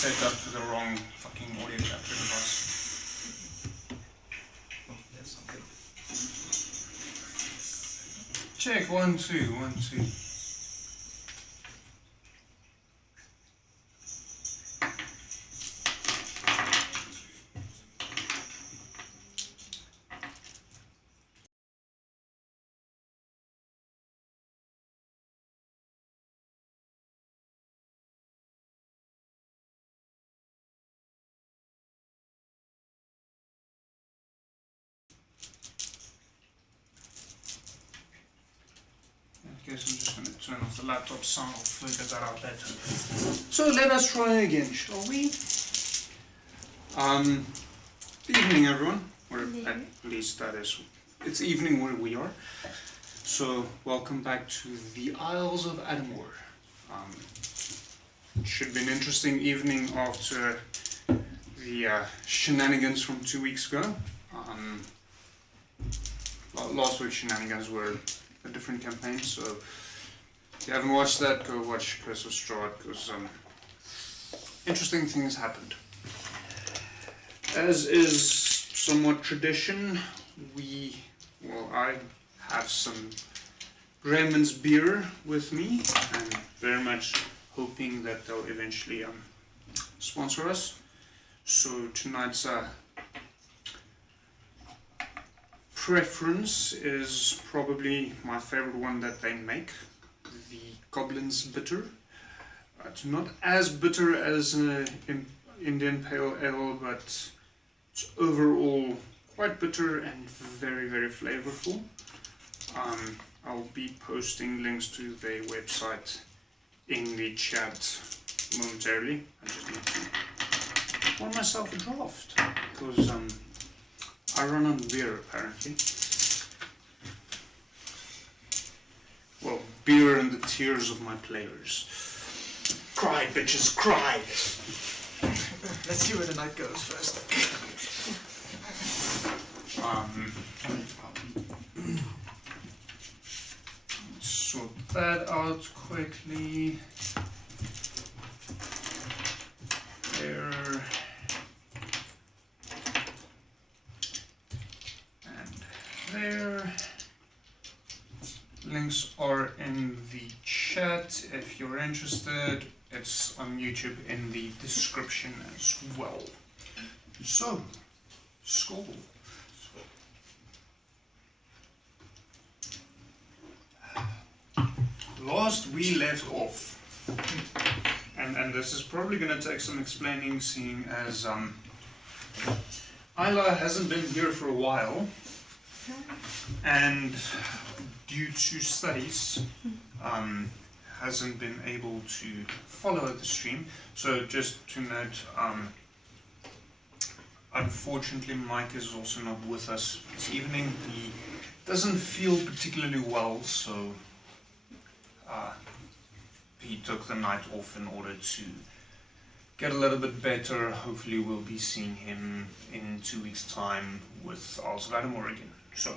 set up to the wrong fucking audio capture device. Oh, there's something. Check, 1, 2, 1, 2. I guess I'm just going to turn off the laptop sound, I'll figure that out later. So let us try again, shall we? Good evening everyone, or at least that is, it's evening where we are. So welcome back to the Isles of Adomawyr. It should be an interesting evening after the shenanigans from 2 weeks ago. Last week's shenanigans were a different campaign, so if you haven't watched that, go watch Curse of Strahd, because interesting things happened. As is somewhat tradition, I have some Raymond's beer with me, and very much hoping that they'll eventually sponsor us. So tonight's preference is probably my favorite one that they make, the Goblin's bitter. It's not as bitter as an Indian Pale Ale, but it's overall quite bitter and very, very flavorful. I'll be posting links to their website in the chat momentarily. I just need to pour myself a draft, because I run on beer apparently. Well, beer and the tears of my players. Cry, bitches, cry! Let's see where the night goes first. Sort that out quickly. There. There. Links are in the chat if you're interested. It's on YouTube in the description as well. So, skål. Last we left off, and this is probably going to take some explaining, seeing as Isla hasn't been here for a while. And due to studies, hasn't been able to follow the stream. So just to note, unfortunately Mike is also not with us this evening. He doesn't feel particularly well, so he took the night off in order to get a little bit better. Hopefully we'll be seeing him in 2 weeks' time with Isles of Adomawyr again. So,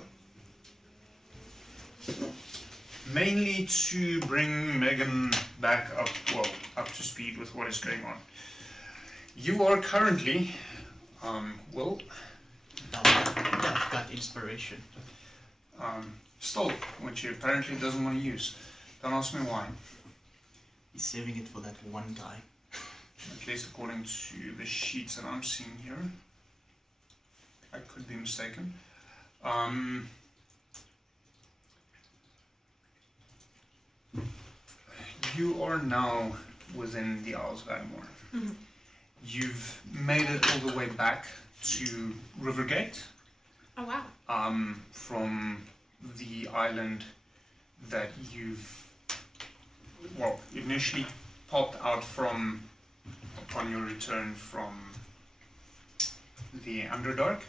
mainly to bring Megan back up to speed with what is going on. You are currently, Will? I've got inspiration. Stole, which he apparently doesn't want to use. Don't ask me why. He's saving it for that one guy. At least according to the sheets that I'm seeing here. I could be mistaken. You are now within the Isles of Adomawyr. Mm-hmm. You've made it all the way back to Rivergate. Oh wow. From the island that you've initially popped out from upon your return from the Underdark.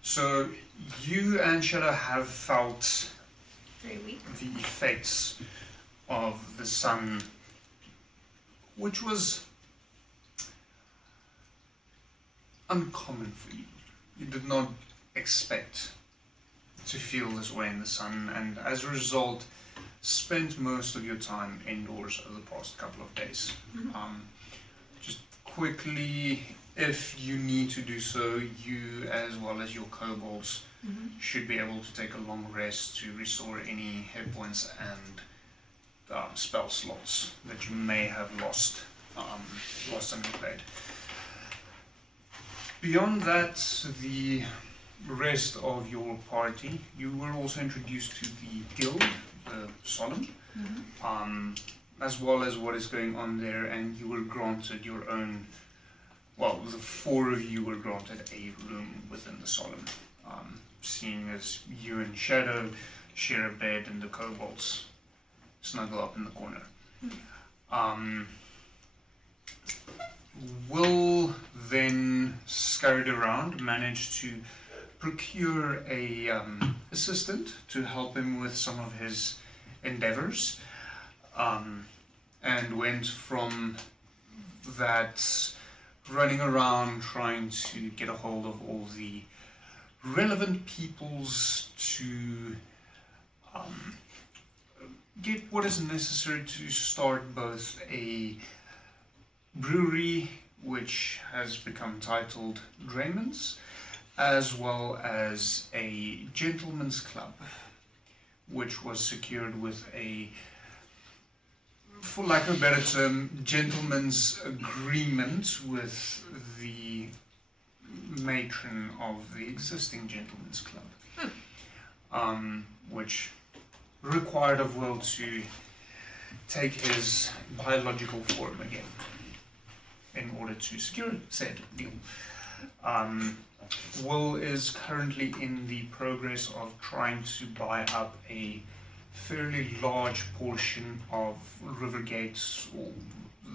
So you and Shadow have felt Very weak. the effects of the sun, which was uncommon for you. You did not expect to feel this way in the sun, and as a result spent most of your time indoors over the past couple of days. Mm-hmm. Just quickly, if you need to do so, you as well as your kobolds should be able to take a long rest to restore any hit points and spell slots that you may have lost time you played. Beyond that, the rest of your party, you were also introduced to the guild, the Solemn, as well as what is going on there, and you were granted your own, well, the four of you were granted a room within the Solemn, seeing as you and Shadow share a bed and the kobolds snuggle up in the corner. Will then, scurried around, managed to procure a assistant to help him with some of his endeavors, and went from that running around trying to get a hold of all the relevant peoples to get what is necessary to start both a brewery, which has become titled Draymond's, as well as a gentleman's club, which was secured with a, for lack of a better term, gentleman's agreement with the matron of the existing gentleman's club, which required of Will to take his biological form again in order to secure said deal. Will is currently in the progress of trying to buy up a fairly large portion of Rivergate, or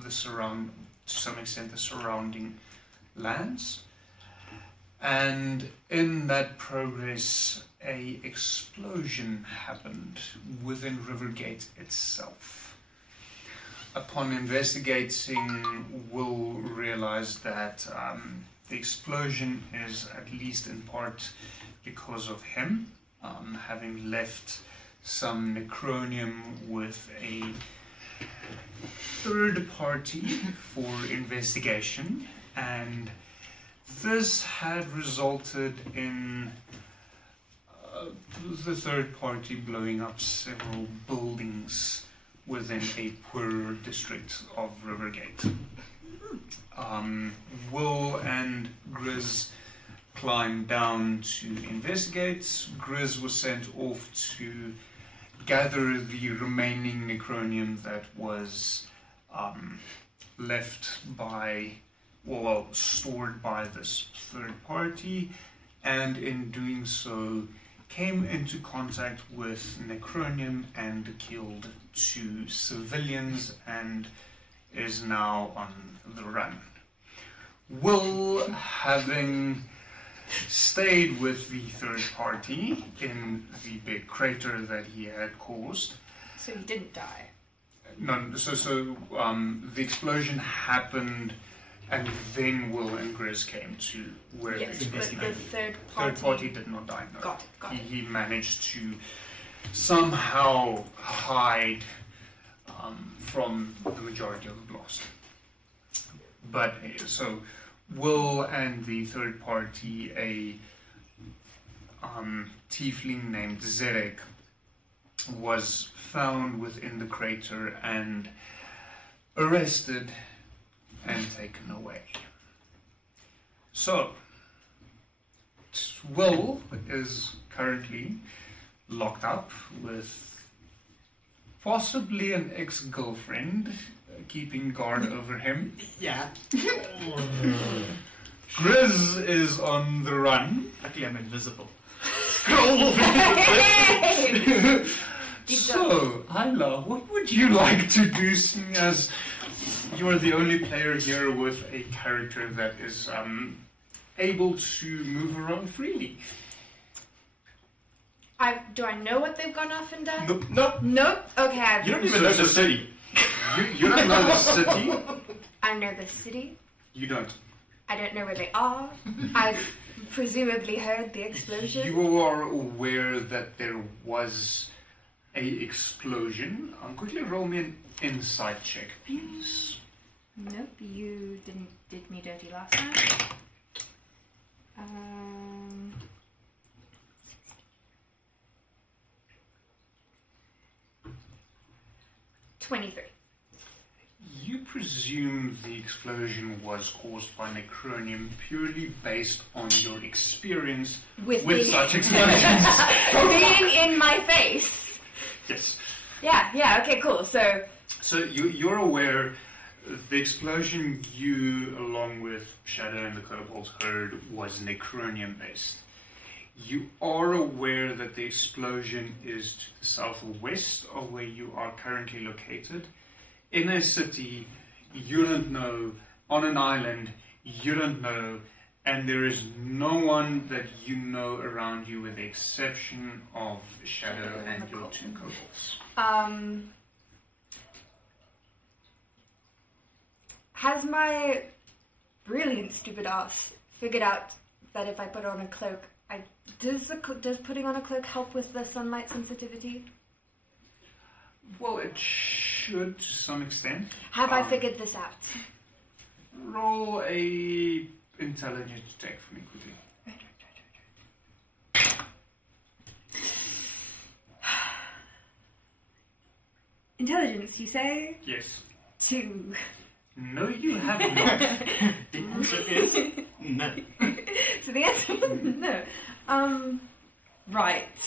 the to some extent the surrounding lands, and in that progress a explosion happened within Rivergate itself. Upon investigating, Will realized that the explosion is at least in part because of him, having left some necronium with a third party for investigation, and this had resulted in the third party blowing up several buildings within a poorer district of Rivergate. Will and Grizz climbed down to investigate. Grizz was sent off to gather the remaining necronium that was left by, well, stored by this third party, and in doing so came into contact with necronium and killed 2 civilians and is now on the run. Will, having stayed with the third party in the big crater that he had caused. So he didn't die. No, the explosion happened, and then Will and Grizz came to where Yes, the but the third third party did not die. No. Got it. He managed to somehow hide from the majority of the blast. But so Will and the third party, a tiefling named Zerek, was found within the crater and arrested and taken away. So Will is currently locked up with possibly an ex-girlfriend keeping guard over him. Yeah. Grizz is on the run. Luckily I'm invisible. So, Isla, what would you like to do, seeing as you are the only player here with a character that is able to move around freely? Do I know what they've gone off and done? Nope. Nope. Okay. You don't even know the city. You don't know the city? I know the city. You don't. I don't know where they are. I've presumably heard the explosion. You are aware that there was a explosion. Quickly roll me an insight check, please. Nope, you did me dirty last time. 23. You presume the explosion was caused by necronium purely based on your experience with such explosions. Being in my face. Yes. Yeah, okay, cool. So you're aware the explosion you, along with Shadow and the kobolds, heard was necronium based. You are aware that the explosion is to the southwest of where you are currently located. In a city, you don't know. On an island, you don't know. And there is no one that you know around you with the exception of Shadow and your two kobolds. Has my brilliant stupid ass figured out that if I put on a cloak, does putting on a cloak help with the sunlight sensitivity? Well, it should to some extent. Have I figured this out? Roll a intelligence check for me quickly. Right. Intelligence, you say? Yes. 2. No, you have not. The answer is no. So the answer is no. Right.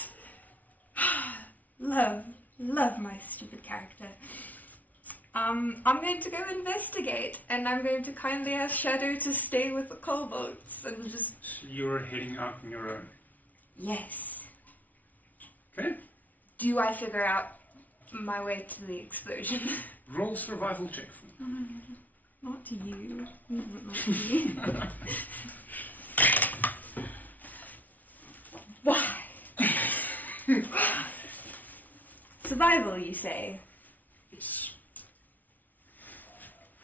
Love my stupid character. I'm going to go investigate, and I'm going to kindly ask Shadow to stay with the kobolds and just... So you're heading out on your own? Yes. Okay. Do I figure out my way to the explosion? Roll survival check for me. Not to you. Not to you. Why? Survival, you say? Yes.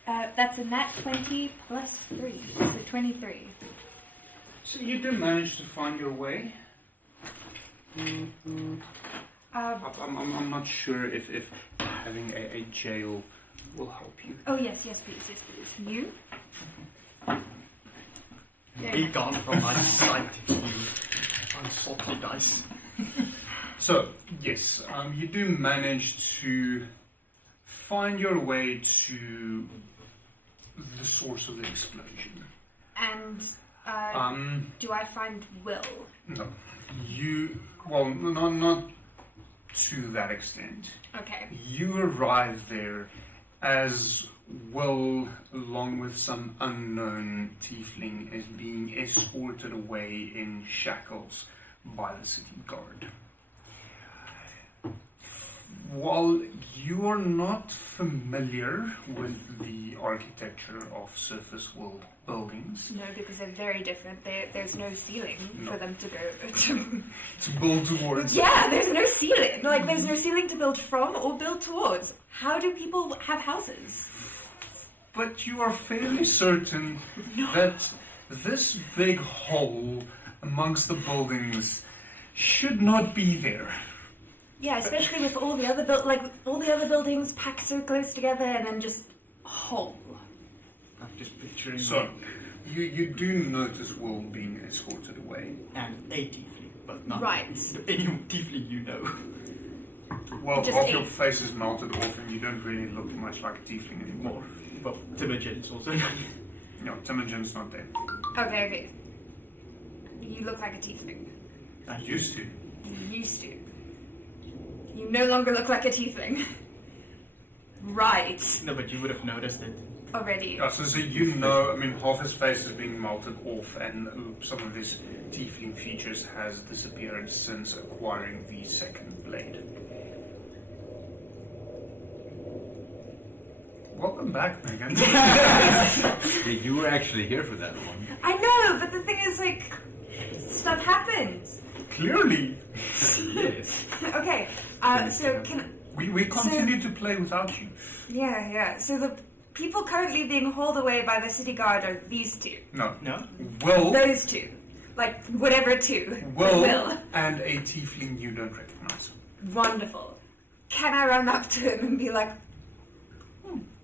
That's a nat 20 plus 3, so 23. So you do manage to find your way. I'm not sure if having a jail will help you. Oh, yes, please. You? Be gone from my sight, you unsalty dice. So, yes, you do manage to find your way to the source of the explosion. And, do I find Will? No. Well, not to that extent. Okay. You arrive there as Will, along with some unknown tiefling, is being escorted away in shackles by the city guard. While you are not familiar with the architecture of surface world buildings, No, because they're very different. There's no ceiling No. for them to go to. to build towards. Yeah, there's no ceiling. Like, there's no ceiling to build from or build towards. How do people have houses? But you are fairly certain that this big hole amongst the buildings should not be there. Yeah, especially with all the other buildings packed so close together and then just a hole. I'm just picturing So, you do notice Will being escorted away. and a tiefling, but not Right. any tiefling you know. Well, Just half eight. your face is melted off and you don't really look much like a tiefling anymore. More. Well, Timogen's also. No, Timogen's not there. Okay. You look like a tiefling. I used to. You used to. You no longer look like a tiefling. Right. No, but you would have noticed it. Already. Yeah, so you know, I mean, half his face is being melted off and some of his tiefling features has disappeared since acquiring the second blade. Welcome back, Megan. Yeah, you were actually here for that one. I know, but the thing is, like, stuff happens. Clearly. Yes. Okay, so can... We continue to play without you. Yeah. So the people currently being hauled away by the city guard are these two. No. No? Will Those two. Like, whatever two. Will and a tiefling you don't recognize. Wonderful. Can I run up to him and be like,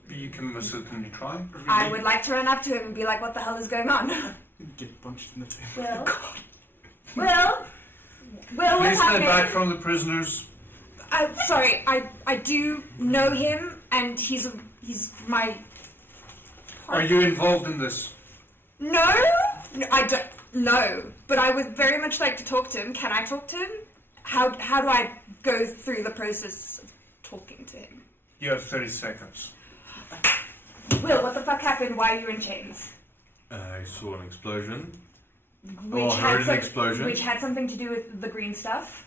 You can most certainly try. I would like to run up to him and be like, what the hell is going on? Get punched in the face. Will? Will, what's Please stay happening? back from the prisoners. Sorry, I do know him, and he's my... Are you involved in this? No, I don't. No, but I would very much like to talk to him. Can I talk to him? How do I go through the process of talking to him? You have 30 seconds. Will, what the fuck happened? Why are you in chains? I saw an explosion. Which heard an explosion. Which had something to do with the green stuff.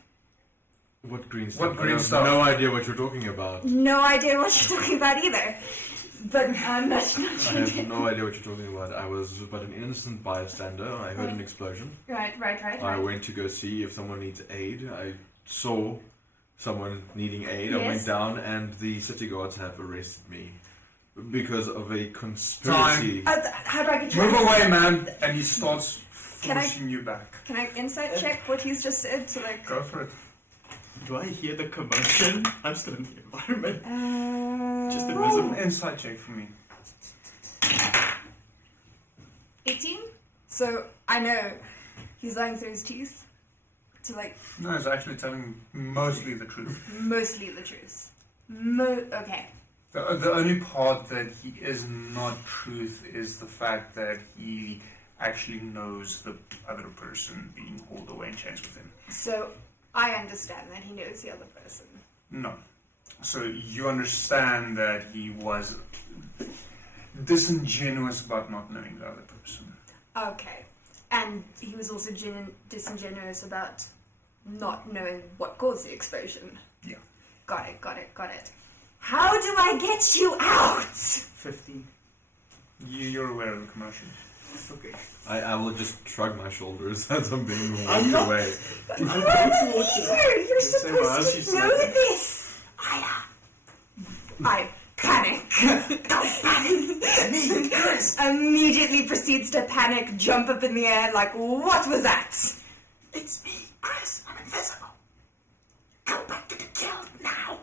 What green stuff? What green I have stuff? no idea what you're talking about. No idea what you're talking about either. But that's not I have no idea what you're talking about. I was but an innocent bystander. I heard an explosion. Right. I went to go see if someone needs aid. I saw someone needing aid. I Yes. went down and the city guards have arrested me because of a conspiracy. How do I get you Move out? away, man! And he starts Can I- pushing you back. Can I insight check what he's just said? So like, Go for it. Do I hear the commotion? I'm still in the environment. Just uh, Roll invisible. an insight check for me. 18. So I know he's lying through his teeth to like No, he's actually telling mostly the truth. mostly the truth. Okay. The only part that he is not truth is the fact that he actually knows the other person being hauled away in chains with him. So I understand that he knows the other person. No. So you understand that he was disingenuous about not knowing the other person. Okay. And he was also disingenuous about not knowing what caused the explosion. Yeah. Got it. How do I get you out? 15. You're aware of the commotion. Okay. I will just shrug my shoulders as I'm being I'm walked not- away. You're supposed she's to know like- this. I panic. Don't panic. Immediately proceeds to panic, jump up in the air like, what was that? It's me, Chris. I'm invisible. Go back to the guild now.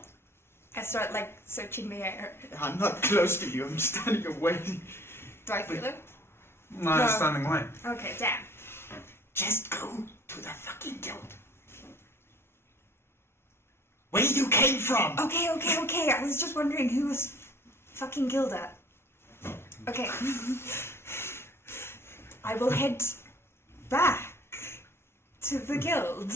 I start like searching the air. I'm not close to you. I'm standing away. Do I feel it? No, No. standing away. Okay, damn. Just go to the fucking guild. Where you came from? Okay. I was just wondering who was fucking Gilda. Okay. I will head back to the guild.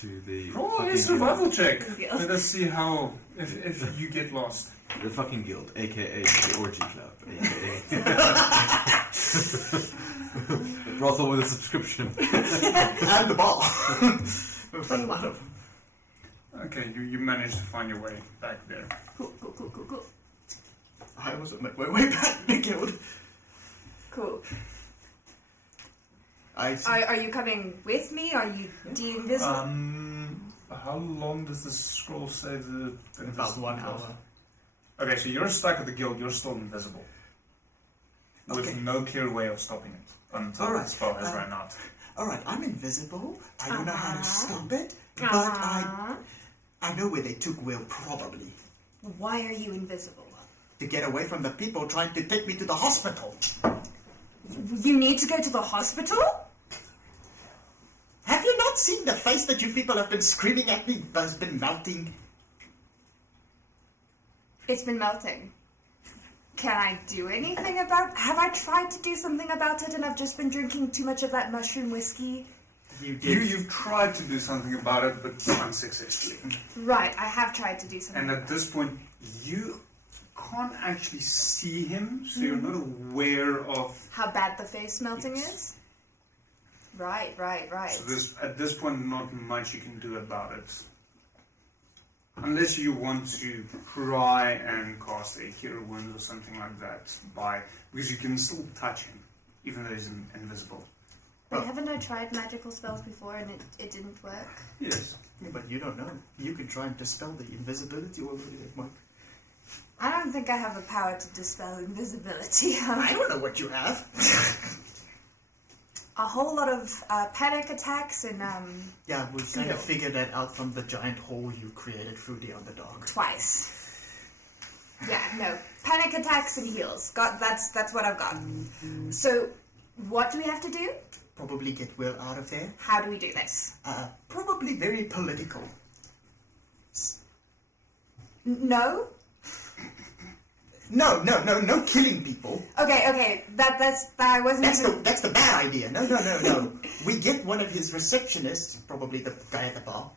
To the Roll a fucking survival check. Yeah. Let us see how if you get lost. guild. The fucking guild, aka the orgy club, aka the brothel with a subscription. And the ball. We've run a lot of them. Okay, you managed to find your way back there. Cool. I was on my way back to the guild. Cool. I Are you coming with me? Are you de-invisible? How long does the scroll say the about 1 hour. Okay, so you're stuck at the guild. You're still invisible, with Okay. no clear way of stopping it until All right, the spell has run out. Alright, I'm invisible. I don't know how to stop it. But Uh-huh. I know where they took Will, probably. Why are you invisible? To get away from the people trying to take me to the hospital. You need to go to the hospital? Have you not seen the face that you people have been screaming at me has been melting? It's been melting. Can I do anything about... Have I tried to do something about it and I've just been drinking too much of that mushroom whiskey? You did. You've tried to do something about it, but unsuccessfully. Right, I have tried to do something. And at this point, you can't actually see him, so you're not aware of. How bad the face melting Yes. is? Right. So at this point, not much you can do about it. Unless you want to try and cast a Cure Wounds or something like that, because you can still touch him, even though he's invisible. But haven't I tried magical spells before and it didn't work? Yes. Yeah, but you don't know. You can try and dispel the invisibility or whatever it might. I don't think I have the power to dispel invisibility. I don't know what you have. A whole lot of panic attacks and Yeah, we kind No. of figured that out from the giant hole you created through the underdog. twice. Yeah, no. Panic attacks and heals. That's what I've got. So, what do we have to do? Probably get Will out of there. How do we do this? Probably very political. No? No killing people. Okay. That wasn't. That's the bad idea. No. We get one of his receptionists, probably the guy at the bar.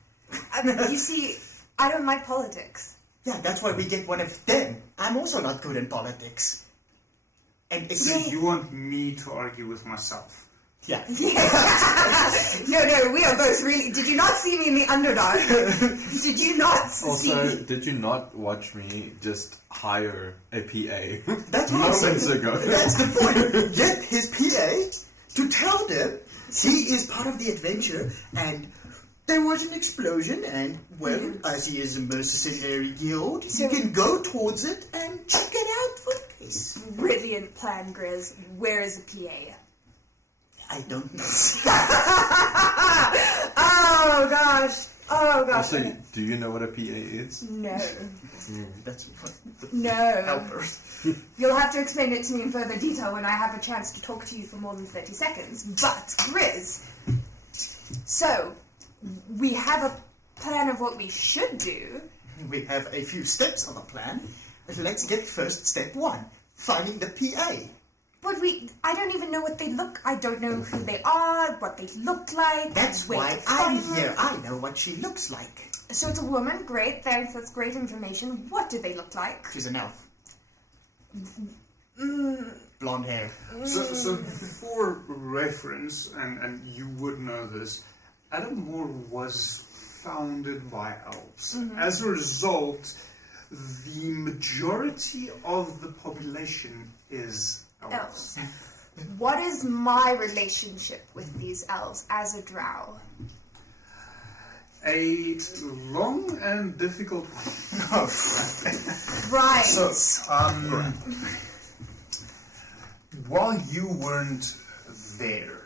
You see, I don't like politics. Yeah, that's why we get one of them. I'm also not good in politics. And So you want me to argue with myself? yeah. No, we are both really. Did you not see me in the Underdark? Did you not see Also, me? did you not watch me just hire a PA That's what I'm moments saying. ago? That's the point. Get his PA to tell them he is part of the adventure and there was an explosion and, well, as he is a mercenary guild, So- he can go towards it and check it out for peace. Brilliant plan, Grizz. Where is the PA? I don't know. Oh gosh. Also, do you know what a PA is? No. That's what No. helpers. You'll have to explain it to me in further detail when I have a chance to talk to you for more than 30 seconds. But, Grizz, so, we have a plan of what we should do. We have a few steps on the plan. Let's get first step one, finding the PA. But I don't even know what they look. I don't know who they are, what they look like. That's where why to I'm find them. here. I know what she looks like. So it's a woman. Great. Thanks. That's great information. What do they look like? She's an elf. Blonde hair. So for reference, and you would know this, Adomawyr was founded by elves. As a result, the majority of the population is elves. What is my relationship with these elves as a drow? A long and difficult one. Right. So, while you weren't there,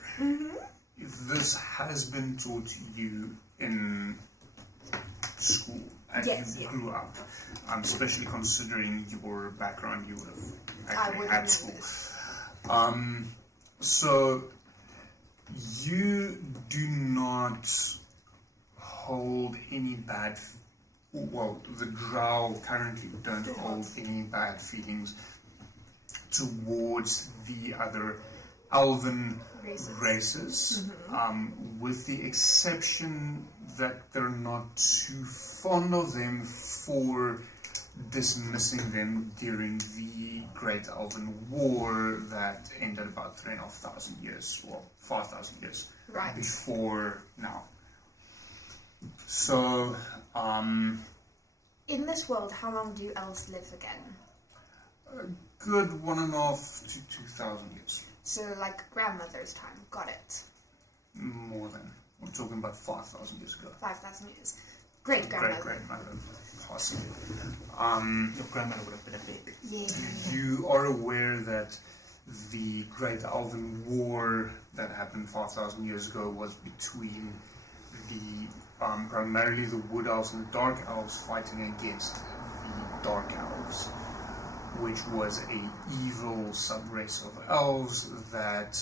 this has been taught to you in school as Yes, you yeah. grew up, especially considering your background, you would have I actually would had know school. this. So you do not hold any bad. Well, the drow currently don't hold any bad feelings towards the other elven races, with the exception that they're not too fond of them for dismissing them during the Great Elven War that ended about 3,500 years, well, 5,000 years Right. before now. So, In this world, how long do elves live again? a good 1.5 to 2,000 years. So, like grandmother's time. Got it. More than. We're talking about 5,000 years ago. 5,000 years. Great grandmother. Great-grandmother, possibly. Your grandmother would have been a big. Yeah. You are aware that the Great Elven War that happened 5,000 years ago was between the primarily the Wood Elves and the Dark Elves fighting against the Dark Elves, which was a evil subrace of elves that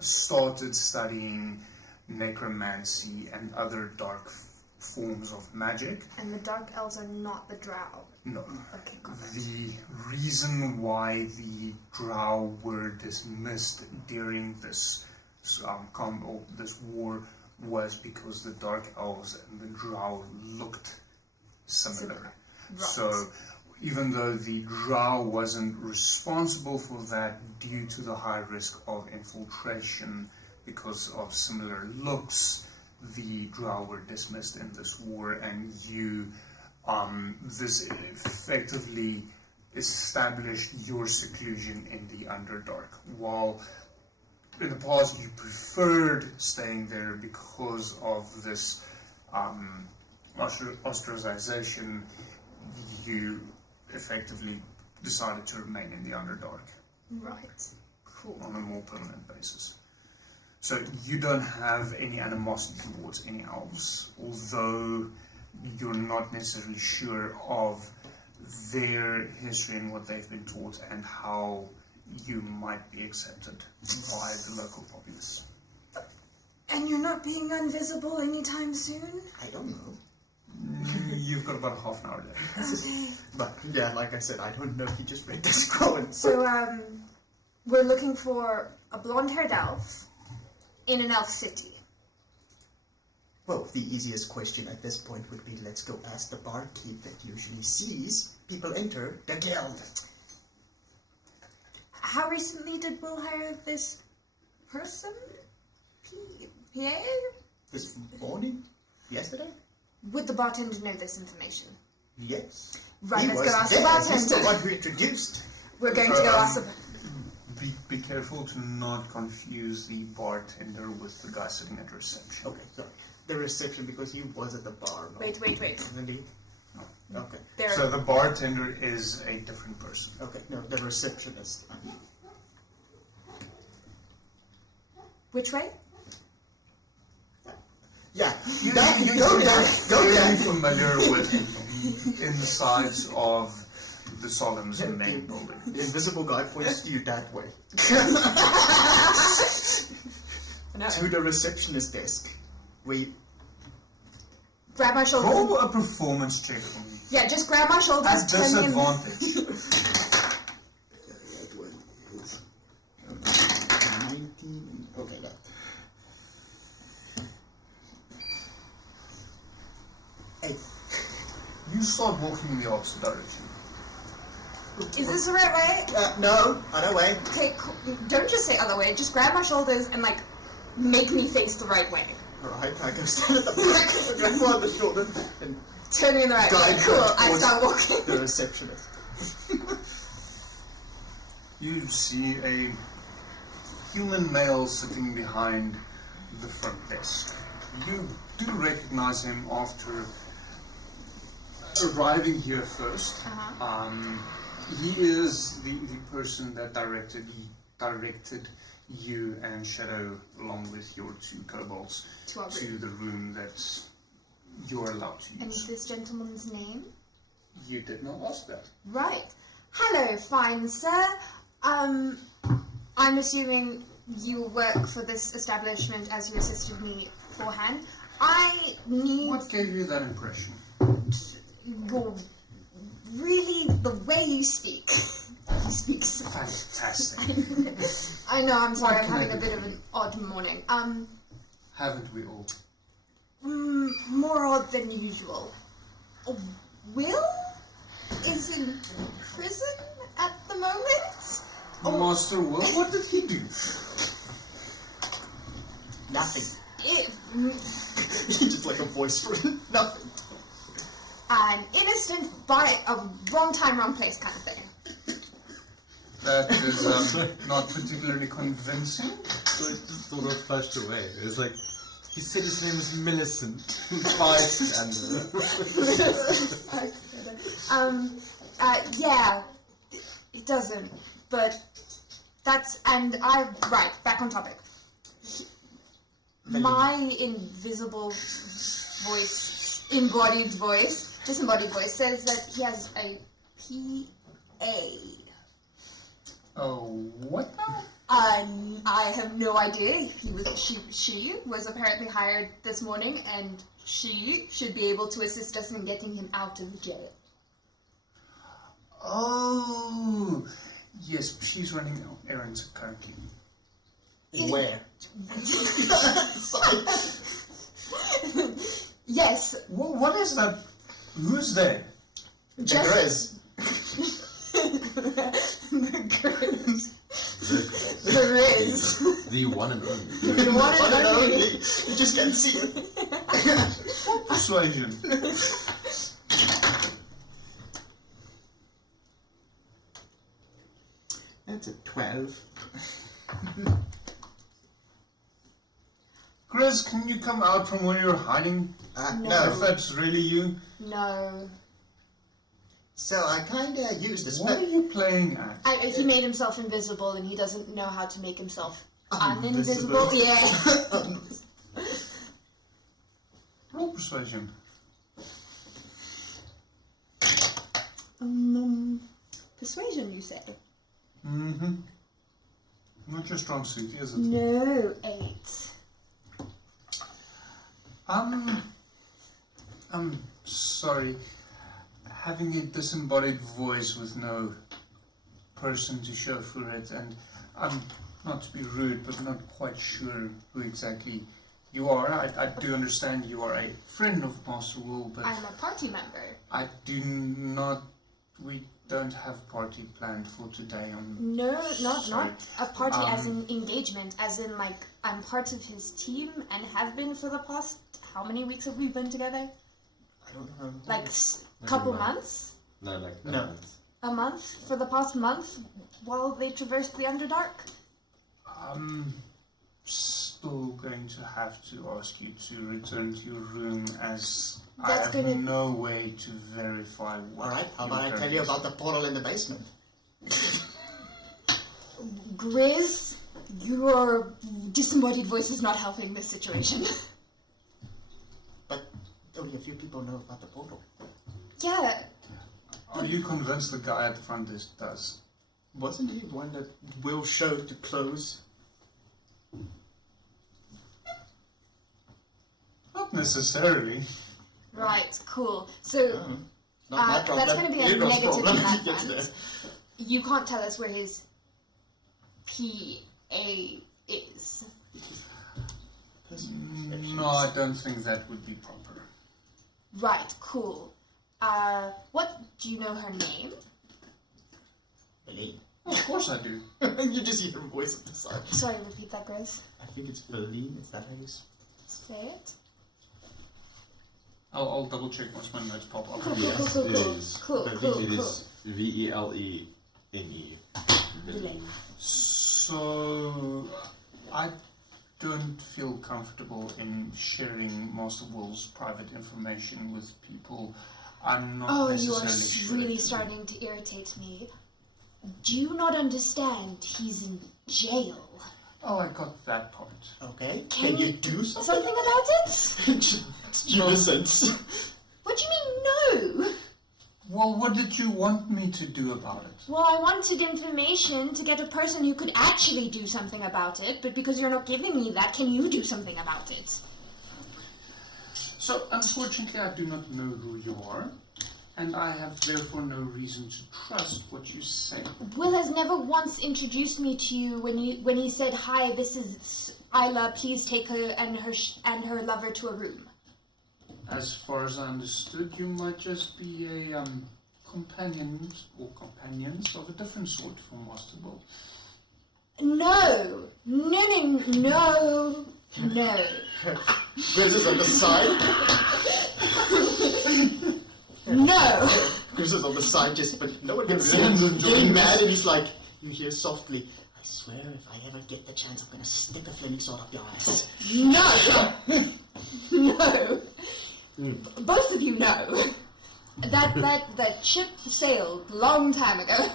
started studying necromancy and other dark forms of magic. And the dark elves are not the drow. No. Okay, got it. The reason why the drow were dismissed during this this war was because the dark elves and the drow looked similar. Right. So even though the drow wasn't responsible for that due to the high risk of infiltration because of similar looks, the drow were dismissed in this war, and this effectively established your seclusion in the Underdark. While in the past you preferred staying there because of this ostracization, you effectively decided to remain in the Underdark Right. Cool. on a more permanent basis. So you don't have any animosity towards any elves, although you're not necessarily sure of their history and what they've been taught and how you might be accepted by the local populace. And you're not being invisible anytime soon? I don't know. You've got about half an hour left. Okay. But yeah, like I said, I don't know if you just read the scroll. So, we're looking for a blonde-haired elf in an elf city. Well, the easiest question at this point would be, let's go ask the barkeep that usually sees people enter the guild. How recently did Will hire this person? PA? This morning? Yesterday? Would the bartender know this information? Yes. Right, He let's was go ask the there. bartender. He's the one who introduced. We're going to go ask the... Be careful to not confuse the bartender with the guy sitting at reception. Okay, sorry. The reception, because he was at the bar. No? Wait. Wasn't he? No. Okay. There. So the bartender is a different person. Okay, no, the receptionist. Which way? Yeah, You go there, go very there. familiar with insides of the Solemn's main building. The invisible guy points to you that way. No. To the receptionist desk. Grab my shoulders. Roll a performance check for me. Yeah, just grab my shoulders. At turn me in. disadvantage. That one is 19. Okay, that. Hey, You start walking in the opposite direction. Is this the right way? no, other way. Okay, don't just say other way. Just grab my shoulders and like make me face the right way. Alright, I go stand at the back, grab her on the shoulder, and Turn me in the right way. guide Cool. her I towards start walking. the receptionist. You see a human male sitting behind the front desk. You do recognize him after arriving here first. He is the person that directed you and Shadow, along with your two kobolds, To our to room. the room that you're allowed to And use. this gentleman's name? You did not ask that. Right. Hello, fine sir. I'm assuming you work for this establishment as you assisted me beforehand. I need What gave you that impression? your really the way you speak. You speak so Fantastic. I know, I'm sorry, I'm What can having I a do bit of for an odd morning. Haven't we all? More odd than usual. Will is in prison at the moment? Master Will, what did he do? Nothing. It, Just like a voice for nothing. an innocent by a wrong time, wrong place kind of thing. That is not particularly convincing. So it just sort of flashed away. It was like, he said his name was Millicent. Bystander. Yeah, it doesn't, but that's, and right, back on topic. My invisible voice, disembodied voice says that he has a PA. Oh, what now? I have no idea. She was apparently hired this morning, and she should be able to assist us in getting him out of jail. Oh, yes, she's running errands currently. Where? Yes, What is that? Who's there? just the Riz. The one and only. The one and only. You just can't see it. Persuasion. That's a 12. Chris, can you come out from where you're hiding? No. If that's really you. No. So I kinda used the What are spell. you playing at? He made himself invisible, and he doesn't know how to make himself Uninvisible. uninvisible. Yeah. Roll persuasion. Persuasion, you say? Mm-hmm. Not your strong suit, is it? No, 8. I'm sorry. Having a disembodied voice with no person to show for it, and I'm not to be rude, but not quite sure who exactly you are. I do understand you are a friend of Master Will, but I'm a party member. I do not. We don't have party planned for today. No, not sorry. a party as in engagement, as in like I'm part of his team and have been for the past, how many weeks have we been together? I don't know. Like couple months? No, like No. A month? For the past month while they traversed the Underdark? I'm still going to have to ask you to return to your room, as That's I have gonna- no way to verify what. Alright, how your about I tell you current- about the portal in the basement? Grizz, your disembodied voice is not helping this situation. But only a few people know about the portal. Yeah, Are you convinced the guy at the front desk does? Wasn't he one that Will showed to close? Not necessarily. right, cool. So Oh, not my problem. that's going to be a Adrian's negative problem in if he that gets front. there. You can't tell us where his PA is. No, I don't think that would be proper. Right, cool. What, do you know her name? Feline. Of course I do. You just hear her voice at the side. Sorry, repeat that, Grizz. I think it's Feline, is that how you Say it. I'll double check once my notes pop up. Cool, Yes, cool, cool, it cool. is. Cool, I think cool, it cool. is Velene. Relay. So, I don't feel comfortable in sharing Master Will's private information with people. I'm not Oh, you necessarily are sure really it- starting to irritate me. Do you not understand he's in jail? Oh, I got that part. Okay. Can Can you you- do something? Something about it? Innocence. What do you mean, no? Well, what did you want me to do about it? Well, I wanted information to get a person who could actually do something about it, but because you're not giving me that, can you do something about it? So, unfortunately, I do not know who you are, and I have therefore no reason to trust what you say. Will has never once introduced me to you when he said, "Hi, this is Isla. Please take her and her lover to a room." As far as I understood, you might just be a companions of a different sort from Master Will. No, no, no, no, no. Chris is on the side. No. Chris is on the side, just but no one can see him getting mad, and he's like, you hear softly, "I swear, if I ever get the chance, I'm gonna stick a flaming sword up your ass." No. No. Both of you know that ship sailed long time ago.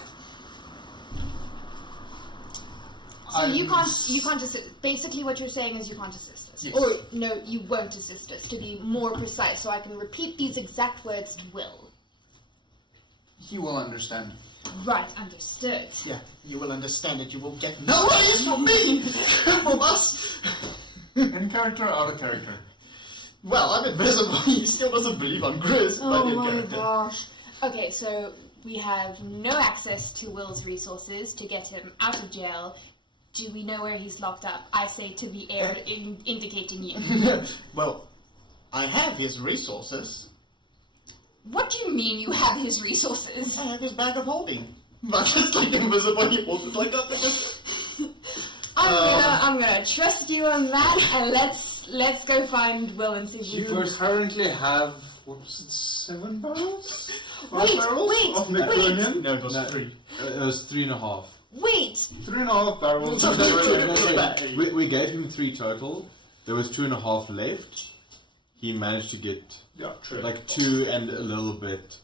So you can't assist. Basically, what you're saying is you can't assist us. Yes. Or no, you won't assist us. To be more precise, so I can repeat these exact words to Will. He will understand. Right, understood. Yeah, you will understand that you will get no praise from me, from us. In character, out of character. Well, I'm invisible. He still doesn't believe I'm Chris. Oh but in my character. gosh. Okay, so we have no access to Will's resources to get him out of jail. Do we know where he's locked up? I say to the air, indicating you. Well, I have his resources. What do you mean you have his resources? I have his bag of holding. But just like invisible, he holds it like that. I'm gonna trust you on that, and let's go find Will and see if we You currently have, what was it, 7 barrels? Wait, Of Necronian? No, it was No, 3. It was 3.5. Wait! 3.5 barrels. So we gave him 3 total. There was 2.5 left. He managed to get Yeah, true. like 2 and a little bit.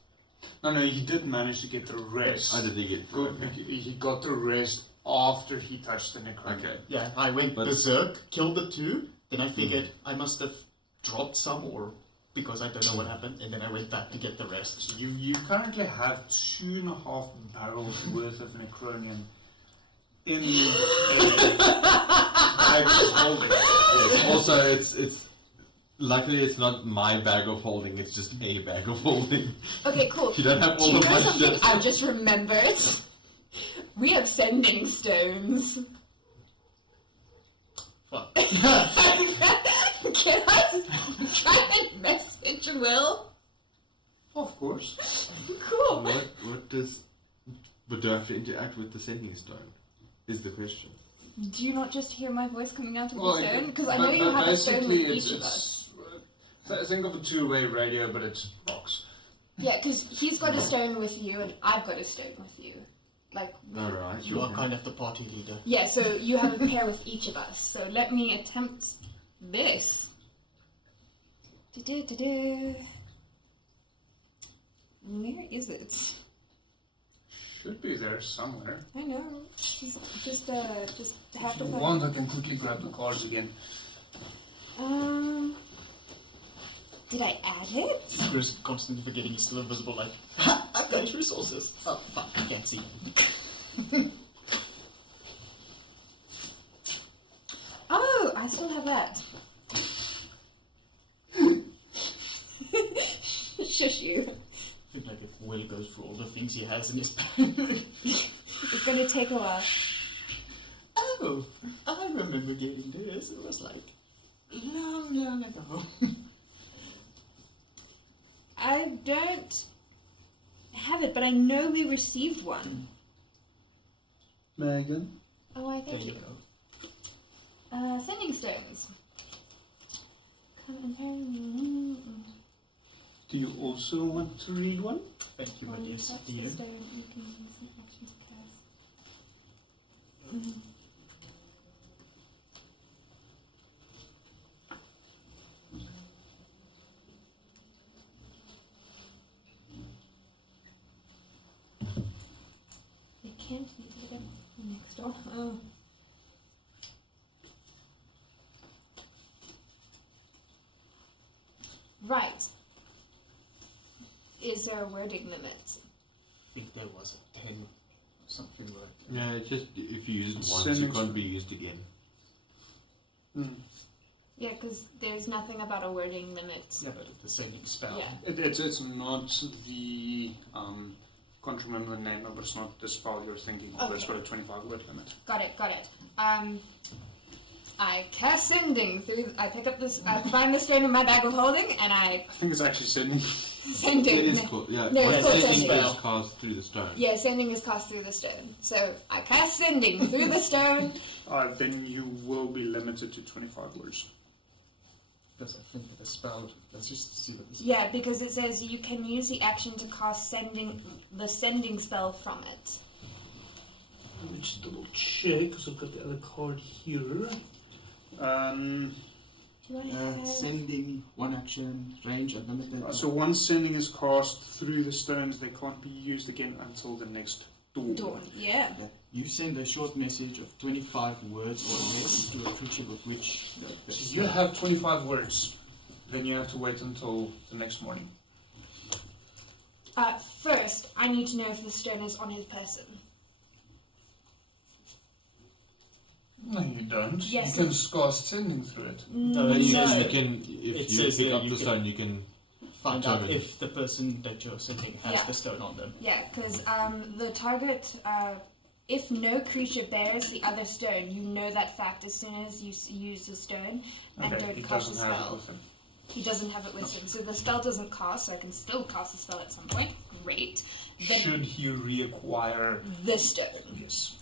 No, he did manage to get the rest. How did he get? Good. He got the rest after he touched the Necron. Okay. Yeah, I went But- berserk, killed the 2, then I figured I must have dropped some or because I don't know what happened, and then I went back to get the rest. You currently have 2.5 barrels worth of Necronium in a bag of holding. Also, it's luckily it's not my bag of holding. It's just a bag of holding. Okay, cool. You don't have Do all you of know my something shit. I just remembered? We have sending stones. Fuck. Can I try and message Will? Of course. Cool. What do I have to interact with the sending stone? Is the question. Do you not just hear my voice coming out of Well, the stone? Because I but- know you but have a stone with basically each of us. Think of a two-way radio, but it's rocks. Yeah, because he's got a stone with you and I've got a stone with you. Like, Alright. You are kind of the party leader. yeah, so you have a pair with each of us. So let me attempt this. Du-du-du-du. Where is it? Should be there somewhere. I know. Just have If to you find. want, I can quickly grab the cards again. Did I add it? Chris constantly forgetting he's still invisible, like, ha! I've got resources! Oh, fuck, I can't see. Oh, I still have that. Shush you. I feel like if Will goes through all the things he has in his bag. It's gonna take a while. Oh, I remember getting this. It was like long ago. I don't have it, but I know we received one. Megan? Oh, I There thank you you. go. Sending stones. Come and Do you also want to read one? Thank you, my dear touch the dear. stone, you can use an action to cast. You can't make it next door. Oh. Right. Is there a wording limit? I think there was a 10 something like that. Yeah, it's just if you use it once, Sending it can't stone. be used again. Yeah, because there's nothing about a wording limit. Yeah, but the sending spell. Yeah. It's not the can't remember the name, but it's not the spell you're thinking of. It's Okay. got a 25 word limit. Got it. I cast sending through. I pick up this. I find the stone in my bag of holding, and I I think it's actually sending. sending. It is cool. Yeah, No, yeah, it's called sending sending. is cast through the stone. Yeah, sending is cast through the stone. So I cast sending through the stone. Then you will be limited to 25 words. Because I think that the spell. Let's just see what this. Yeah, because it says you can use the action to cast the sending spell from it. Let me just double check because I've got the other card here. Do I have? Sending, one action, range unlimited. So once sending is cast through the stones, they can't be used again until the next dawn. Dawn. Yeah. Yeah. You send a short message of 25 words or less to a creature with which the So you have 25 words. Then you have to wait until the next morning. First, I need to know if the stone is on his person. No, you don't. Yes. You can cast sending through it. No, Then it you, says- you can, if it you says pick that up you the can- stone, you can find out determine. if the person that you're sending has Yeah. the stone on them. Yeah, because the target, if no creature bears the other stone, you know that fact as soon as you use the stone and Okay, don't he cast the doesn't have it spell. with him. He doesn't have it with him, so the spell doesn't cast, so I can still cast the spell at some point. Great. Then Should he reacquire the stone. this?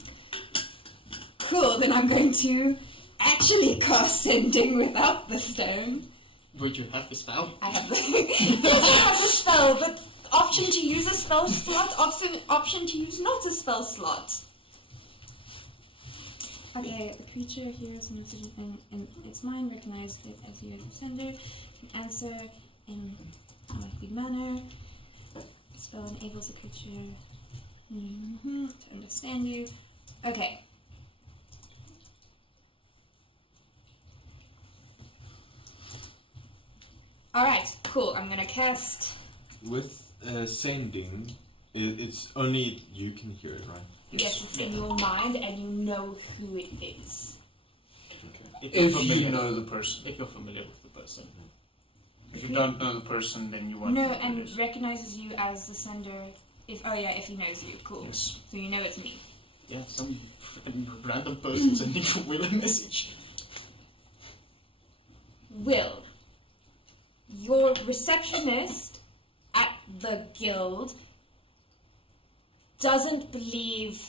Cool, then I'm going to actually cast sending without the stone. Would you have the spell? I have the yes, I have the spell, but option to use a spell slot, option to use not a spell slot. Okay, the creature hears a message in its mind, recognizes it as you as the sender, can answer in a likely manner. The spell enables the creature to understand you. Okay. Alright, cool. I'm gonna cast... With sending, it's only you can hear it, right? Yes, it's in your mind and you know who it is. Okay. If you know the person. If you're familiar with the person. If you don't know the person, then you won't No, know who it and is. recognizes you as the sender. If he knows you, cool. Yes. So you know it's me. Yeah, some freaking random person sending Will a message. Will, your receptionist at the guild doesn't believe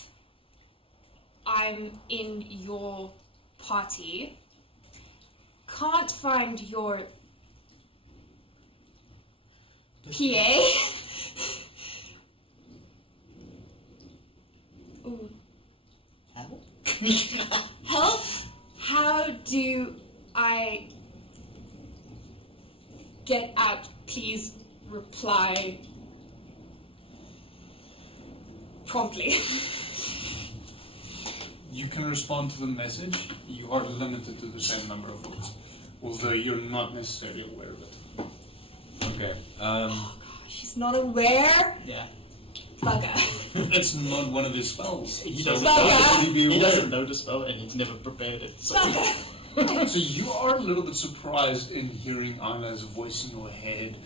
I'm in your party. Can't find your PA. Ooh. How? Help? How do I get out? Please reply promptly. You can respond to the message. You are limited to the same number of words, although you're not necessarily aware of it. Okay. She's not aware. Yeah. Bugger. It's not one of his spells. He so doesn't, Bugger. how could he be he aware? doesn't know the spell and he's never prepared it. So. Bugger. So you are a little bit surprised in hearing Anna's voice in your head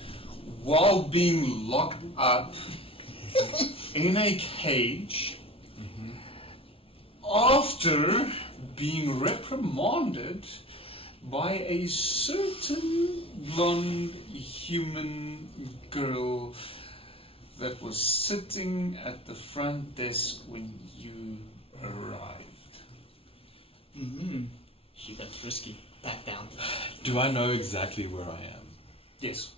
while being locked up in a cage after being reprimanded by a certain blonde human girl that was sitting at the front desk when you arrived. Mm-hmm. She got frisky. Back down. Do I know exactly where I am? Yes.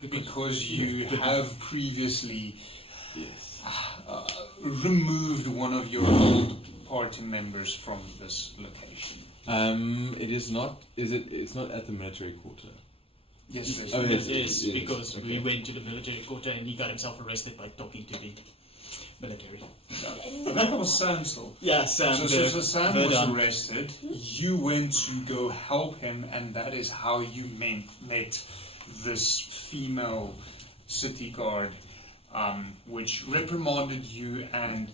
Because you have previously Yes. removed one of your old party members from this location. It is not. Is it? It's not at the military quarter. Yes, yes. Oh, Yes, yes, yes. because we Okay. went to the military quarter and he got himself arrested by talking to the military. That was Sam still. Yeah, Sam. So Sam was arrested. You went to go help him, and that is how you met this female city guard, which reprimanded you and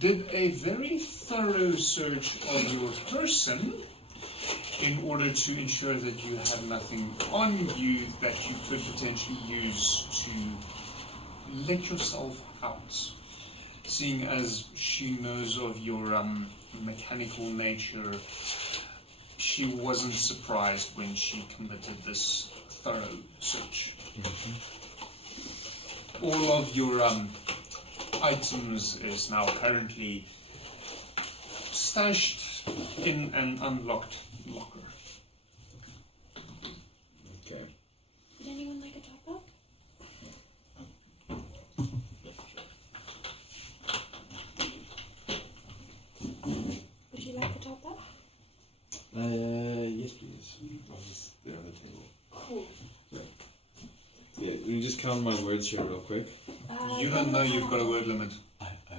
did a very thorough search of your person in order to ensure that you had nothing on you that you could potentially use to let yourself out. Seeing as she knows of your mechanical nature, she wasn't surprised when she committed this thorough search. All of your items is now currently stashed in an unlocked locker. Okay. Would anyone like a top up? Would you like the top up? Yes, please. I'll just there on the table. Cool. Yeah, can you just count my words here real quick? You don't know you've got a word limit. I know.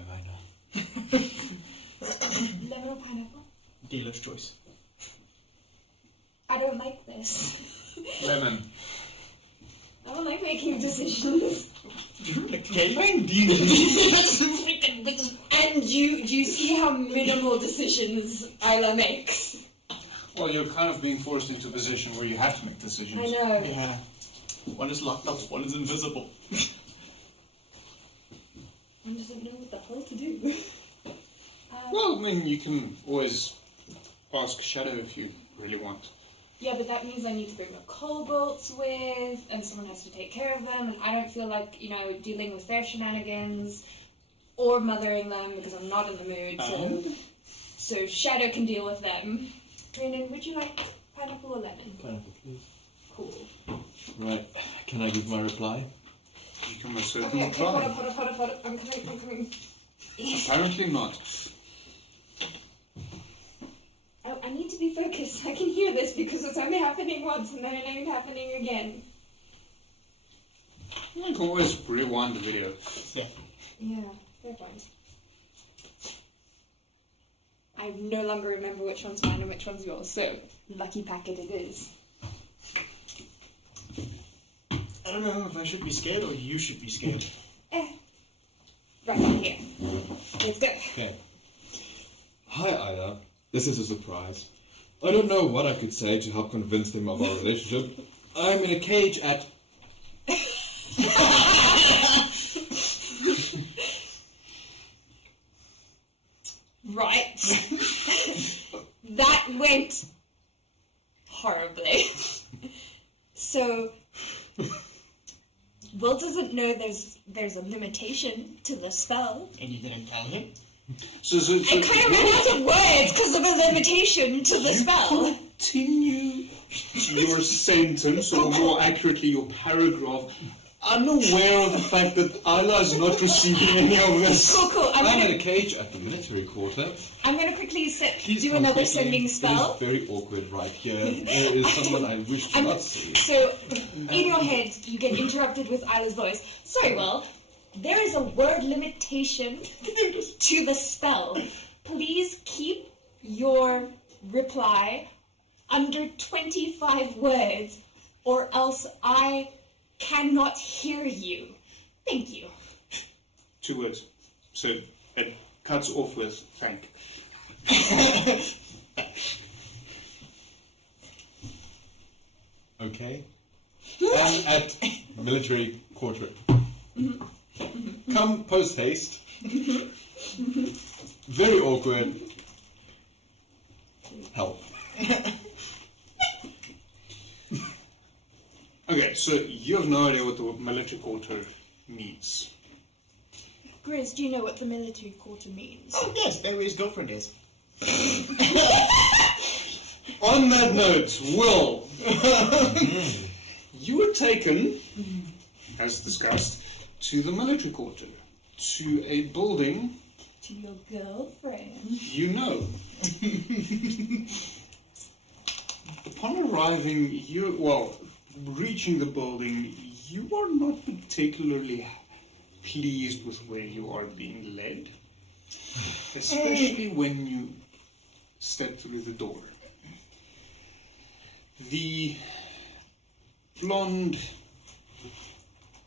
Lemon or pineapple? Dealer's choice. I don't like this. Lemon. I don't like making decisions. Playing D&D. And do you see how minimal decisions Isla makes? Well, you're kind of being forced into a position where you have to make decisions. I know. Yeah. One is locked up, one is invisible. I doesn't know what the hell to do. Well, I mean, you can always ask Shadow if you really want. Yeah, but that means I need to bring my cobalts with, and someone has to take care of them, and I don't feel like, dealing with their shenanigans or mothering them because I'm not in the mood, so Shadow can deal with them. Brandon, would you like pineapple or lemon? Pineapple, please. Cool. Right. Can I give my reply? You can most certainly Okay, hold try. up. I'm coming. Apparently not. I need to be focused. I can hear this because it's only happening once and then it ain't happening again. You can always rewind the video. Yeah. Yeah, fair point. I no longer remember which one's mine and which one's yours, so lucky packet it is. I don't know if I should be scared or you should be scared. Right on here. Let's go. Okay. Hi, Ida. This is a surprise. I don't know what I could say to help convince them of our relationship. I'm in a cage at... Right. That went horribly. So, Will doesn't know there's a limitation to the spell. And you didn't tell him? So I kind of ran out of words because of a limitation to the spell. Continue your sentence, or more accurately, your paragraph, unaware of the fact that Isla is not receiving any of this. Cool. I'm in a cage at the military quarter. I'm gonna quickly Please do come another quickly. sending spell. It is very awkward right here. There is someone I wish to not see. So, in your head, you get interrupted with Isla's voice. Sorry, Will. There is a word limitation to the spell. Please keep your reply under 25 words, or else I cannot hear you. Thank you. 2 words. So it cuts off with thank. Okay. I'm at military quarter. Come post haste. Very awkward. Help. Okay, so you have no idea what the military quarter means. Grizz, do you know what the military quarter means? Oh, yes, there his girlfriend is. On that note, Will, you were taken, as discussed, to the military quarter, to a building To your girlfriend. you know. Upon arriving, reaching the building, you are not particularly pleased with where you are being led, especially when you step through the door. The blonde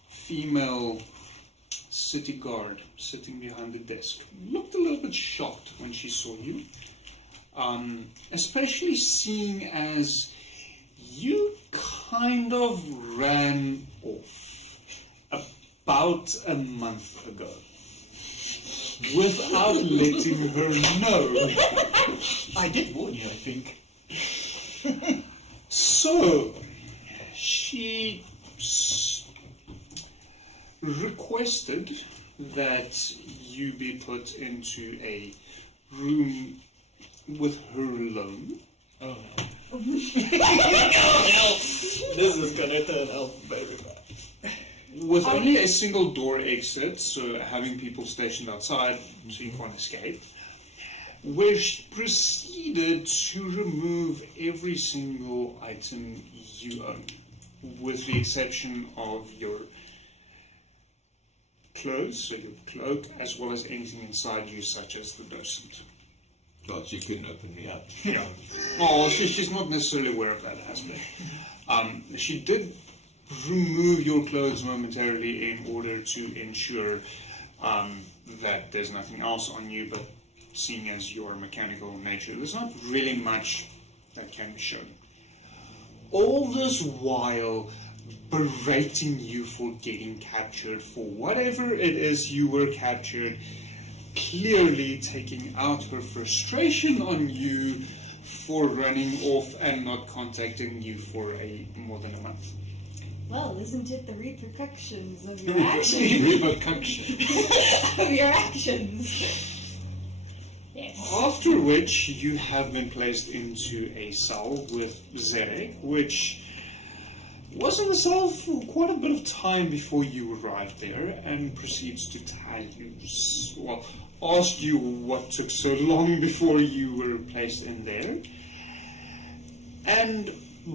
female city guard sitting behind the desk looked a little bit shocked when she saw you, especially seeing as you kind of ran off about a month ago without letting her know. I did warn you, I think. So, she requested that you be put into a room with her alone. Oh no. This is gonna turn out very bad. With only a single door exit, so having people stationed outside so you can't escape, where she proceeded to remove every single item you own, with the exception of your clothes, so your cloak, as well as anything inside you, such as the docent. Well, she couldn't open me up. Yeah. Oh, she's not necessarily aware of that aspect. She did remove your clothes momentarily in order to ensure that there's nothing else on you, but seeing as you're mechanical in nature, there's not really much that can be shown. All this while berating you for getting captured for whatever it is you were captured, clearly taking out her frustration on you for running off and not contacting you for more than a month. Well, isn't it the repercussions of your actions? Repercussion. Of your actions. Yes. After which, you have been placed into a cell with Zerek, which was in the cell for quite a bit of time before you arrived there, and proceeds to tell you, ask you what took so long before you were placed in there. And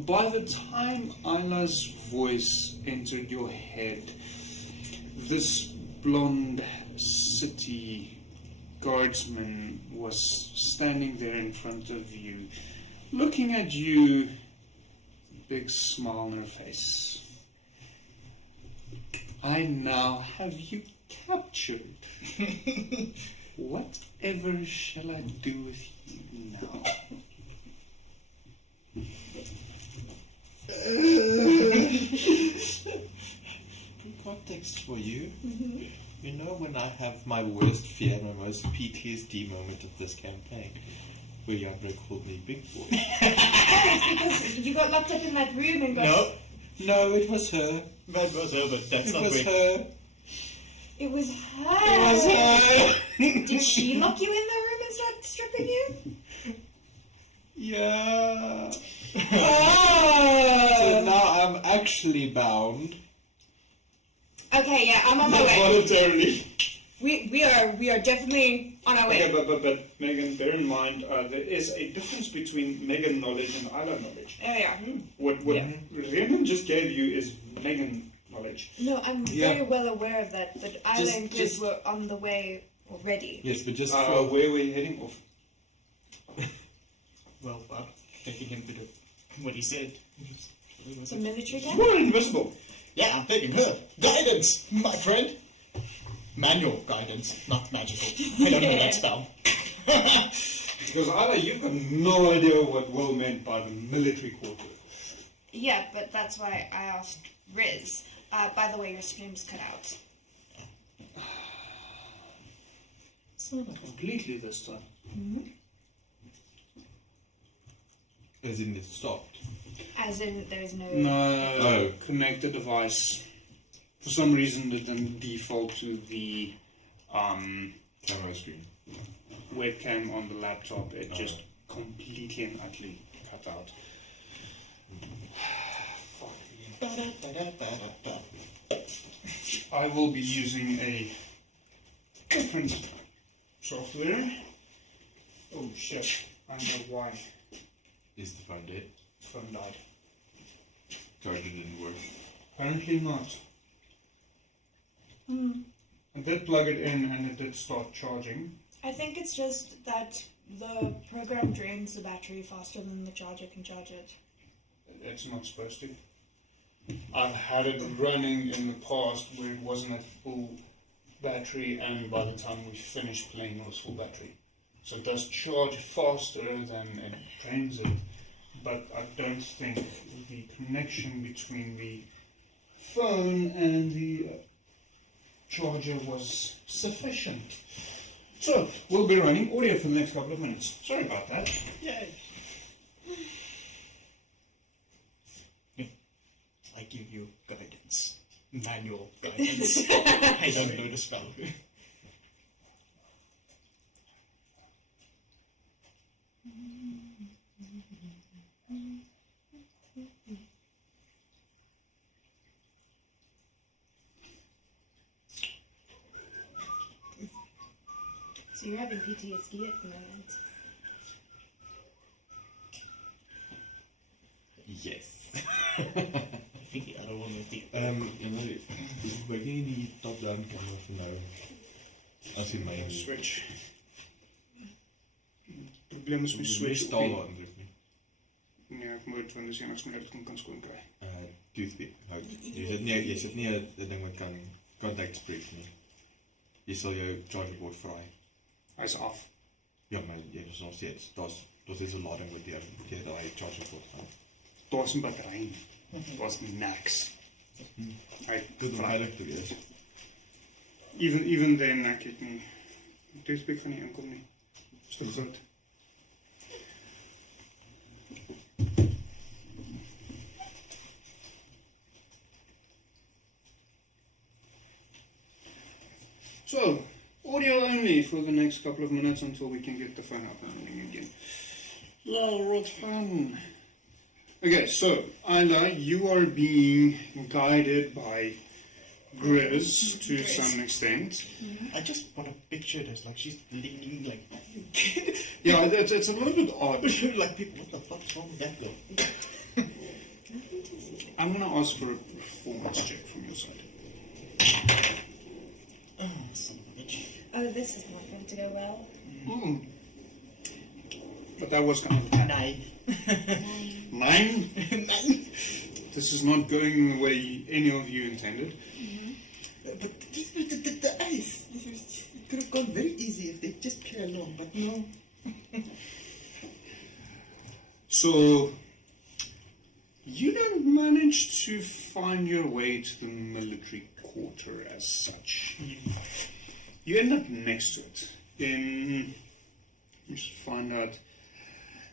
by the time Isla's voice entered your head, this blonde city guardsman was standing there in front of you, looking at you, big smile on her face. I now have you captured. Whatever shall I do with you now? Context for you. You know when I have my worst fear, my most PTSD moment of this campaign, where Yadra called me Big Boy. It's because you got locked up in that room and got... No, it was her. That was her, but that's It not was where... her. It was her. It was her. Did she lock you in the room and start stripping you? Yeah. Oh. So now I'm actually bound. Okay, yeah, I'm on my way. Voluntarily. We are definitely on our way. Okay, but Megan, bear in mind, there is a difference between Megan knowledge and Isla knowledge. There we are. What Raymond just gave you is Megan knowledge. No, I'm very well aware of that, but Isla and Chris just- were on the way already. Yes, but just Where were you heading off? Well, taking him to do what he said. The military camp? You're invisible. Yeah, I'm taking her. Guidance, my friend. Manual guidance, not magical. I don't know that spell. Because Isla, you've got no idea what Will meant by the military quarter. Yeah, but that's why I asked Riz. By the way, your stream's cut out. Completely this time. as in it stopped. As in, there's no... No, connect the device. For some reason, it didn't default to the Camera screen. webcam on the laptop. It just completely and utterly cut out. I will be using a different software. Oh shit, I know why. Is the phone dead? Phone died. Charger didn't work. Apparently not. I did plug it in and it did start charging. I think it's just that the program drains the battery faster than the charger can charge it. It's not supposed to. I've had it running in the past where it wasn't at full battery, and by the time we finished playing it was full battery. So it does charge faster than it drains it, but I don't think the connection between the phone and the charger was sufficient. So, we'll be running audio for the next couple of minutes. Sorry about that. Yay. I give you guidance. Manual guidance. I don't know the spell. So you're having PTSD at the moment. Yes. I think the other one was the... Wil jy die top-down camera vir nou as jy my Switch. Probleem is my switch. stal daar indruk nie. Nee, ek moet, want dis enigste manier dat ek kan skoon kry. Toothpick. Jy sit nie 'n ding wat kan contact spreek nie. Jy sal jou chargerboard vry. Hy's af. Ja, maar jy is nog steeds. Daar's is 'n lading wat jy daai chargerboard vry. Daar's 'n battery. Daar's niks. Hy Dit moet heilig te wees. Even then ek het nie toothpick van die inkom nie. Is dit goed? So, audio only for the next couple of minutes until we can get the phone up and running again. Yeah, what fun! Okay, so, Isla, you are being guided by Grizz to some extent. I just want to picture this, like she's leaning, like... Yeah, it's a little bit odd. like people, what the fuck's wrong with that girl? I'm gonna ask for a performance check from your side. Oh, son of a bitch. Oh, this is not going to go well. But that was kind of a 9. 9? 9. This is not going the way any of you intended. But the ice. It could have gone very easy if they just play along, but no. So, you don't manage to find your way to the military quarter as such. You end up next to it in, let's find out,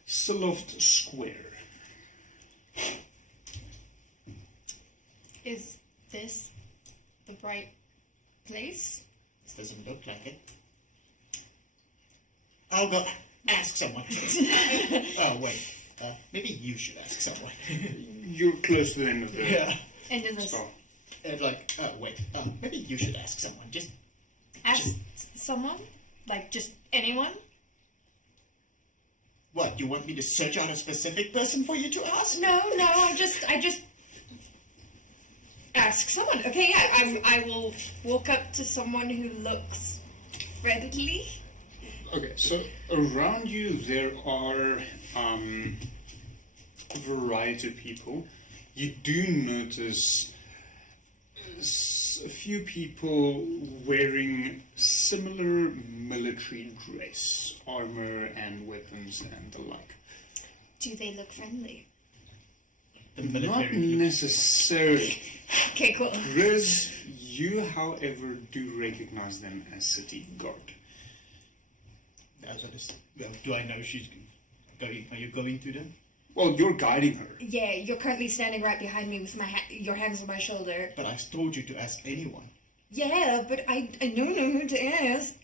Siloft Square. Is this the right place? This doesn't look like it. I'll go ask someone. Oh, wait. Maybe you should ask someone. You're close to the end of the End of this. star. Maybe you should ask someone. Just Ask someone? Like just anyone? what? You want me to search out a specific person for you to ask? No, I just ask someone. Okay, yeah, I will walk up to someone who looks friendly. Okay, so around you there are a variety of people. You do notice a few people wearing similar military dress, armor and weapons and the like. Do they look friendly? The Not military. necessarily. Okay, cool. Riz, you, however, do recognize them as city guard. Well, do I know she's going? Are you going to them? Well, you're guiding her. Yeah, you're currently standing right behind me with your hands on my shoulder. But I told you to ask anyone. Yeah, but I don't know who to ask.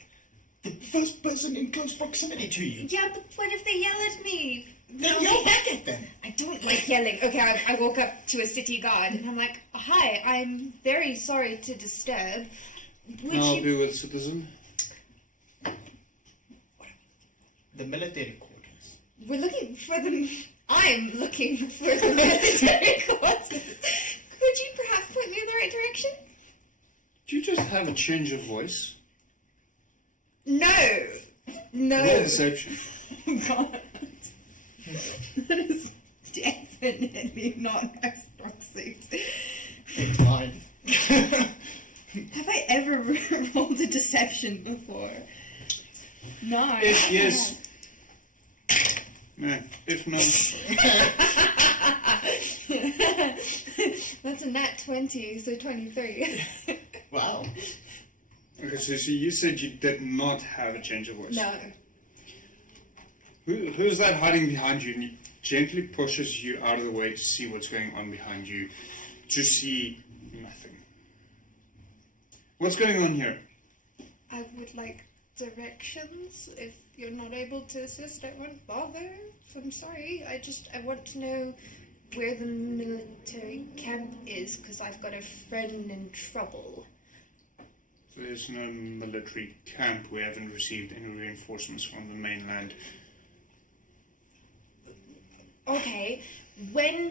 The first person in close proximity to you. Yeah, but what if they yell at me? Then yell back at them. I don't like yelling. Okay, I walk up to a city guard and I'm like, "Hi, I'm very sorry to disturb. Would I'll you?" be with citizen. The military quarters. We're looking for the. I'm looking for the military quarters. Could you perhaps point me in the right direction? Do you just have a change of voice? No. Roll deception. God. That is definitely not my strong suit. It's mine. Have I ever rolled a deception before? No. If yes. No. If no. That's a nat 20, so 23. Wow. Okay, so you said you did not have a change of voice. No. Who's that hiding behind you? And he gently pushes you out of the way to see what's going on behind you. To see nothing. What's going on here? I would like directions. If you're not able to assist, I won't bother. I'm sorry. I want to know where the military camp is, because I've got a friend in trouble. There's no military camp. We haven't received any reinforcements from the mainland. Okay, when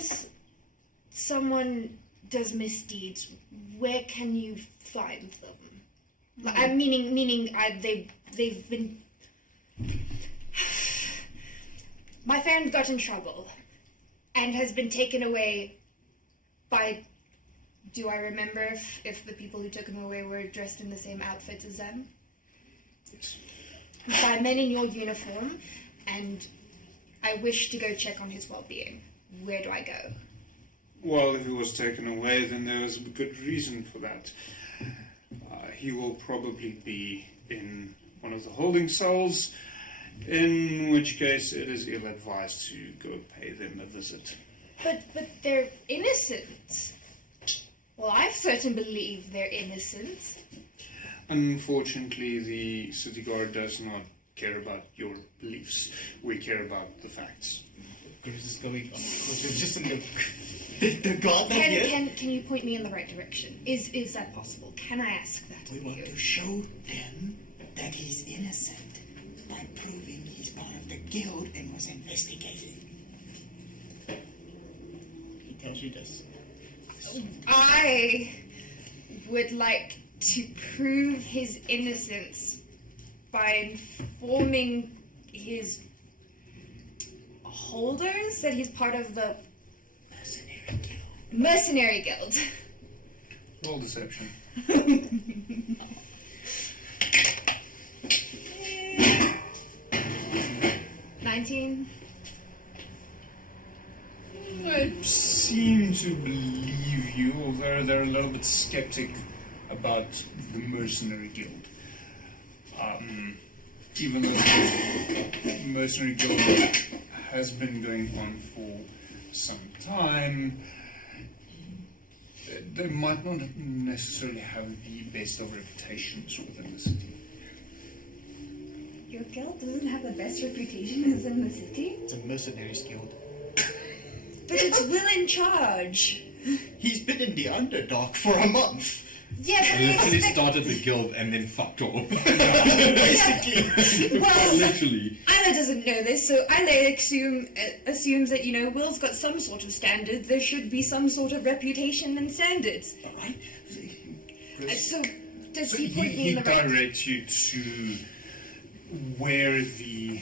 someone does misdeeds, where can you find them? Like, I'm meaning they've been. My friend got in trouble, and has been taken away by. Do I remember if the people who took him away were dressed in the same outfit as them? Yes. By men in your uniform, and I wish to go check on his well-being. Where do I go? Well, if he was taken away, then there was a good reason for that. He will probably be in one of the holding cells, in which case it is ill-advised to go pay them a visit. But they're innocent. Well, I certainly believe they're innocent. Unfortunately, the city guard does not care about your beliefs. We care about the facts. What is going on? Just in the guard not here? Can you point me in the right direction? Is that possible? Can I ask that We of want you? to show them that he's innocent by proving he's part of the guild and was investigated. He tells you this. I would like to prove his innocence by informing his holders that he's part of the Mercenary Guild. Roll deception. 19. I seem to believe you, although they're a little bit skeptic about the Mercenary Guild. Even though the Mercenary Guild has been going on for some time, they might not necessarily have the best of reputations within the city. Your guild doesn't have the best reputation as in the city? It's a mercenaries guild. But it's Will in charge. He's been in the Underdark for a month. Yeah, but He I literally expect... started the guild and then fucked off. Basically. Well, Literally. Isla doesn't know this, so Isla assumes that, you know, Will's got some sort of standards. There should be some sort of reputation and standards. Alright. So, does So he point me in the right... directs you to where the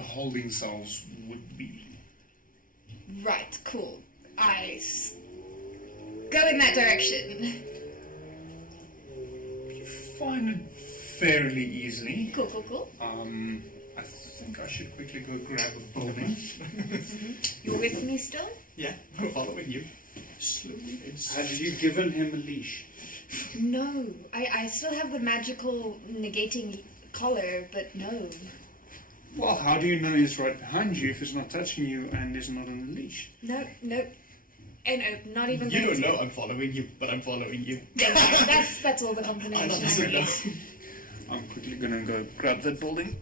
holding cells would be. Right, cool. Go in that direction. You find it fairly easily. Cool. I think I should quickly go grab a building. You're with me still? Yeah, I'm following you. Slowly. Have you given him a leash? No. I still have the magical negating collar, but no. Well, how do you know he's right behind you if he's not touching you and is not on a leash? Nope. And not even You that. don't know I'm following you, but I'm following you. That's all the combination I need. I'm quickly gonna go grab that building.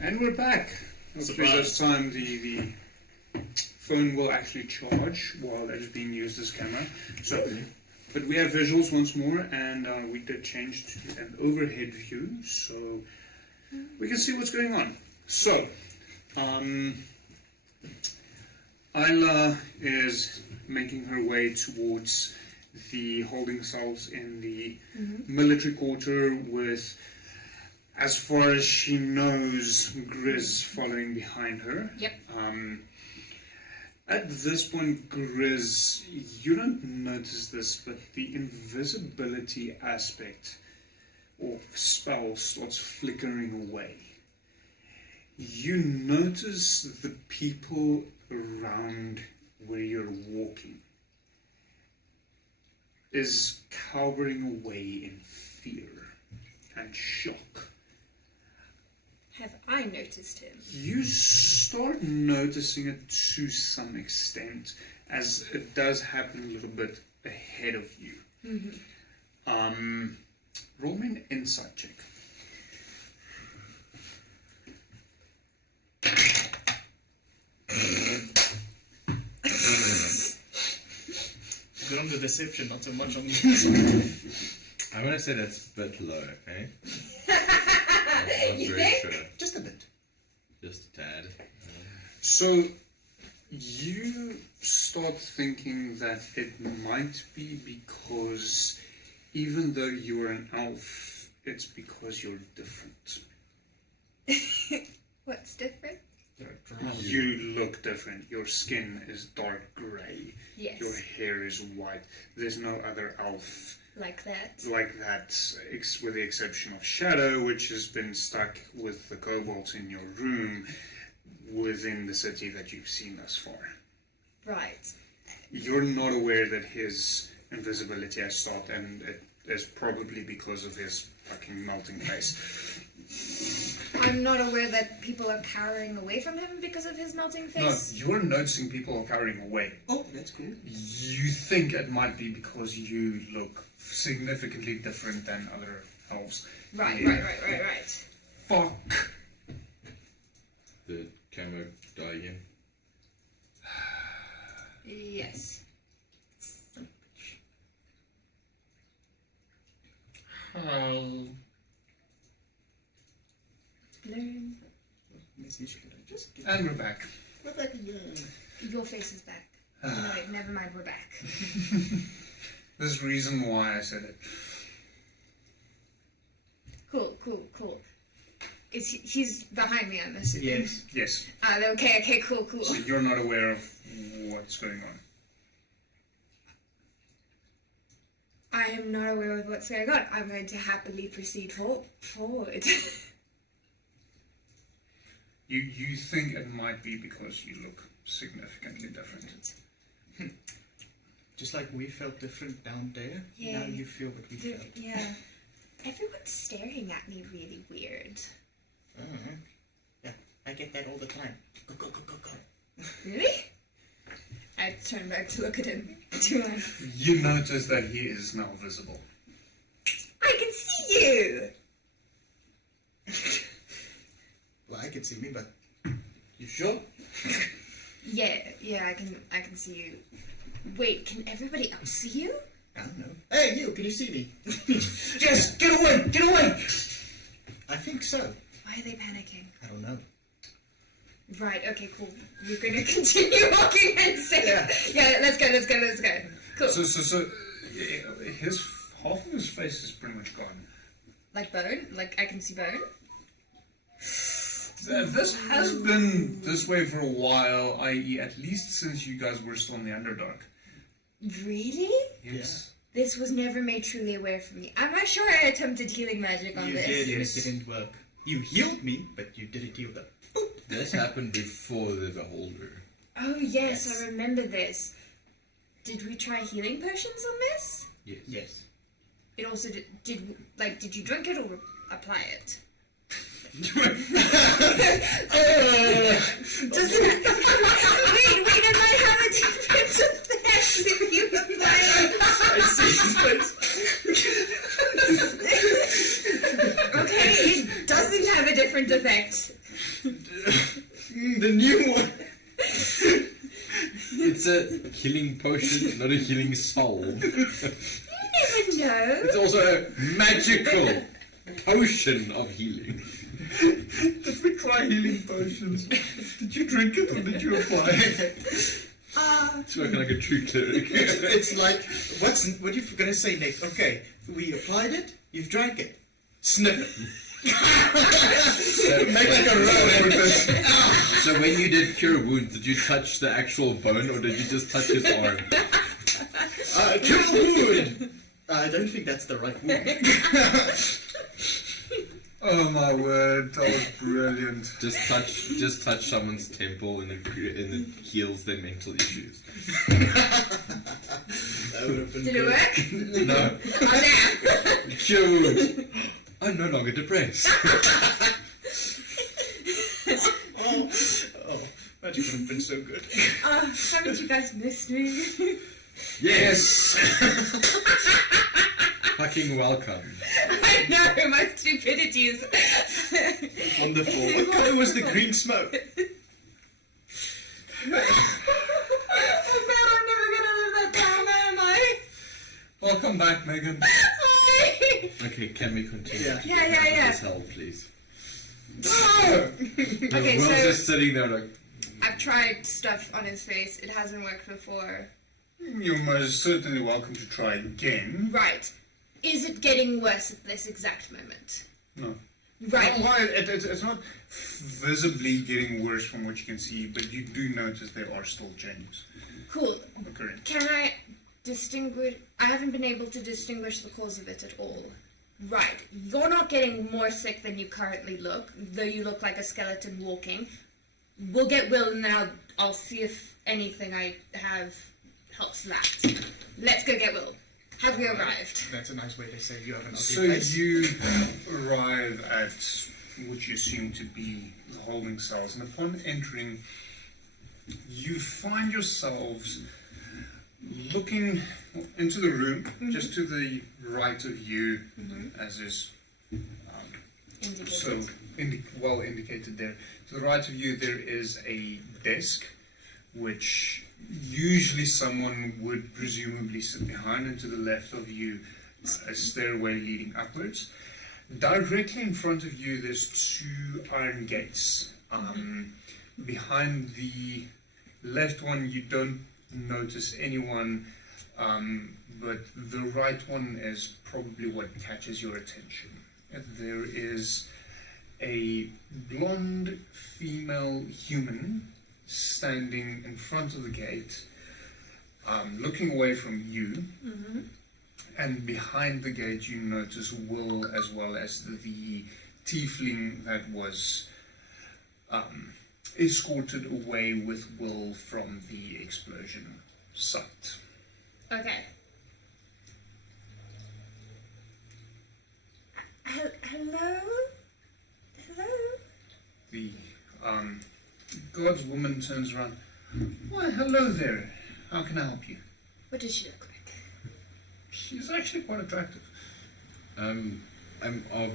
And we're back. Hopefully this time the phone will actually charge while it is being used as camera. So, but we have visuals once more, and we did change to an overhead view, so we can see what's going on. So, Isla is making her way towards the holding cells in the military quarter with, as far as she knows, Grizz following behind her. Yep. At this point, Grizz, you don't notice this, but the invisibility aspect or spell starts flickering away. You notice the people around where you're walking is cowering away in fear and shock. Have I noticed him? You start noticing it to some extent, as it does happen a little bit ahead of you. Roll me an insight check. Good on the deception, not so much on the inside. I'm gonna say that's a bit low, okay? You Very think? sure. Just a bit. Just a tad. So, you start thinking that it might be because even though you're an elf, it's because you're different. What's different? You look different. Your skin is dark grey. Yes. Your hair is white. There's no other elf Like that. like that, with the exception of Shadow, which has been stuck with the kobolds in your room within the city that you've seen thus far. Right. You're not aware that his invisibility has stopped, and it is probably because of his fucking melting face. I'm not aware that people are cowering away from him because of his melting No, face. you're noticing people are cowering away. Oh, that's cool. You think it might be because you look significantly different than other elves. Right. Fuck. The camera die again. Yes. Hi. Learn. And we're back. We're back again. Your face is back. No, wait, never mind, we're back. There's a reason why I said it. Cool. He's behind me, I'm assuming. Yes. Yes. Okay, cool. So you're not aware of what's going on. I am not aware of what's going on. I'm going to happily proceed forward. You think it might be because you look significantly different. Just like we felt different down there, Yeah. now you feel what we felt. Yeah. Everyone's staring at me really weird. Yeah, I get that all the time. Go. Really? I turn back to look at him. Do I? You notice that he is now visible. I can see you! Well, I can see me, but you sure? Yeah, I can see you. Wait, can everybody else see you? I don't know. Hey, you, can you see me? Yes, get away! I think so. Why are they panicking? I don't know. Right, okay, cool. We're gonna continue walking and say, yeah, let's go. Cool. So his half of his face is pretty much gone. Like bone? Like I can see bone? This has been this way for a while, i.e. at least since you guys were still in the Underdark. Really? Yes. This was never made truly aware from me. I'm not sure I attempted healing magic on You this. did, and it didn't work. You healed me, but you didn't heal them. This happened before the Beholder. Oh yes, I remember this. Did we try healing potions on this? Yes. It also did you drink it or apply it? Wait, it might have a different effect if you apply it. I see. Okay, it doesn't have a different effect. a healing potion, not a healing salve. You never know. It's also a magical potion of healing. Did we try healing potions? Did you drink it or did you apply it? It's working like a true cleric. It's like, what are you going to say next? Okay, we applied it, you've drank it. Sniff it. Make like a roll with it. So when you did cure wounds, did you touch the actual bone or did you just touch his arm? Cure wound! I don't think that's the right wound. Oh my word, that was brilliant. Just touch someone's temple and it heals their mental issues. That would have been Did it work? No. Oh, damn. Cure wounds. I'm no longer depressed. Oh, that would have been so good. Haven't you guys missed me? Yes. Fucking welcome. I know, my stupidity is... On the floor. What colour was the green smoke? God, I'm never gonna live that down, am I? Welcome back, Megan. Hi! Okay, can we continue? Yeah. This help, please. Okay, Will's so just sitting there like... I've tried stuff on his face. It hasn't worked before. You're most certainly welcome to try again. Right. Is it getting worse at this exact moment? No. Right. No, it's not visibly getting worse from what you can see, but you do notice there are still changes Cool. occurring. Can I distinguish... I haven't been able to distinguish the cause of it at all. Right. You're not getting more sick than you currently look, though you look like a skeleton walking. We'll get Will and then I'll see if anything I have helps that. Let's go get Will. Have we arrived? That's a nice way to say you have an ugly So face. you arrive at what you assume to be the holding cells, and upon entering, you find yourselves looking into the room, just to the right of you, as is so well indicated there. To the right of you, there is a desk, which usually someone would presumably sit behind, and to the left of you, a stairway leading upwards. Directly in front of you, there's two iron gates. Behind the left one, you don't notice anyone, but the right one is probably what catches your attention. There is a blonde female human standing in front of the gate, looking away from you, and behind the gate you notice Will, as well as the tiefling that was escorted away with Will from the explosion site. Okay. Hello? Hello? The God's woman turns around. Why, hello there. How can I help you? What does she look like? She's actually quite attractive. Are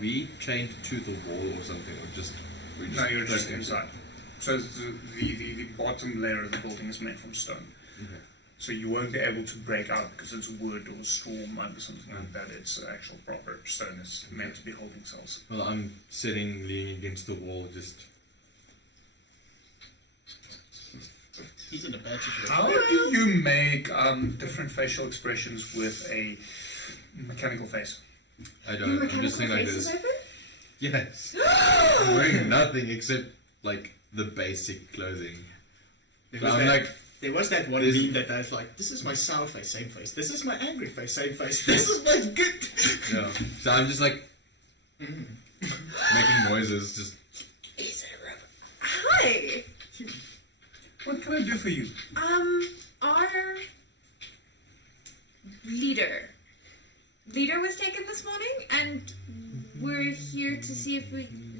we chained to the wall or something, or just... No, you're just inside. So the bottom layer of the building is made from stone. Okay. So you won't be able to break out because it's wood or straw, mud or something like that. It's actual proper stone. It's meant to be holding cells. Well, I'm sitting, leaning against the wall, just... He's in a bad situation. How do you make different facial expressions with a mechanical face? I don't. I'm just saying like this. Yes. I'm wearing nothing except like the basic clothing. There was that one meme that I was like, this is my sour face, same face. This is my angry face, same face. This is my good. Yeah. So I'm just like making noises. Just. Is it a robot? Hi! What can I do for you? Our leader was taken this morning, and we're here to see if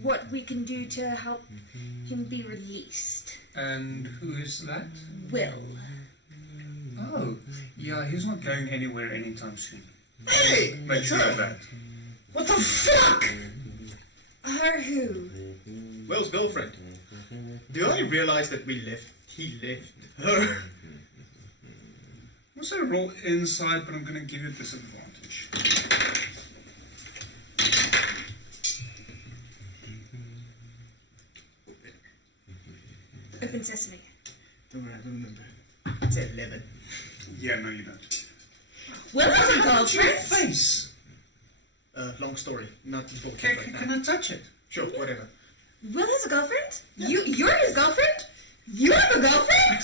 what we can do to help him be released. And who is that? Will. Oh, yeah, he's not going anywhere anytime soon. Hey! Make sure of that. What the fuck? Her who? Will's girlfriend. Do I realize that he left her? Also roll inside, but I'm going to give you disadvantage. Open sesame. Don't worry, I don't remember. It's 11. Yeah, no, you don't. Well, that's a What's your girlfriend. face? Long story, not important Can, right can now. I touch it? Sure, whatever. Will has a girlfriend? You're his girlfriend? You have a girlfriend?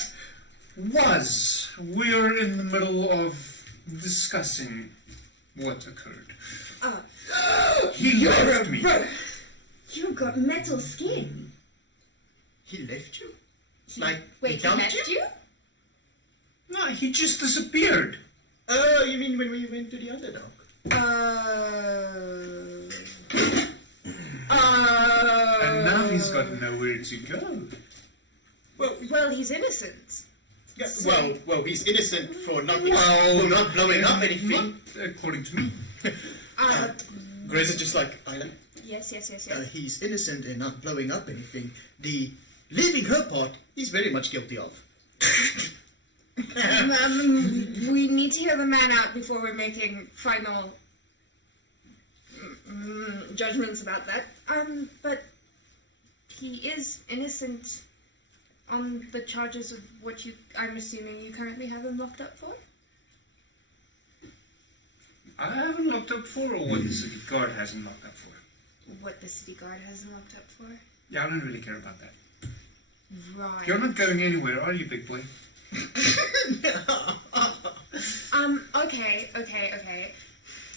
Was. We're in the middle of discussing what occurred. He left me. You've got metal skin. He left you? Like, Wait, he he dumped left you? you? No, he just disappeared. Oh, you mean when we went to the underdog? And now he's got nowhere to go. Well, he's innocent. Yeah, well, he's innocent for not blowing up anything. Not according to me. Grace is just like, Isla, Yes. he's innocent in not blowing up anything. The leaving her part, he's very much guilty of. We need to hear the man out before we're making final judgments about that. But he is innocent on the charges of what I'm assuming you currently have him locked up for? I haven't locked up for, or what the city guard hasn't locked up for. What the city guard has him locked up for? Yeah, I don't really care about that. Right. You're not going anywhere, are you, big boy? Okay.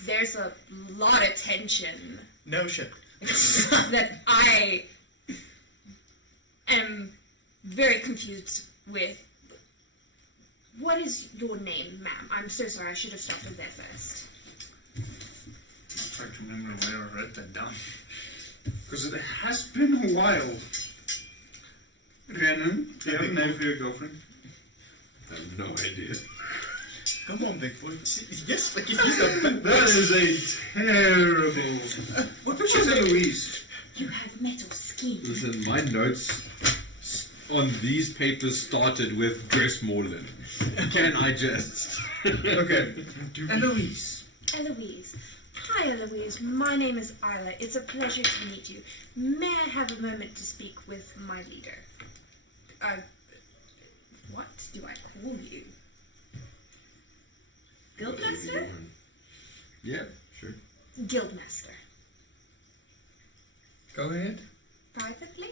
There's a lot of tension No shit. that I am very confused with. What is your name, ma'am? I'm so sorry, I should have started there first. I'm trying to remember where I wrote that down. Because it has been a while. Rhiannon, do you have a name for your girlfriend? I have no idea. Come on, big boy. Yes, like if he's a... That is a terrible... What Which is Eloise? You have metal skin. Listen, my notes on these papers started with dress Morlin. Can I just? Okay. Eloise. Eloise. Hi, Eloise. My name is Isla. It's a pleasure to meet you. May I have a moment to speak with my leader? What do I call you? Guildmaster? Yeah, sure. Guildmaster. Go ahead. Privately?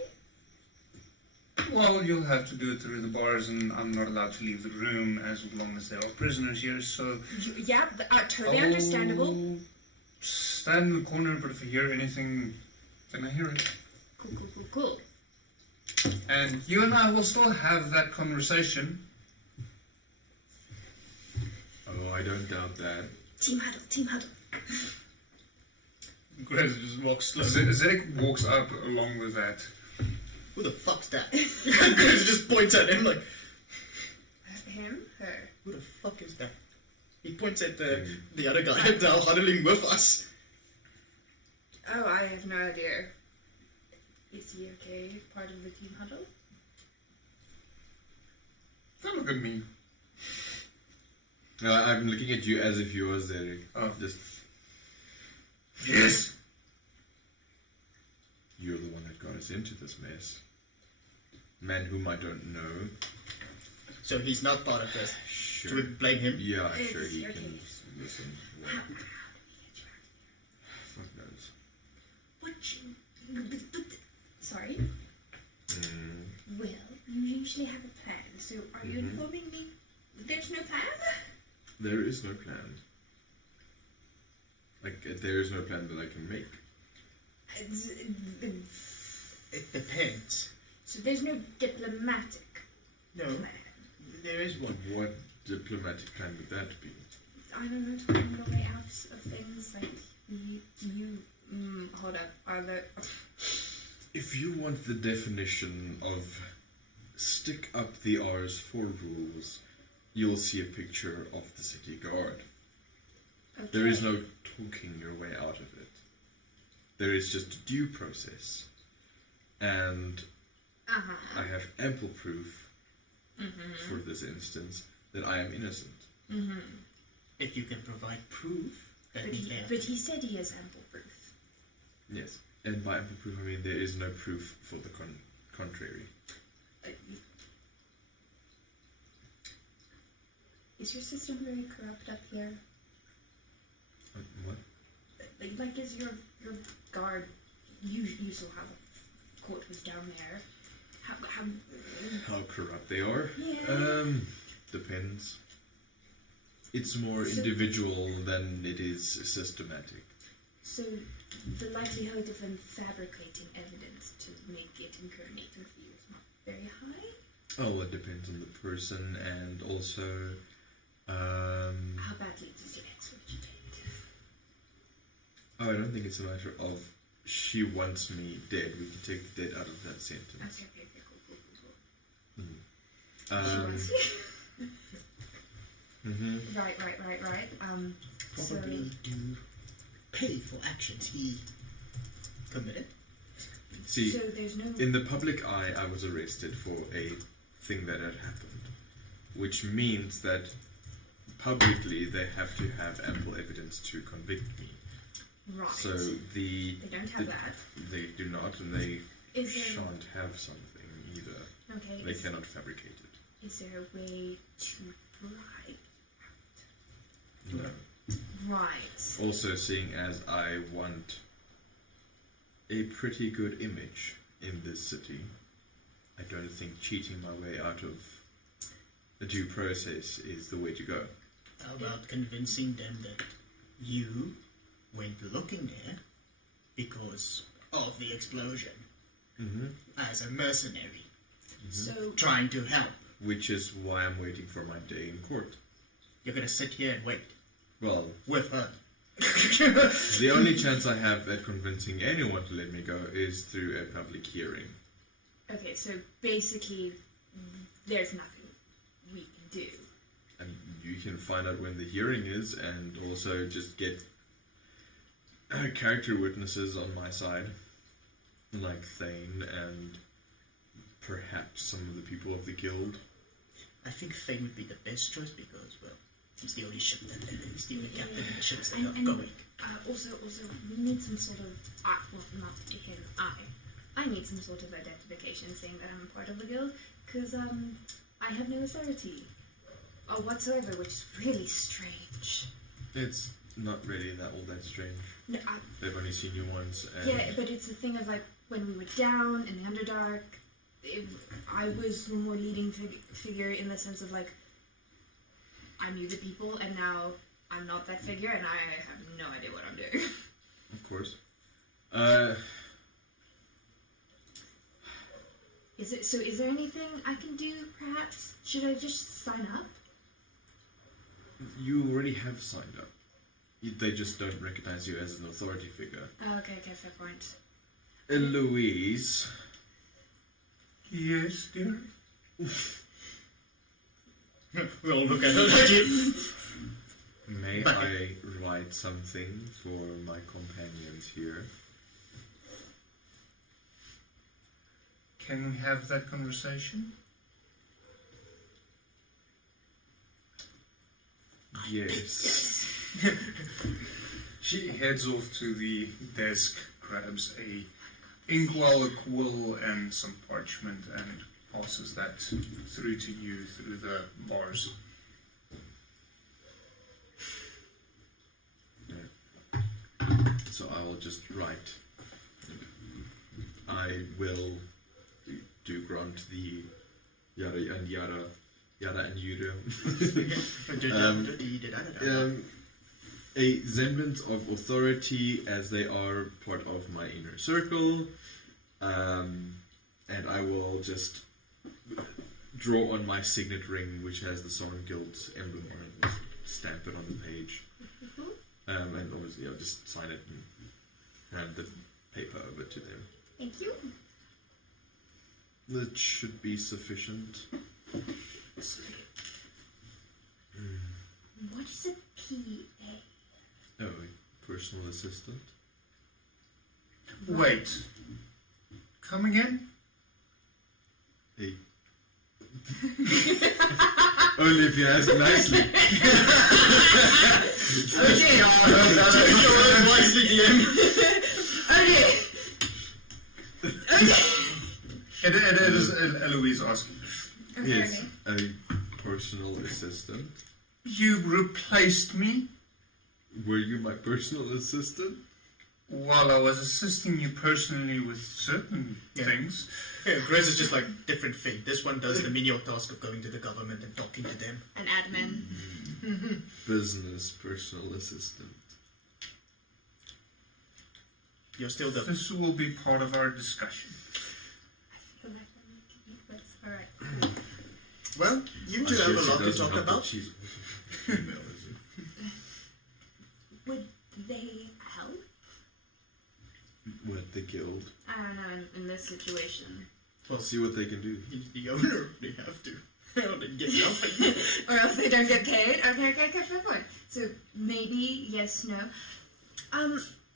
Well, you'll have to do it through the bars, and I'm not allowed to leave the room as long as there are prisoners here, so... Yeah, totally understandable. Stand in the corner, but if you hear anything, then I hear it. Cool. And you and I will still have that conversation. Oh, I don't doubt that. Team huddle. Grace just walks slowly. Zedek walks up along with that. Who the fuck's that? Grace just points at him like... Him? Her? Who the fuck is that? He points at the other guy now huddling with us. Oh, I have no idea. Is he okay? Part of the team huddle? Don't look at me. I'm looking at you as if you was there. Oh. Just, Yes. you're the one that got us into this mess. Man whom I don't know. So he's not part of this. Sure. Should we blame him? Yeah, It's sure he okay. can listen. Well, fuck knows. Sorry? Mm. Well, you usually have a plan, so are you informing me there's no plan? There is no plan. Like, there is no plan that I can make. It depends. So there's no diplomatic No, plan. there is one. What diplomatic plan would that be? I don't know, talking your way out of things, like, hold up, are there... If you want the definition of stick up the R's for rules, you'll see a picture of the city guard. Okay. There is no talking your way out of it. There is just a due process. And I have ample proof for this instance that I am innocent. Mm-hmm. If you can provide proof, that But means he, they have but to. he said he has ample proof. Yes. And by ample proof, I mean there is no proof for the contrary. Is your system very corrupt up here? What? Like, is your guard? You still have a court who's down there. How corrupt they are? Yeah. Depends. It's more individual than it is systematic. So the likelihood of them fabricating evidence to make it incriminating for you is not very high? Oh, it depends on the person and also How badly does your ex-witch take? oh, I don't think it's a matter of she wants me dead. We can take the dead out of that sentence. Okay, cool. She wants Mm-hmm. Right. So Probably do pay for actions he committed. See, so there's no. in the public eye, I was arrested for a thing that had happened, which means that publicly they have to have ample evidence to convict me. Right. So they don't have that. They do not, and they Is there? shan't have something either. Okay. They cannot fabricate it. Is there a way to bribe? No. Right. Also, seeing as I want a pretty good image in this city, I don't think cheating my way out of the due process is the way to go. How about convincing them that you went looking there because of the explosion as a mercenary, So trying to help? Which is why I'm waiting for my day in court. You're gonna sit here and wait Well, with her. the only chance I have at convincing anyone to let me go is through a public hearing. okay, so basically, there's nothing we can do. And you can find out when the hearing is, and also just get character witnesses on my side, like Thane and perhaps some of the people of the guild. I think Thane would be the best choice because, well, he's the only ship that he's the only captain in the ships that are going. Also, we need some sort of, well, not him, I need some sort of identification saying that I'm a part of the guild, because, I have no authority whatsoever, which is really strange. It's not really all that strange. No, They've only seen you once, and yeah, but it's the thing of, like, when we were down in the Underdark, I was the more leading figure in the sense of, like, I knew the people, and now I'm not that figure, and I have no idea what I'm doing. of course. Is there anything I can do, perhaps? Should I just sign up? You already have signed up. They just don't recognize you as an authority figure. Oh, okay, fair point. Louise. Yes, dear. We'll look at her. May I write something for my companions here? Can we have that conversation? Yes. She heads off to the desk, grabs a inkwell, a quill, and some parchment, and passes that through to you through the bars. So I will just write. I will do grant the yada and yada and yuda. A semblance of authority as they are part of my inner circle, and I will just draw on my signet ring, which has the Sovereign Guild's emblem on it, and stamp it on the page. And obviously I'll just sign it and hand the paper over to them. Thank you. That should be sufficient. What is a PA? Oh, a personal assistant? Wait. Come again? A Only if you ask nicely. Okay. Okay. It is Eloise asking. Yes, a personal assistant. You replaced me Were you my personal assistant? while I was assisting you personally with certain things. Yeah, Grizz is just like different thing. This one does the menial task of going to the government and talking to them. An admin. Business personal assistant. You're still the. This will be part of our discussion. Alright. Well, you two have a lot to talk about. Would they help? What, the guild? I don't know, in this situation. Well, see what they can do. He's the owner. They have to. Or they get nothing. Or else they don't get paid, or they get kept on board. So maybe, yes, no.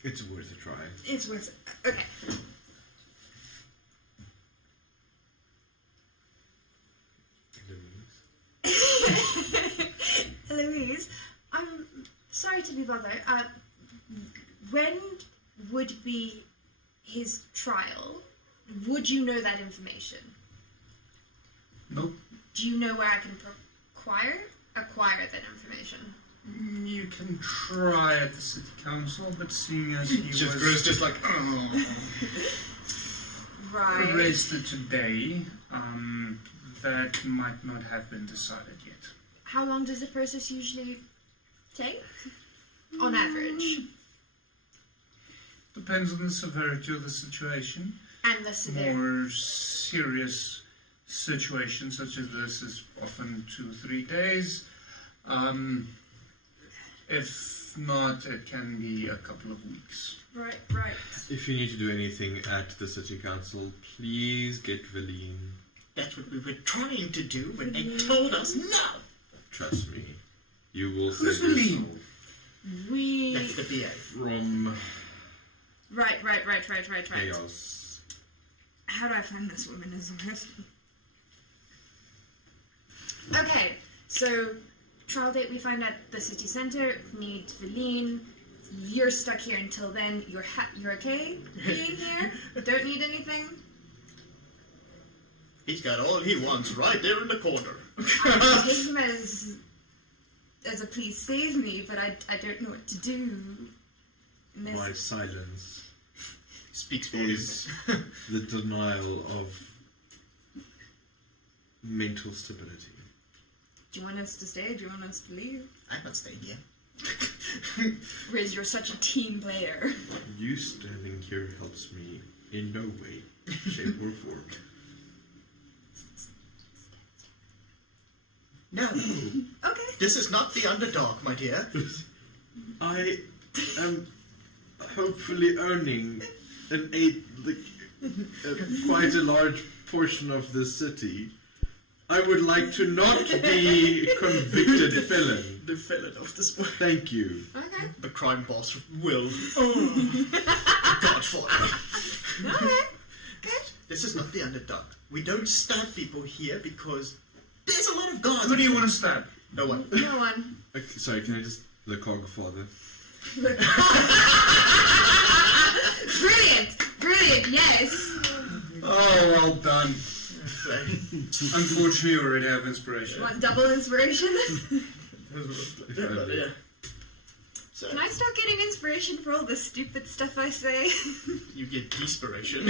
It's worth a try. It's worth it. Okay. Eloise, I'm sorry to be bothered. When would be his trial? Would you know that information? Nope. Do you know where I can acquire that information? You can try at the city council, but seeing as he Just was Grizz just like. Right. arrested today, that might not have been decided yet. How long does the process usually take? On average. Depends on the severity of the situation. And the severity. More serious situations such as this is often 2 or 3 days. If not, it can be a couple of weeks. Right. If you need to do anything at the city council, please get Valine. That's what we were trying to do when they told us no. Trust me. You will Who's save Valine? yourself That's the PA. from Right. chaos. How do I find this woman as a person? Okay, so trial date we find at the city center. Need Valine. You're stuck here until then. You're okay being here? Don't need anything? He's got all he wants right there in the corner. I take him as a please save me, but I don't know what to do. in this. My silence Speaks for is him. the denial of mental stability. Do you want us to stay or do you want us to leave? I'm not staying here. Riz, you're such a team player. You standing here helps me in no way, shape, or form. No, Okay. this is not the underdog, my dear. I am hopefully owning quite a large portion of the city. I would like to not be a convicted felon. The felon of this world. Thank you. Okay. The crime boss will. Godfather. Okay. Good. This is not the underdog. We don't stab people here because there's a lot of guards. Who do you want to stab? No one. No one. Okay, sorry, can I just the Cogfather? Brilliant, yes. Oh, well done. Unfortunately, you already have inspiration. Want double inspiration? Yeah. So Can I start getting inspiration for all the stupid stuff I say? you get inspiration.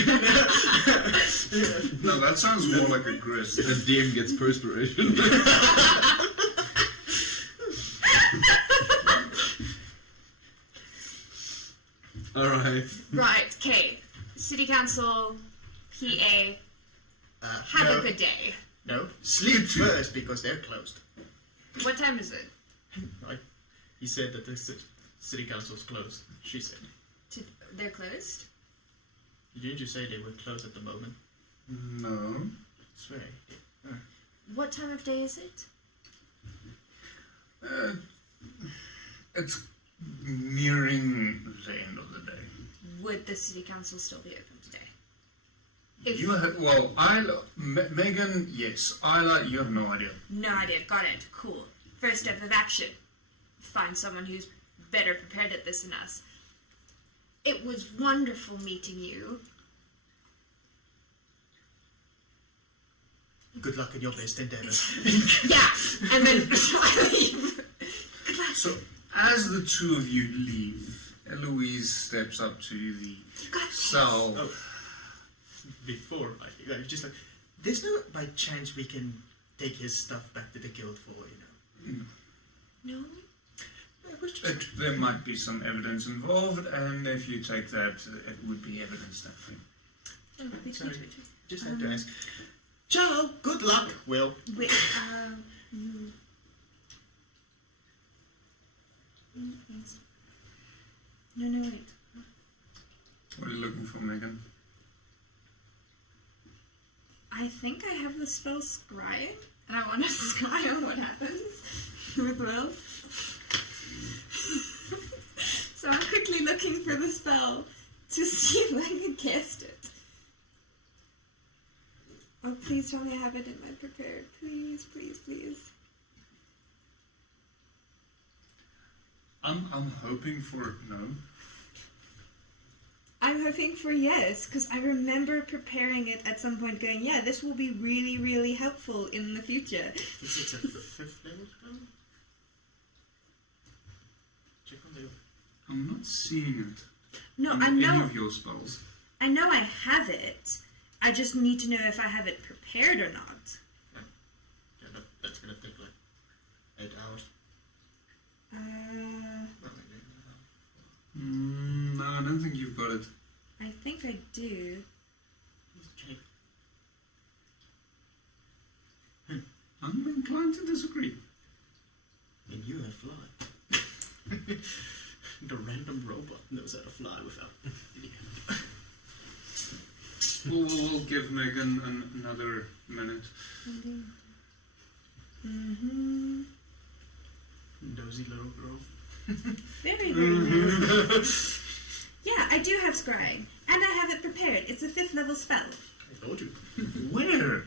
No, that sounds more like a grist. The DM gets perspiration. Alright. Right, okay. City Council, PA, have no, a good day. No, sleep first because they're closed. What time is it? He said that the city council's closed. She said. They're closed? Didn't you say they were closed at the moment? No. Swear. What time of day is it? It's nearing the end of the day. Would the City Council still be open today? You have, well, Megan, yes. Isla, you have no idea. No idea. Got it. Cool. First step of action. Find someone who's better prepared at this than us. It was wonderful meeting you. Good luck in your best endeavors. Yeah, and then I leave. So, as the two of you leave, Eloise steps up to the cell. Oh. Before I just like, there's no by chance we can take his stuff back to the guild for, No? There might be some evidence involved, and if you take that, it would be evidence that Sorry, just had to ask. Ciao, good luck, Will. Wait, No, wait. What are you looking for, Megan? I think I have the spell Scry, and I want to scry on what happens with Will. So I'm quickly looking for the spell to see if I can cast it. Oh, please tell me I have it in my prepared. Please, please, please. I'm hoping for no. I'm hoping for yes, because I remember preparing it at some point going, yeah, this will be really, really helpful in the future. Is it a 5th level spell? Check on the... I'm not seeing it. No, in I know. any of your spells. I know I have it. I just need to know if I have it prepared or not. Yeah, that's gonna take like 8 hours. No, I don't think you've got it. I think I do. Let's check. I'm inclined to disagree. And you have fly. The random robot knows how to fly without. We'll give Megan another minute. Mm-hmm. Nosy little girl. Very, very new. Yeah, I do have scrying. And I have it prepared. It's a 5th level spell. I told you. Where?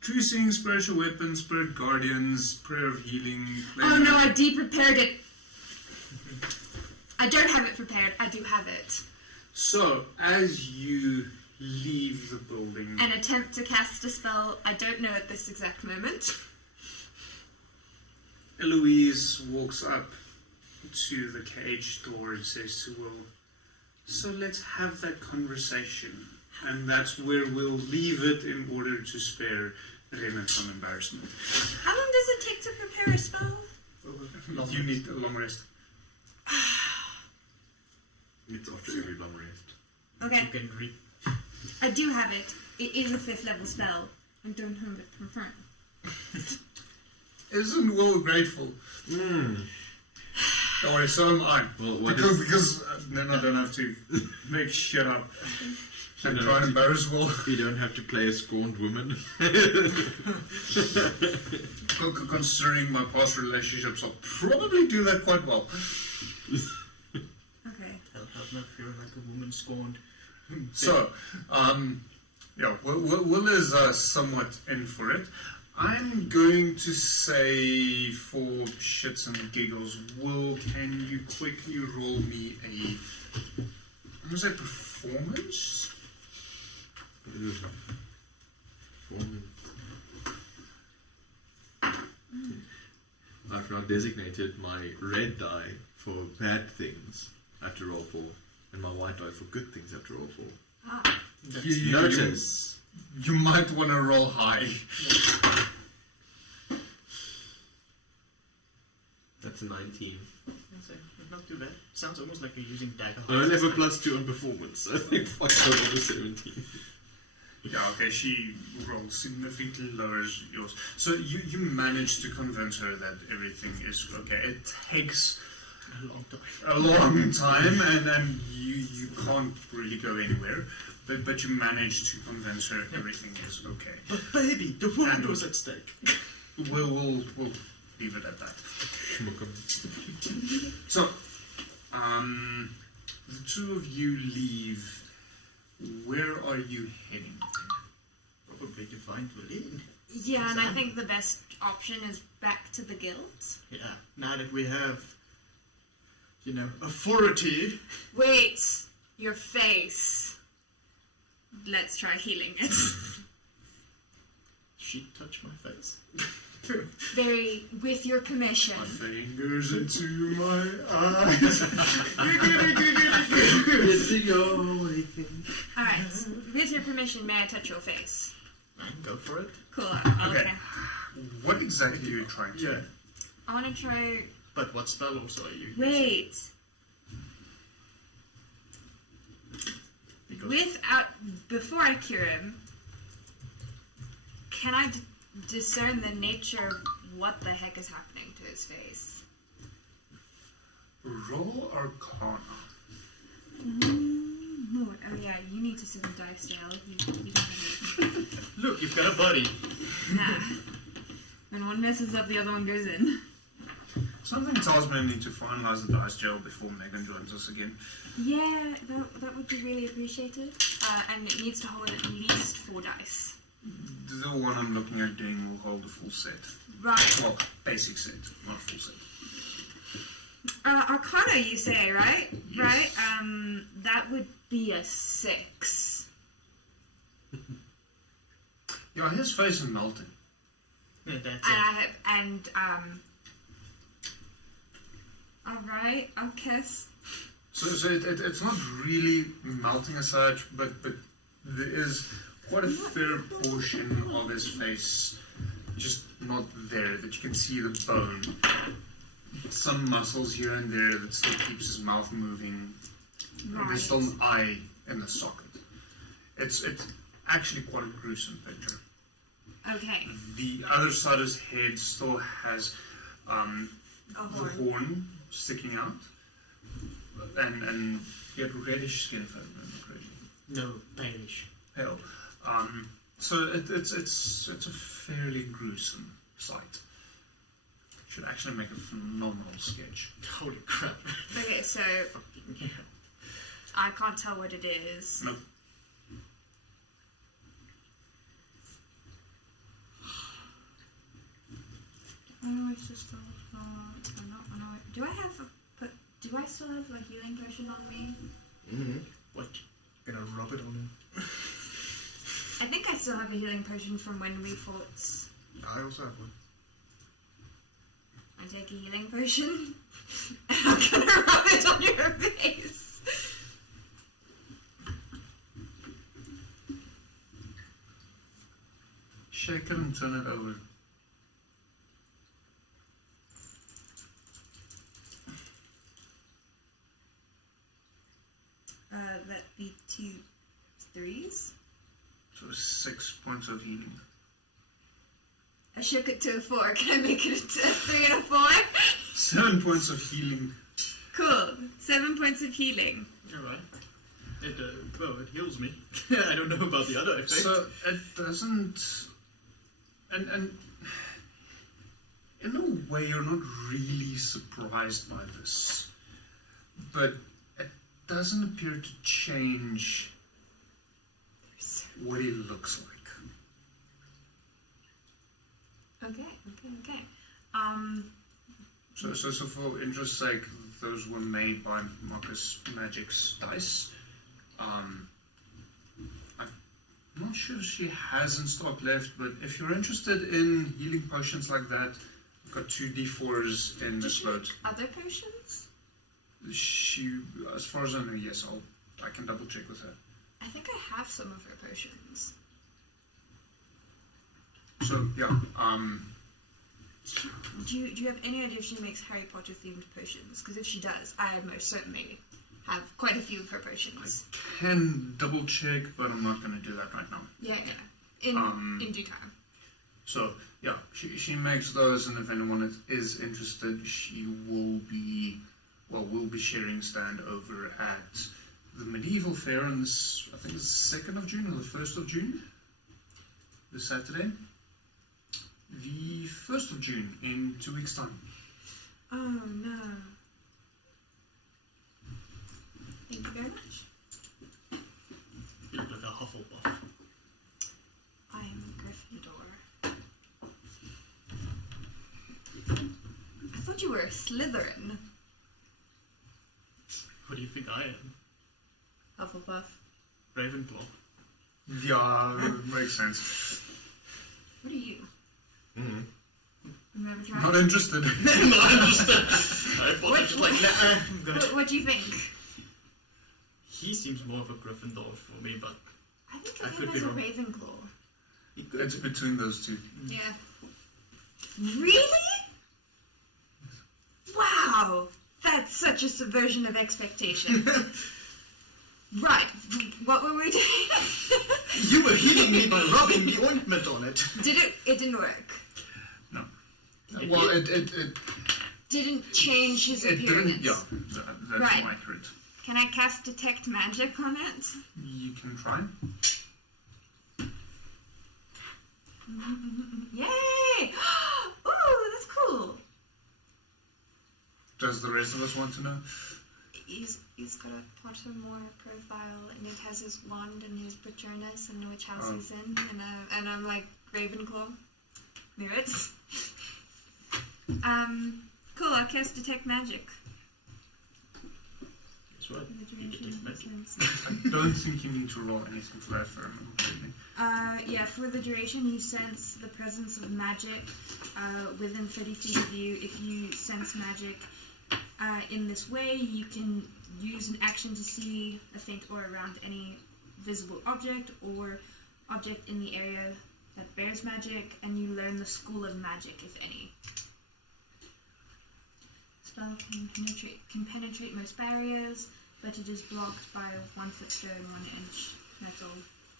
True Seeing, Spiritual Weapons, Spirit Guardians, Prayer of Healing. Oh no, I de-prepared it. I don't have it prepared. I do have it. So, as you leave the building... An attempt to cast a spell I don't know at this exact moment. Eloise walks up to the cage door and says to Will, so let's have that conversation. And that's where we'll leave it in order to spare Rena some embarrassment. How long does it take to prepare a spell? You need a long rest. It's after every long rest. Okay. You can read. I do have it. It is a 5th level spell. I don't have it prepared. Isn't Will grateful? Don't worry, so am I. Well, what because then I don't have to make shit up and try and embarrass Will. You don't have to play a scorned woman. Considering my past relationships, I'll probably do that quite well. Okay. I'll have no fear like a woman scorned. So, yeah, Will is somewhat in for it. I'm going to say, for shits and giggles, Will, can you quickly roll me I'm going to say performance? I've now designated my red die for bad things I have to roll for, and my white die for good things I have to roll for. Notice. You might want to roll high. That's a 19. Not too bad. Sounds almost like you're using dagger. I only have a +2 on performance. I think fuck I rolled a 17. Yeah, okay, she rolled significantly lower as yours. So you managed to convince her that everything is okay. It takes a long time, and you can't really go anywhere. But you managed to convince her everything is okay. But baby, the world was at stake. We'll leave it at that. So, the two of you leave Where are you heading? Probably to find Willie. Yeah, and I think the best option is back to the guild. Yeah, now that we have, authority. Wait, your face. Let's try healing it. She touched my face. Very, with your permission. My fingers into my eyes. Alright, with your permission, may I touch your face? Go for it. Cool, Okay. What exactly are you trying to do? I want to try... But what spell also are you using? Wait. Before I cure him, can I discern the nature of what the heck is happening to his face? Roll Arcana. Oh yeah, you need to sit the dice, Dale. You don't Look, you've got a buddy. Nah. When one messes up, the other one goes in. Something tells me I need to finalize the dice jail before Megan joins us again. Yeah, that would be really appreciated. And it needs to hold at least 4 dice. The one I'm looking at doing will hold a full set. Right. Well, basic set, not full set. Arcana, you say, right? Yes. Right? That would be a 6. Yeah, his face is melting. Yeah, that's And alright, I'll kiss. So it's not really melting as such, but there is quite a fair portion of his face just not there, that you can see the bone. Some muscles here and there that still keeps his mouth moving. Right. There's still an eye in the socket. It's actually quite a gruesome picture. Okay. The other side of his head still has A the horn sticking out. And he had reddish skin, if I remember correctly. No, palish. Pale. So it's a fairly gruesome sight. Should actually make a phenomenal sketch. Holy crap. Okay, so Yeah. I can't tell what it is. Nope. Do I still have a healing potion on me? Mm-hmm. What? Gonna rub it on him? I think I still have a healing potion from when we fought. I also have one. I take a healing potion. And I'm gonna rub it on your face. Shake it and turn it over. That'd be 2 3s. So 6 points of healing. I shook it to a 4. Can I make it a 3 and a 4? 7 points of healing. Cool. 7 points of healing. Alright. It heals me. I don't know about the other effects. So it doesn't... And in a way you're not really surprised by this. But it doesn't appear to change what he looks like. Okay. So for interest's sake, those were made by Marcus Magic's dice. I'm not sure if she has in stock left, but if you're interested in healing potions like that, I've got 2 D4s in this load. Other potions? She, as far as I know, yes, I can double check with her. I think I have some of her potions. So yeah, Do you have any idea if she makes Harry Potter themed potions? Because if she does, I most certainly have quite a few of her potions. can double check, but I'm not going to do that right now. Yeah. In due time. So yeah, she makes those, and if anyone is interested, she will be, we'll be sharing stand over at the medieval fair on this, I think it's the 2nd of June or the 1st of June, this Saturday. The 1st of June in 2 weeks' time. Oh no. Thank you very much. Hufflepuff? I am a Gryffindor. I thought you were a Slytherin. What do you think I am? Hufflepuff. Ravenclaw. Yeah, makes sense. What are you? Mm-hmm. I've never tried. Not interested. Not interested. I thought I was like, nah, I'm good. What do you think? He seems more of a Gryffindor for me, but I think I of could him be as a wrong. Ravenclaw. It's between those two. Yeah. Really? Wow! That's such a subversion of expectation. Right, what were we doing? You were healing me by rubbing the ointment on it. It didn't work. No. Well, it Didn't change his it appearance. didn't. Yeah, that's Right. more accurate. Can I cast Detect Magic on it? You can try. Yay! Ooh, that's cool. Does the rest of us want to know? He's got a Pottermore profile, and it has his wand and his Patronus and which house he's in, and I'm like Ravenclaw. Mirrors. Cool. I'll cast Detect Magic. That's right. You detect magic. I don't think you need to roll anything for that, if I remember correctly. Yeah, for the duration, you sense the presence of magic within 30 feet of you. If you sense magic in this way, you can use an action to see a faint aura around any visible object or object in the area that bears magic, and you learn the school of magic, if any. Spell can penetrate most barriers, but it is blocked by a 1 foot stone, 1 inch metal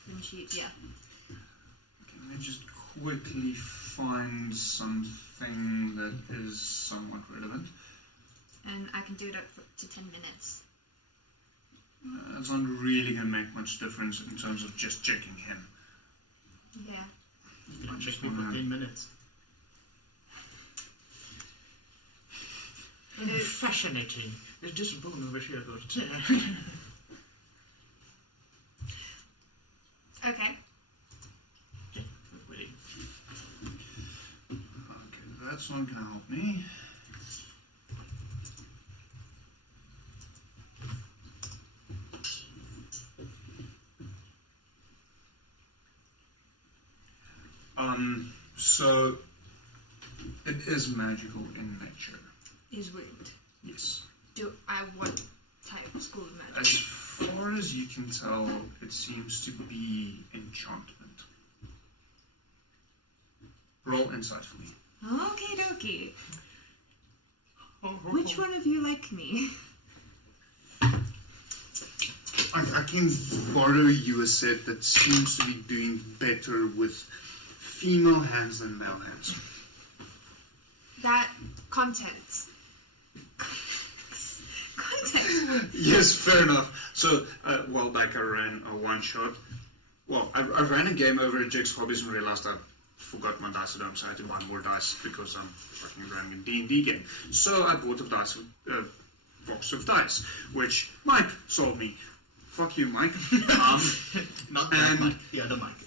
thin sheet. Yeah. Okay, let me just quickly find something that is somewhat relevant. And I can do it up to 10 minutes. That's not really going to make much difference in terms of just checking him. Yeah. You can check me for 10 minutes. Fascinating. Is this bone over here good? Okay. Okay, waiting. Okay, that's not going to help me. So it is magical in nature. Is wound. Yes. What type of school of magic? As far as you can tell, it seems to be enchantment. Roll insight for me. Okie dokie. Which one of you like me? I can borrow you a set that seems to be doing better with female hands than male hands. That contents. Contents. Yes, fair enough. So, a while back I ran a one-shot. Well, I ran a game over at Jake's Hobbies and realized I forgot my dice at home, so I had to buy more dice because I'm fucking running a D&D game. So I bought a box of dice, which Mike sold me. Fuck you, Mike. Not that Mike, the other Mike.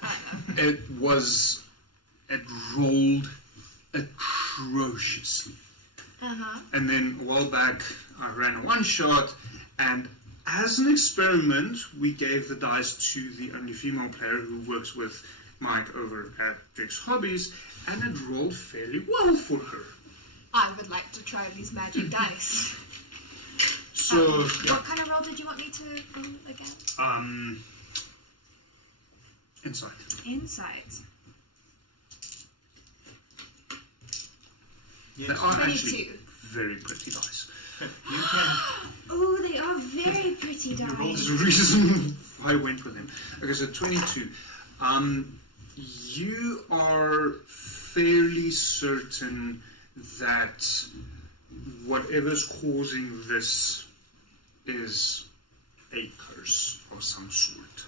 It rolled atrociously. And then a while back, I ran a one-shot, and as an experiment, we gave the dice to the only female player who works with Mike over at Jake's Hobbies, and it rolled fairly well for her. I would like to try these magic dice. So, What kind of roll did you want me to roll again? insight. Insight. They are 22. actually very pretty dice. Oh, they are very pretty dice. There's a reason I went with him. Okay, so 22. You are fairly certain that whatever's causing this is a curse of some sort.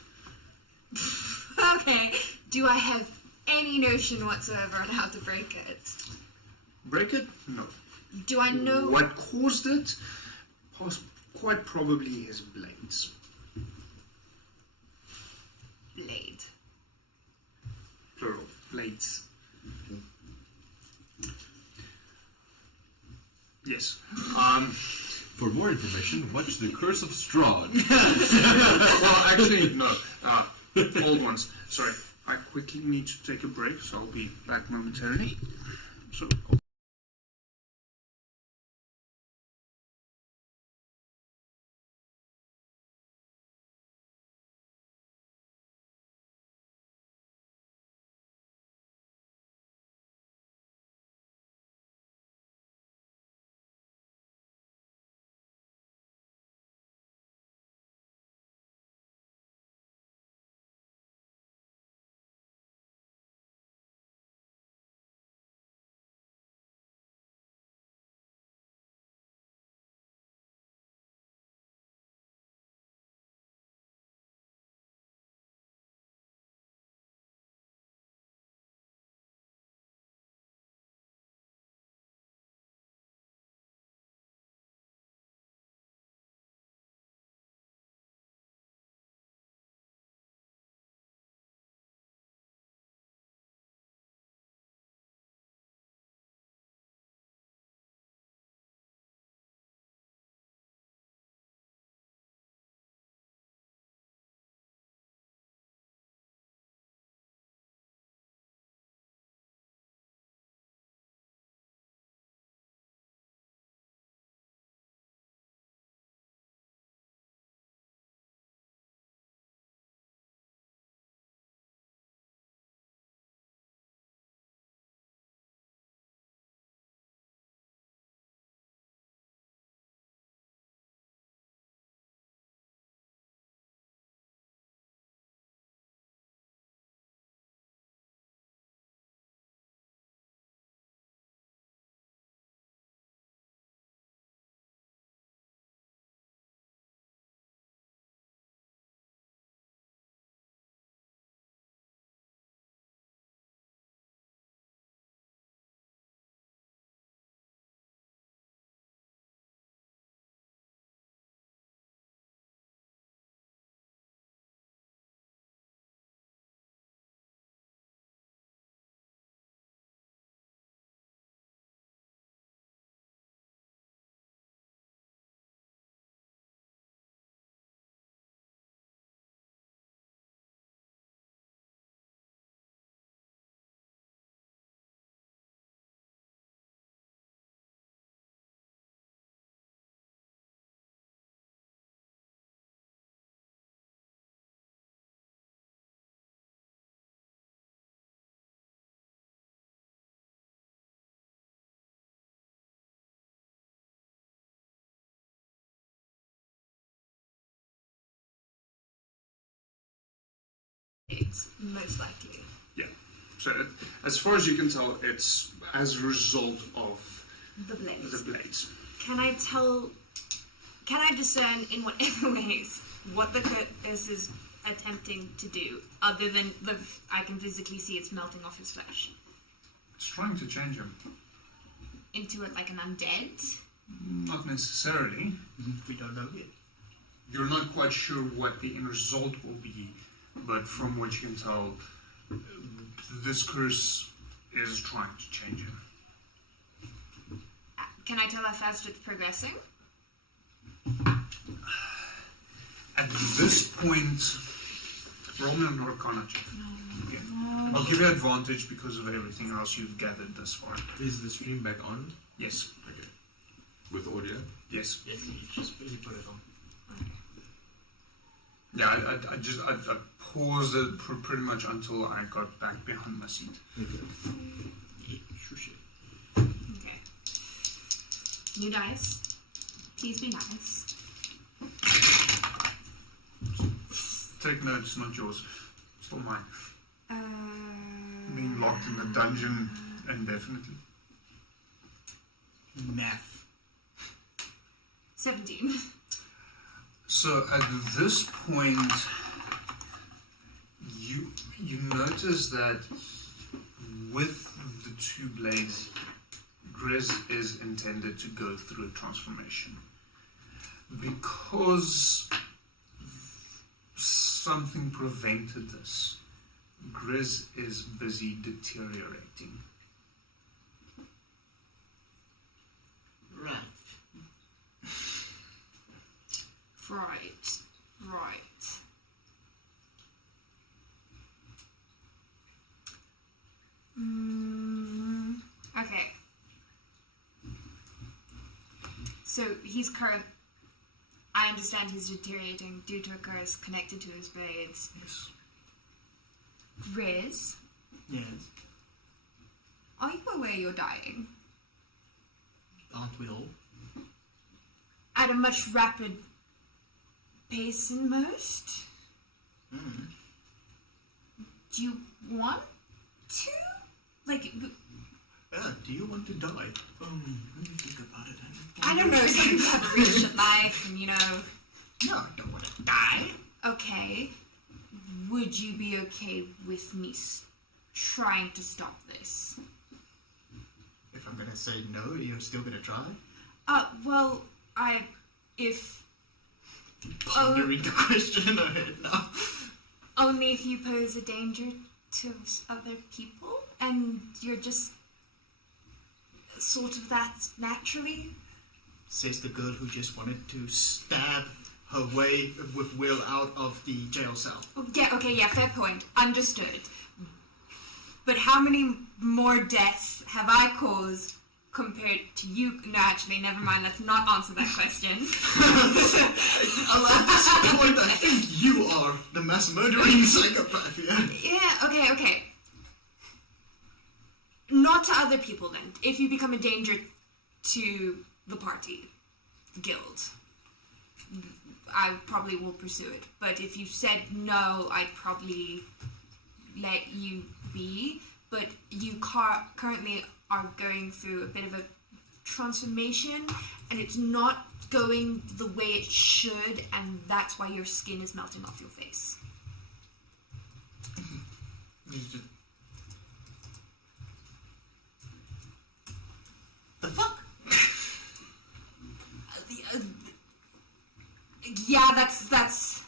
Okay. Do I have any notion whatsoever on how to break it? Break it? No. Do I know What caused it? Quite probably his blades. blade. Plural. Blades. Yes. For more information, watch The Curse of Strahd. Well, actually, no. Old ones. Sorry. I quickly need to take a break, so I'll be back momentarily. So. It's most likely. Yeah. So, as far as you can tell, it's as a result of The blades. the blades. Can I discern in whatever ways what the curse is attempting to do, other than I can physically see it's melting off his flesh? It's trying to change him. Into it like an undead? Not necessarily. We don't know yet. You're not quite sure what the end result will be, but from what you can tell, this curse is trying to change him. Can I tell how fast it's progressing? At this point, roll me an Arcana check. Okay. I'll give you advantage because of everything else you've gathered thus far. Is the stream back on? Yes. Okay. With audio? Yes. Yes, just put it on. Yeah, I paused it pretty much until I got back behind my seat. Okay. Okay. New dice. Please be nice. Take notes, not yours. Still mine. Being locked in the dungeon indefinitely. Math. 17. So at this point, you notice that with the two blades, Grizz is intended to go through a transformation. Because something prevented this. Grizz is busy deteriorating. Right. Right. Okay. So he's I understand he's deteriorating due to a curse connected to his blades. Yes. Riz, Yes. are you aware you're dying? Aren't we all? At a much rapid pace than most? Mm. Do you want to? Like, Do you want to die? Let me think about it. I don't know, some people have a really shit life, and No, I don't want to die. Okay. Would you be okay with me trying to stop this? If I'm gonna say no, you're still gonna try? Well, if... Pondering the question in her head now. Only if you pose a danger to other people, and you're just sort of that naturally? Says the girl who just wanted to stab her way with Will out of the jail cell. Okay, fair point. Understood. But how many more deaths have I caused compared to you? No, actually, never mind. Let's not answer that question. At this point, I think you are the mass murdering psychopath here. Yeah, okay. Not to other people, then. If you become a danger to the party, the guild, I probably will pursue it. But if you said no, I'd probably let you be. But you currently are going through a bit of a transformation, and it's not going the way it should, and that's why your skin is melting off your face. The fuck? Yeah, that's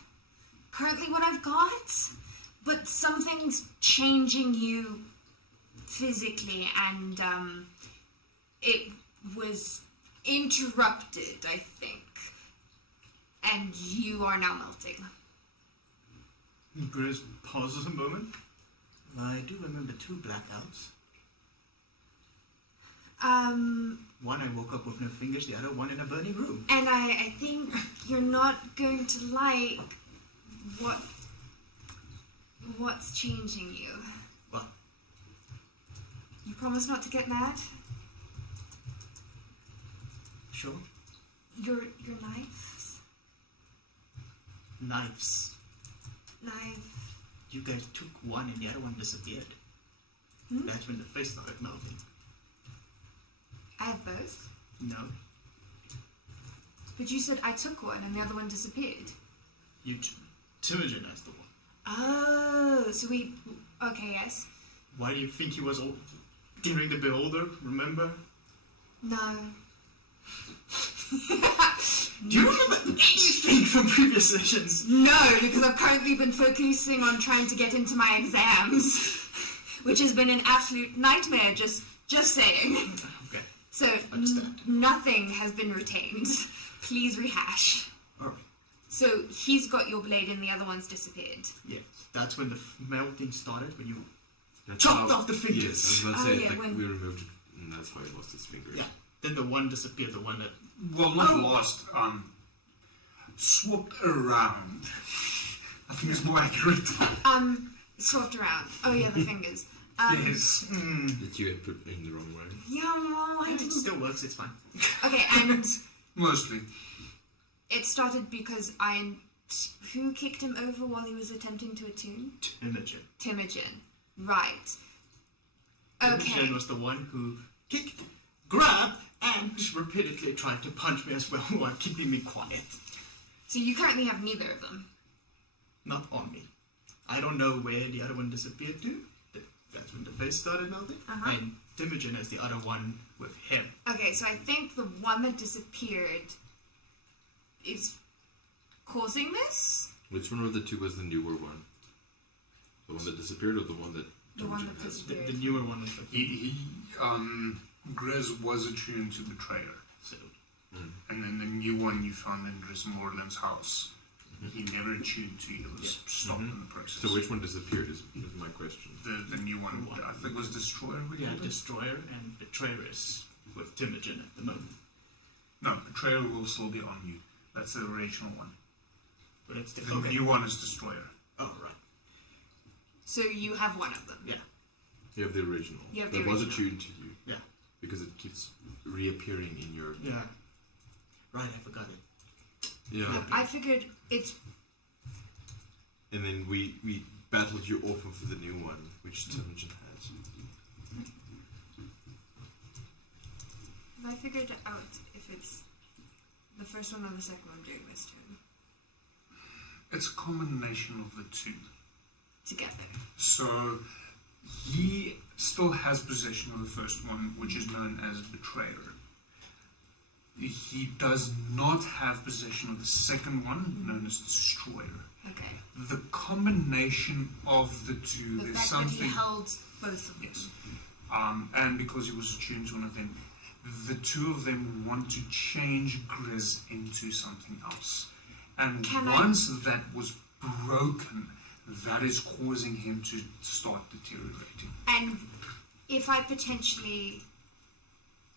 currently what I've got, but something's changing you physically, and it was interrupted, I think, and you are now melting. Grizz pauses a moment. I do remember 2 blackouts. One I woke up with no fingers, the other one in a burning room. And I think you're not going to like what's changing you. What? You promise not to get mad? Sure. Your knives? Knives. You guys took one and the other one disappeared. That's when the face started melting. I have both. No. But you said I took one and the other one disappeared. Timogen has the one. Oh, so okay, yes. Why do you think he was during the Beholder, remember? No. Do you remember anything from previous sessions? No, because I've currently been focusing on trying to get into my exams, which has been an absolute nightmare, just saying. Okay. So, nothing has been retained. Please rehash. Alright. So, he's got your blade and the other one's disappeared. Yes, that's when the melting started, when you That's chopped how- off the fingers. Yes, I was about to say, yeah, like, when- we removed it, and that's why he lost his finger. Yeah, then the one disappeared, the one that... Well, not lost, swapped around. I think it's more accurate. Swapped around. Oh yeah, the fingers. Yes. That you had put in the wrong way. Yeah, well, I It didn't... still works, it's fine. Okay, and Mostly. it started because who kicked him over while he was attempting to attune? Timogen. Right. Okay. Timogen was the one who kicked, grabbed, and repeatedly tried to punch me as well while keeping me quiet. So you currently have neither of them. Not on me. I don't know where the other one disappeared to. That's when the face started melting. And Timogen is the other one with him. Okay, so I think the one that disappeared is causing this? Which one of the two was the newer one? The one that disappeared, or the one that The one Temujin that has? disappeared. The newer one is the Grizz was attuned to Betrayer. so And then the new one you found in Grismorland's house. He never attuned to you. It was stopped in the process. So which one disappeared is my question. The new one, I think it was Destroyer. yeah, Destroyer and Betrayer is with Timogen at the moment. No, Betrayer will still be on you. That's the original one. But it's the The new one is Destroyer. Oh right. So you have one of them. Yeah. You have the original. You have the that was original. attuned to you. Yeah. Because it keeps reappearing in your. Yeah. Right, I forgot it. Yeah. I figured it's And then we battled you often for the new one, which Temujin has. I figured out if it's the first one or the second one during this turn It's a combination of the two. together. So he still has possession of the first one, which is known as Betrayer. He does not have possession of the second one, known as Destroyer. Okay. The combination of the two, The there's fact something. that he held both of them. Yes. And because he was attuned to one of them, the two of them want to change Grizz into something else. And once that was broken, that is causing him to start deteriorating. And if I potentially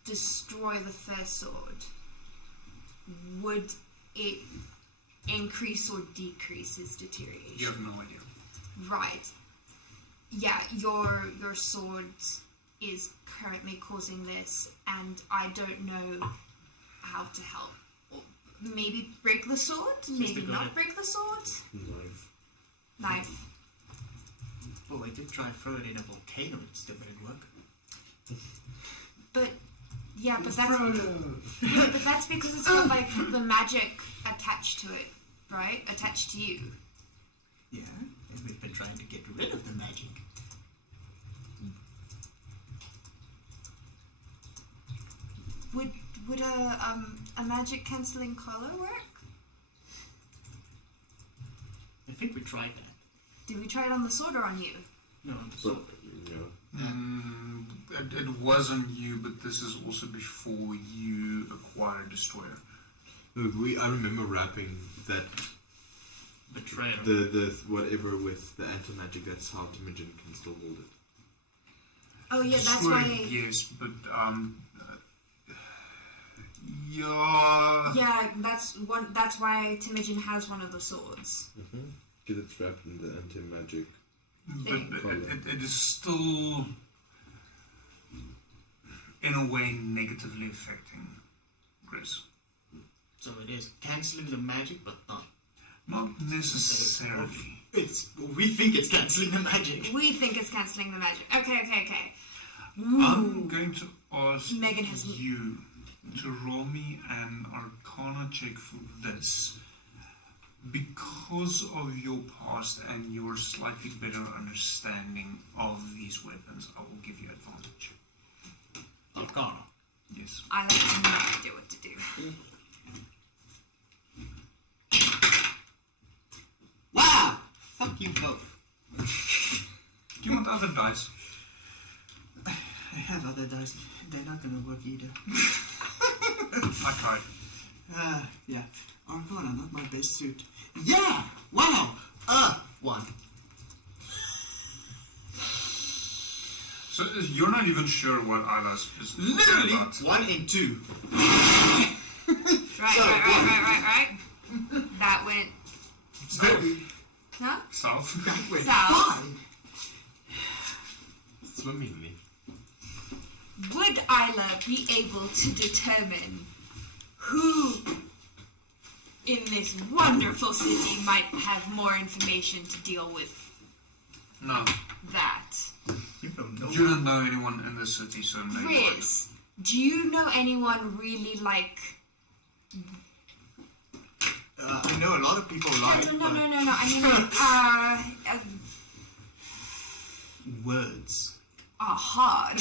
destroy the first sword, would it increase or decrease his deterioration? You have no idea. Right. Yeah, your sword is currently causing this, and I don't know how to help. Or maybe break the sword? Maybe not break the sword? Knife. Oh, I did try throwing it in a volcano, it still didn't work. But yeah, but that's because it's got like the magic attached to it, right? Attached to you. Yeah, and we've been trying to get rid of the magic. Would a magic cancelling collar work? I think we tried that. Did we try it on the sword or on you? No, on the sword. It wasn't you, but this is also before you acquired Destroyer. Look, I remember wrapping that Betrayer. the whatever with the anti-magic. That's how Temujin can still hold it. Oh yeah, that's Destroyer, why. yes, but yeah. Yeah, that's why Temujin has one of the swords. Because it's wrapped in the anti-magic. But it is still, in a way, negatively affecting Grizz. So it is cancelling the magic, but not necessarily. We think it's cancelling the magic. We think it's cancelling the magic. Okay. I'm going to ask Megan has you to roll me an Arcana check for this. Because of your past and your slightly better understanding of these weapons, I will give you advantage. Arcana. Yes. I like to no idea what to do. Wow! Fuck you both. Do you want other dice? I have other dice. They're not gonna work either. I tried. Yeah. Arcana, not my best suit. Yeah! Wow! One. So you're not even sure what Isla's is Literally about. 1 and 2. Right. That went South. huh? South. That went South. fine. Swimmingly. Would Isla be able to determine who in this wonderful city might have more information to deal with No. that? You don't know. You don't know anyone in the city, so maybe. Riz, do you know anyone really like... I know a lot of people like... No. I mean, words. are hard.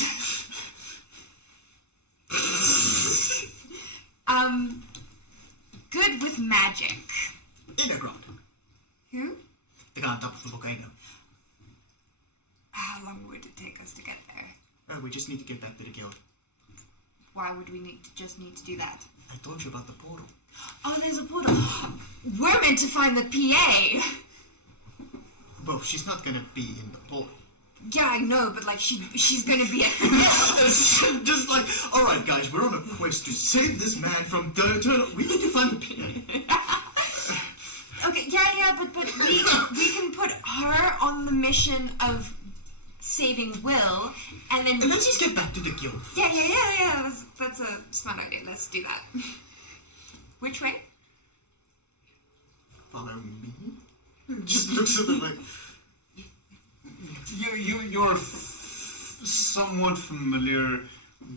Good with magic. Innergrot. Who? The guy on top of the volcano. How long would it take us to get there? Oh, we just need to get back to the guild. Why would we need to do that? I told you about the portal. Oh, there's a portal. We're meant to find the PA. Well, she's not gonna be in the portal. Yeah, I know, but like she's gonna be at Just like, alright guys, we're on a quest to save this man from the eternal. We need to find the PA. Okay, yeah, but we can put her on the mission of saving Will, and then let's just get back to the guild. Yeah. That's a smart idea. Let's do that. Which way? Follow me. Just looks at them like. You're somewhat familiar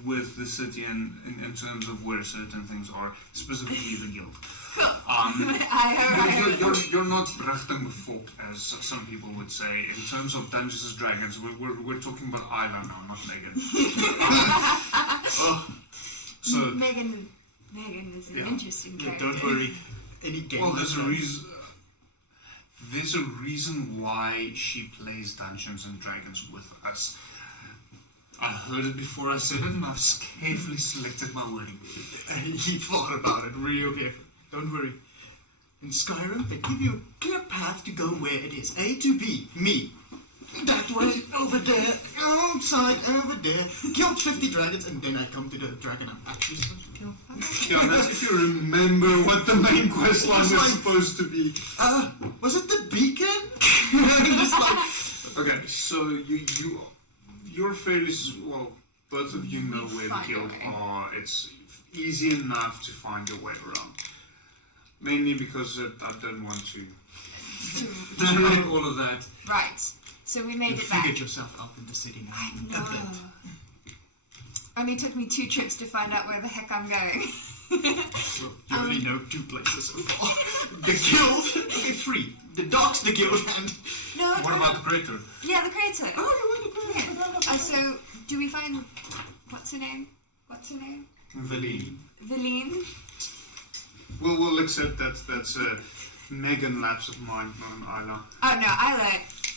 with the city in terms of where certain things are, specifically the guild. You're not Brachtung folk, as some people would say. In terms of Dungeons and Dragons, we're talking about Isla now, not Megan. So Megan is an interesting character. Don't worry. Any game. Well, there's a reason why she plays Dungeons and Dragons with us. I heard it before I said it, and I've carefully selected my wording. He thought about it real carefully. Don't worry. In Skyrim, they give you a clear path to go where it is. A to B. Me. That way, over there, outside, over there. Killed 50 dragons, and then I come to the dragon I'm actually supposed to kill. Yeah, that's if you remember what the main quest line was supposed to be. Was it the beacon? Just like... Okay, so you're fairly... Well, both of you know where the guild are. It's easy enough to find your way around. Mainly because I don't want to generate all of that. Right. So we made you it back. figured yourself out in the city now. I know. Only took me 2 trips to find out where the heck I'm going. Look, you only know 2 places so far. The guild, okay, 3. The docks, the guild, and... No, what about the crater? Yeah, the crater. Oh, you went to the crater. Yeah. So, do we find... What's her name? Valine. We'll accept that's a Megan lapse of mine, not an Isla. Oh no, Isla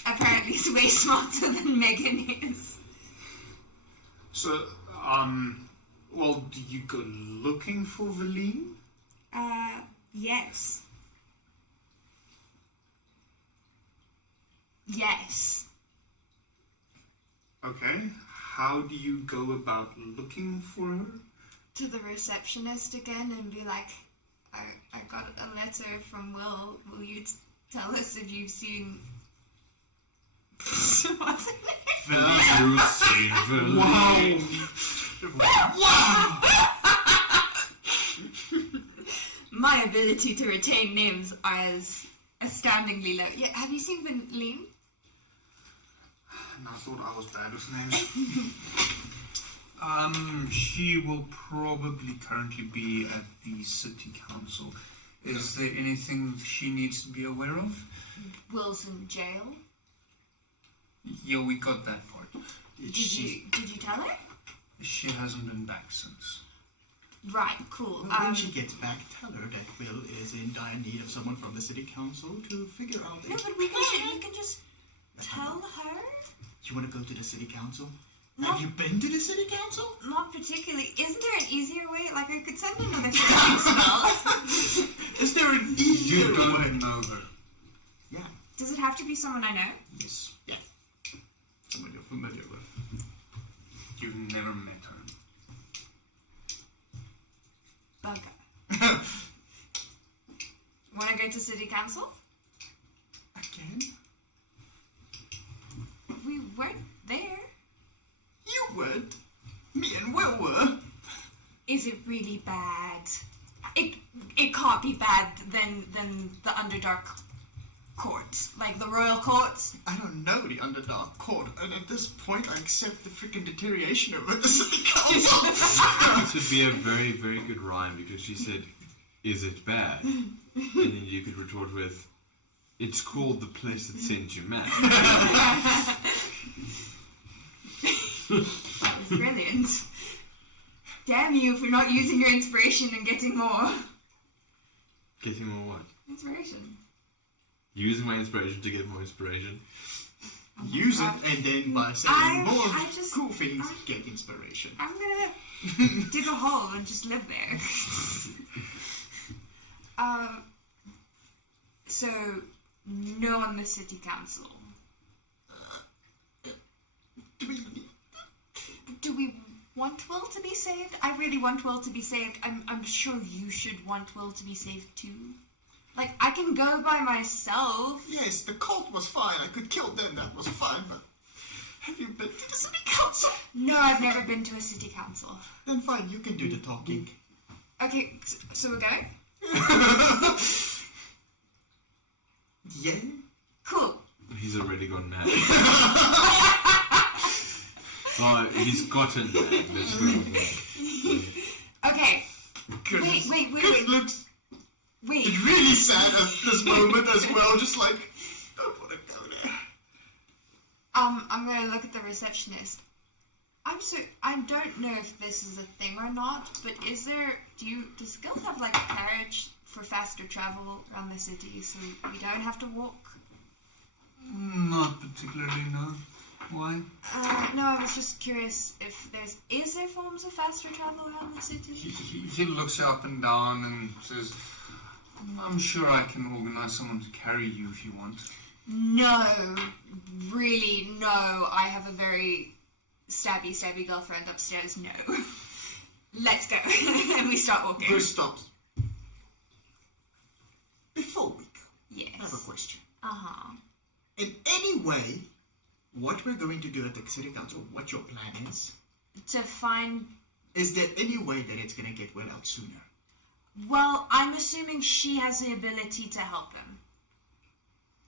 apparently is way smarter than Megan is. So, well, do you go looking for Valine? Yes. Yes. Okay. How do you go about looking for her? To the receptionist again and be like, I got a letter from Will. Will you tell us if you've seen... What's her name? Wow! My ability to retain names is astoundingly low. Yeah, have you seen Valine? I thought I was bad with names. She will probably currently be at the city council. Is there anything she needs to be aware of? Will's in jail. Yeah, we got that part. Did you tell her? She hasn't been back since. Right, cool. Well, when she gets back, tell her that Will is in dire need of someone from the city council to figure out... No, but you can just tell her? You want to go to the city council? No. Have you been to the city council? Not particularly. Isn't there an easier way? Like, I could send in a message spell. Is there an easier way? You don't know her. Yeah. Does it have to be someone I know? Yes. Yeah. Someone you're familiar with. You've never met her. Okay. Want to go to city council? Again? We weren't there. You weren't. Me and Will were. Is it really bad? It can't be bad than the Underdark courts, like the royal courts. I don't know the Underdark court, and at this point I accept the freaking deterioration of the city council. This would be a very, very good rhyme because she said, "Is it bad?" And then you could retort with, "It's called the place that sends you mad." That was brilliant. Damn you for not using your inspiration and getting more. Getting more what? Inspiration. Using my inspiration to get more inspiration. Use it, and then by saying more cool things, get inspiration. I'm gonna dig a hole and just live there. So, no on the city council. Do we want Will to be saved? I really want Will to be saved. I'm sure you should want Will to be saved too. Like, I can go by myself. Yes, the cult was fine. I could kill them. That was fine. But have you been to the city council? No, I've never been to a city council. Then fine, you can do the talking. Okay, so we're going? Yeah. Cool. He's already gone mad. Well, he's gotten mad. Let's go. Okay. Wait. Looks Wait. really sad at this moment as well. Just like, don't want to go there. I'm gonna look at the receptionist. I don't know if this is a thing or not, but does Guild have like a carriage for faster travel around the city so we don't have to walk? Not particularly, no. Why? No, I was just curious if is there forms of faster travel around the city? He looks you up and down and says, I'm sure I can organize someone to carry you if you want. No, really, no. I have a very stabby girlfriend upstairs. No. Let's go. And we start walking. Bruce stops. Before we go, yes. I have a question. Uh-huh. In any way, what we're going to do at the city council, what your plan is? To find... Is there any way that it's going to get Will out sooner? Well, I'm assuming she has the ability to help him.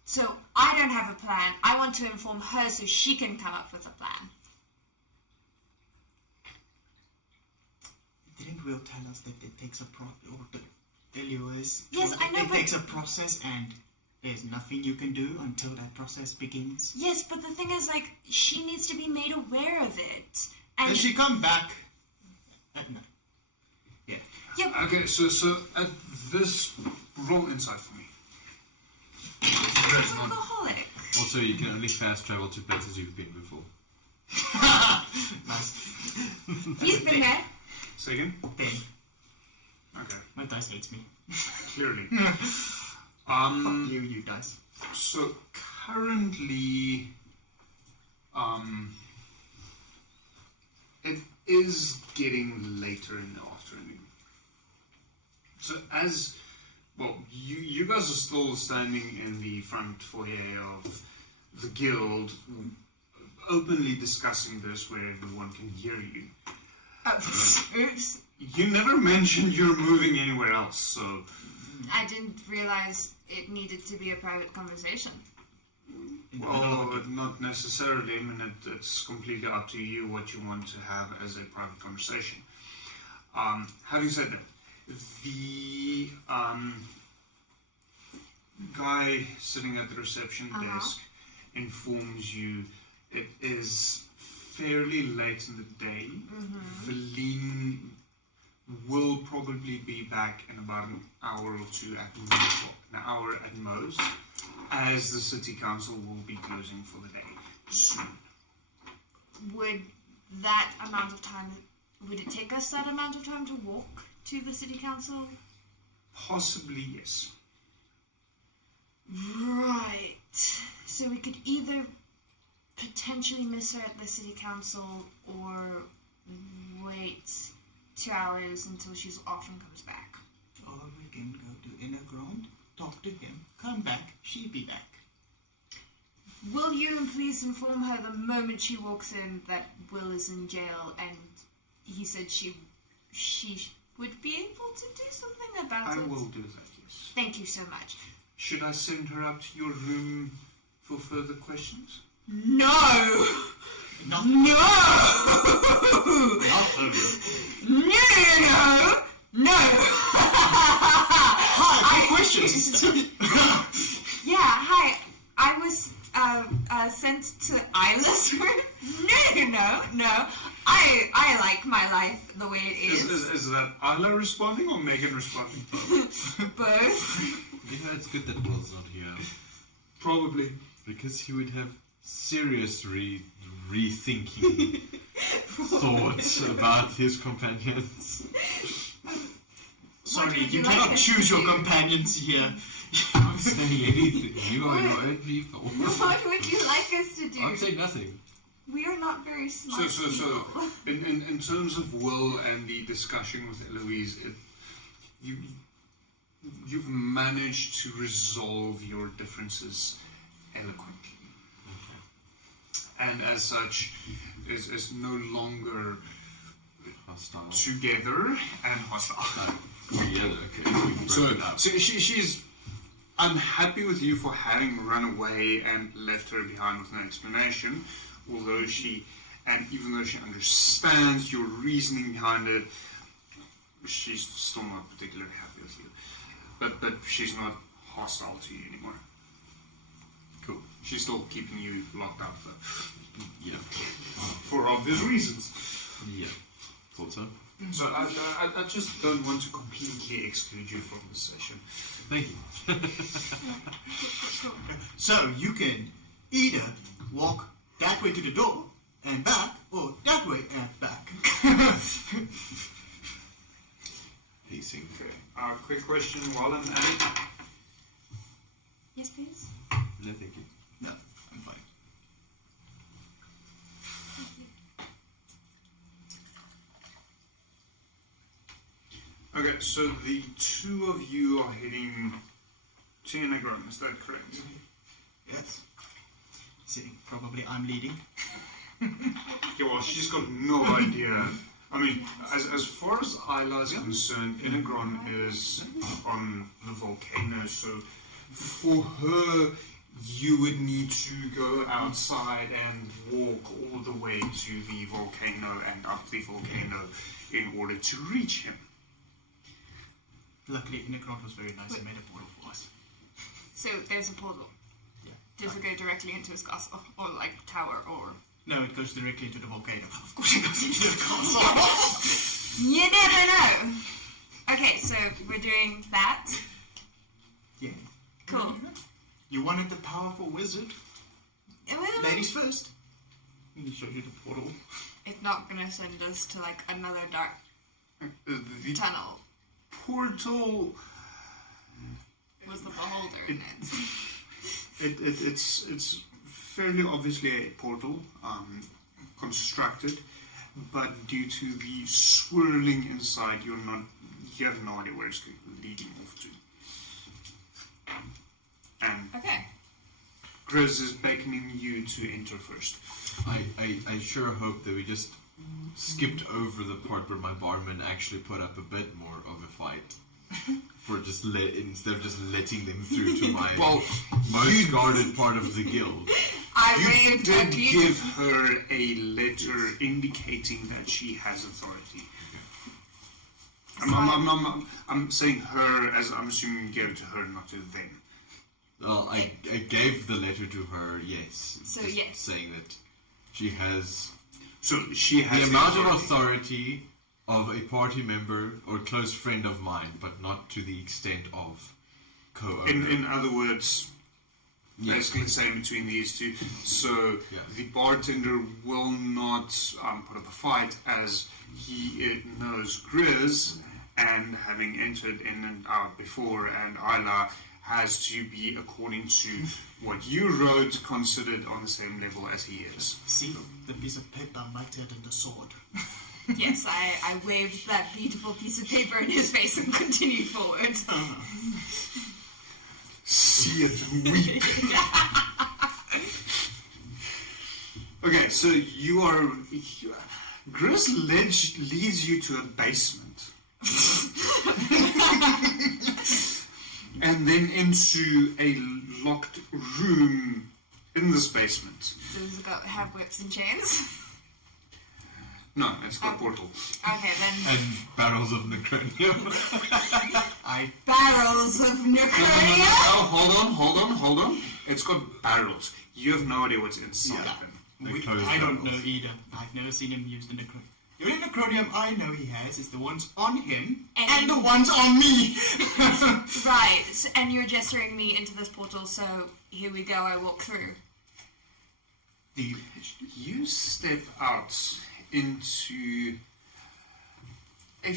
So, I don't have a plan. I want to inform her so she can come up with a plan. Didn't Will tell us that it takes a process? Yes, I know, it takes a process and there's nothing you can do until that process begins? Yes, but the thing is, like, she needs to be made aware of it. And Does she come back at night? Yeah. Yep. Okay, so at this, roll insight for me. Alcoholic. Also, you can only fast travel to places you've been before. Nice. You've been there. Say again? 10. Okay. My dice hates me. Clearly. Fuck you dice. So currently, it is getting later in the afternoon. So you guys are still standing in the front foyer of the guild, openly discussing this where everyone can hear you. Oops. You never mentioned you're moving anywhere else, so... I didn't realize it needed to be a private conversation. Well, not necessarily. I mean, it's completely up to you what you want to have as a private conversation. Having said that, the guy sitting at the reception desk informs you it is fairly late in the day. Valine will probably be back in about an hour or two at most, an hour at most, as the city council will be closing for the day soon. Would it take us that amount of time to walk to the city council? Possibly, yes. Right. So we could either potentially miss her at the city council or wait 2 hours until she's off and comes back. Or we can go to Inner Ground, talk to him, come back, she'll be back. Will you please inform her the moment she walks in that Will is in jail and he said she would be able to do something about it? I will do that, yes. Thank you so much. Should I send her up to your room for further questions? No! Not no! No! Hi, questions! Yeah, hi. I was sent to Isla's room. No. I like my life the way it is. Is that Isla responding or Megan responding? Both. You know, it's good that Will's not here. Probably. Because he would have serious rethinking thoughts about his companions. Sorry, you cannot choose your companions here. I'm saying anything. You are your own people. What would you like us to do? I'm saying nothing. We are not very smart So, in terms of Will and the discussion with Eloise, you've managed to resolve your differences eloquently. And as such, is no longer hostile. Together and hostile. Together, okay. So she's unhappy with you for having run away and left her behind with no explanation. Even though she understands your reasoning behind it, she's still not particularly happy with you. But she's not hostile to you anymore. Cool. She's still keeping you locked up though. Yeah. For obvious reasons. Yeah. Thought so. So I just don't want to completely exclude you from this session. Thank you. So you can either walk that way to the door and back, or that way and back. Pacing. Okay. Quick question while I'm at it. Yes, please. No, thank you. No, I'm fine. Okay, so the two of you are heading to Inagron, is that correct? Yes. See, probably I'm leading. Yeah, well, she's got no idea. I mean, as far as Isla is concerned, Inagron is on the volcano, so for her, you would need to go outside and walk all the way to the volcano and up the volcano in order to reach him. Luckily, Inagron was very nice and made a portal for us. So there's a portal. Yeah. Does it go directly into his castle, or like tower, or? No, it goes directly into the volcano. Of course it goes into the castle. You never know. Okay, so we're doing that. Yeah. Cool. You wanted the powerful wizard. Well, Ladies first. He showed you the portal. it's not gonna send us to like another dark The tunnel. portal, Was the beholder in it? it's fairly obviously a portal constructed, but due to the swirling inside, you have no idea where it's leading off to. And Okay. Grizz is beckoning you to enter first. I sure hope that we just skipped over the part where my barman actually put up a bit more of a fight. For just instead of just letting them through to my most guarded part of the guild. You did give her a letter indicating that she has authority. I'm saying her as I'm assuming you gave it to her, not to them. Well, I gave the letter to her, yes. So just yes. saying that she has... So she has the amount of authority of a party member or close friend of mine, but not to the extent of co-owner. In other words, basically the same between these two. So the bartender will not put up a fight as he knows Grizz, and having entered in and out before, and Isla has to be, according to what you wrote, considered on the same level as he is. See, the piece of paper mightier than the sword. Yes, I waved that beautiful piece of paper in his face and continued forward. See it and weep. Okay, so you are... Grizz leads you to a basement. And then into a locked room in this basement. Does it have whips and chains? No, it's got a portal. Okay, then. And barrels of necronium. Barrels of necronium? No, hold on. It's got barrels. You have no idea what's inside them. I don't know either. I've never seen him use the necronium. The only necronium I know he has is the ones on him and the ones on me. Right, and you're gesturing me into this portal, so here we go, I walk through. You step out into a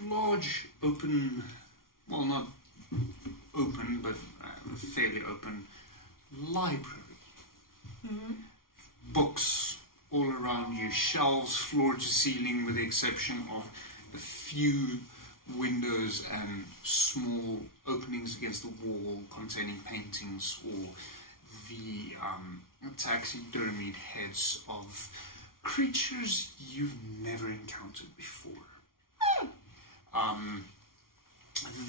large open, well, not open, but fairly open library. Books all around you, shelves floor to ceiling, with the exception of a few windows and small openings against the wall containing paintings or the taxidermied heads of creatures you've never encountered before.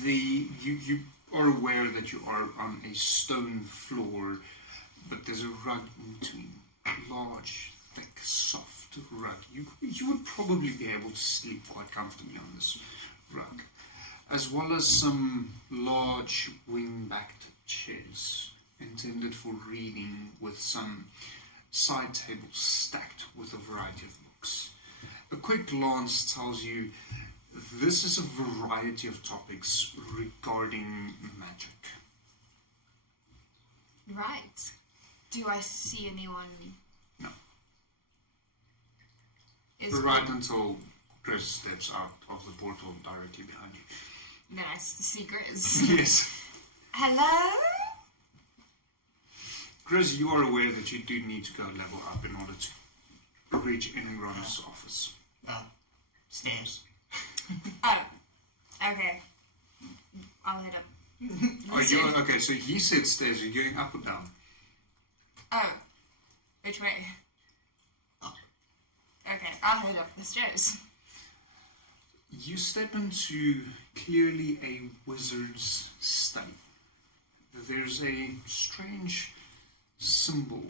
You are aware that you are on a stone floor, but there's a rug in between. A large, thick, soft rug. You would probably be able to sleep quite comfortably on this rug, as well as some large wing-backed chairs intended for reading, with some side tables stacked with a variety of books. A quick glance tells you this is a variety of topics regarding magic. Right. Do I see anyone? No. Right until Grizz steps out of the portal directly behind you. Then I see Grizz. Yes. Hello? Grizz, you are aware that you do need to go level up in order to reach Inagron's office. Stairs. Oh, okay. I'll head up. Okay, so he said stairs. Are you going up or down? Oh, which way? Up. Okay, I'll head up the stairs. You step into clearly a wizard's study. There's a strange symbol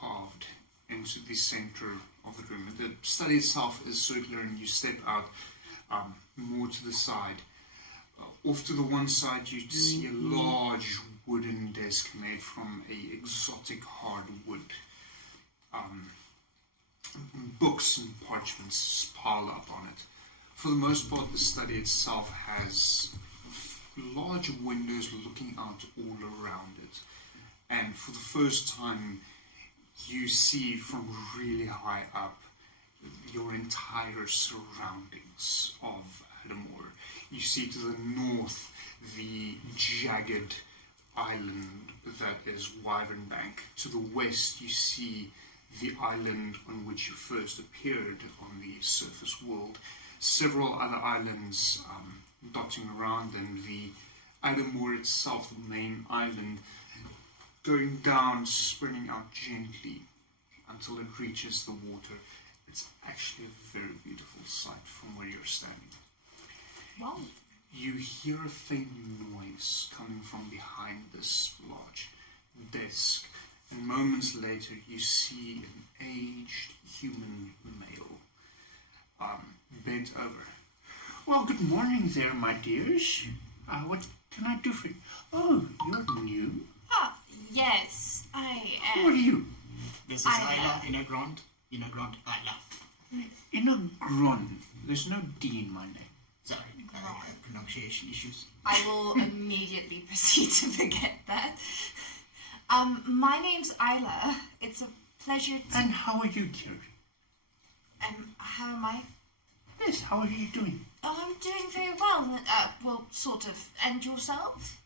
carved into the center of the room. The study itself is circular, and you step out more to the side. Off to the one side, you see a large wooden desk made from a exotic hardwood. Books and parchments pile up on it. For the most part, the study itself has large windows looking out all around it. And for the first time, you see from really high up your entire surroundings of Adomawyr. You see to the north the jagged island that is Wyvern Bank. To the west, you see the island on which you first appeared on the surface world. Several other islands dotting around them. The Adomawyr itself, the main island, going down, spreading out gently until it reaches the water. It's actually a very beautiful sight from where you're standing. Wow. You hear a faint noise coming from behind this large desk, and moments later you see an aged human male bent over. Well, good morning there, my dears. What can I do for you? Oh, you're new. Ah, yes, I am. Who are you? This is Isla, Inagrond, Isla. Inagron. There's no D in my name. Sorry, I have pronunciation issues. I will immediately proceed to forget that. My name's Isla. It's a pleasure to... And how are you, dear? How am I? Yes, how are you doing? Oh, I'm doing very well. Well, sort of. And yourself?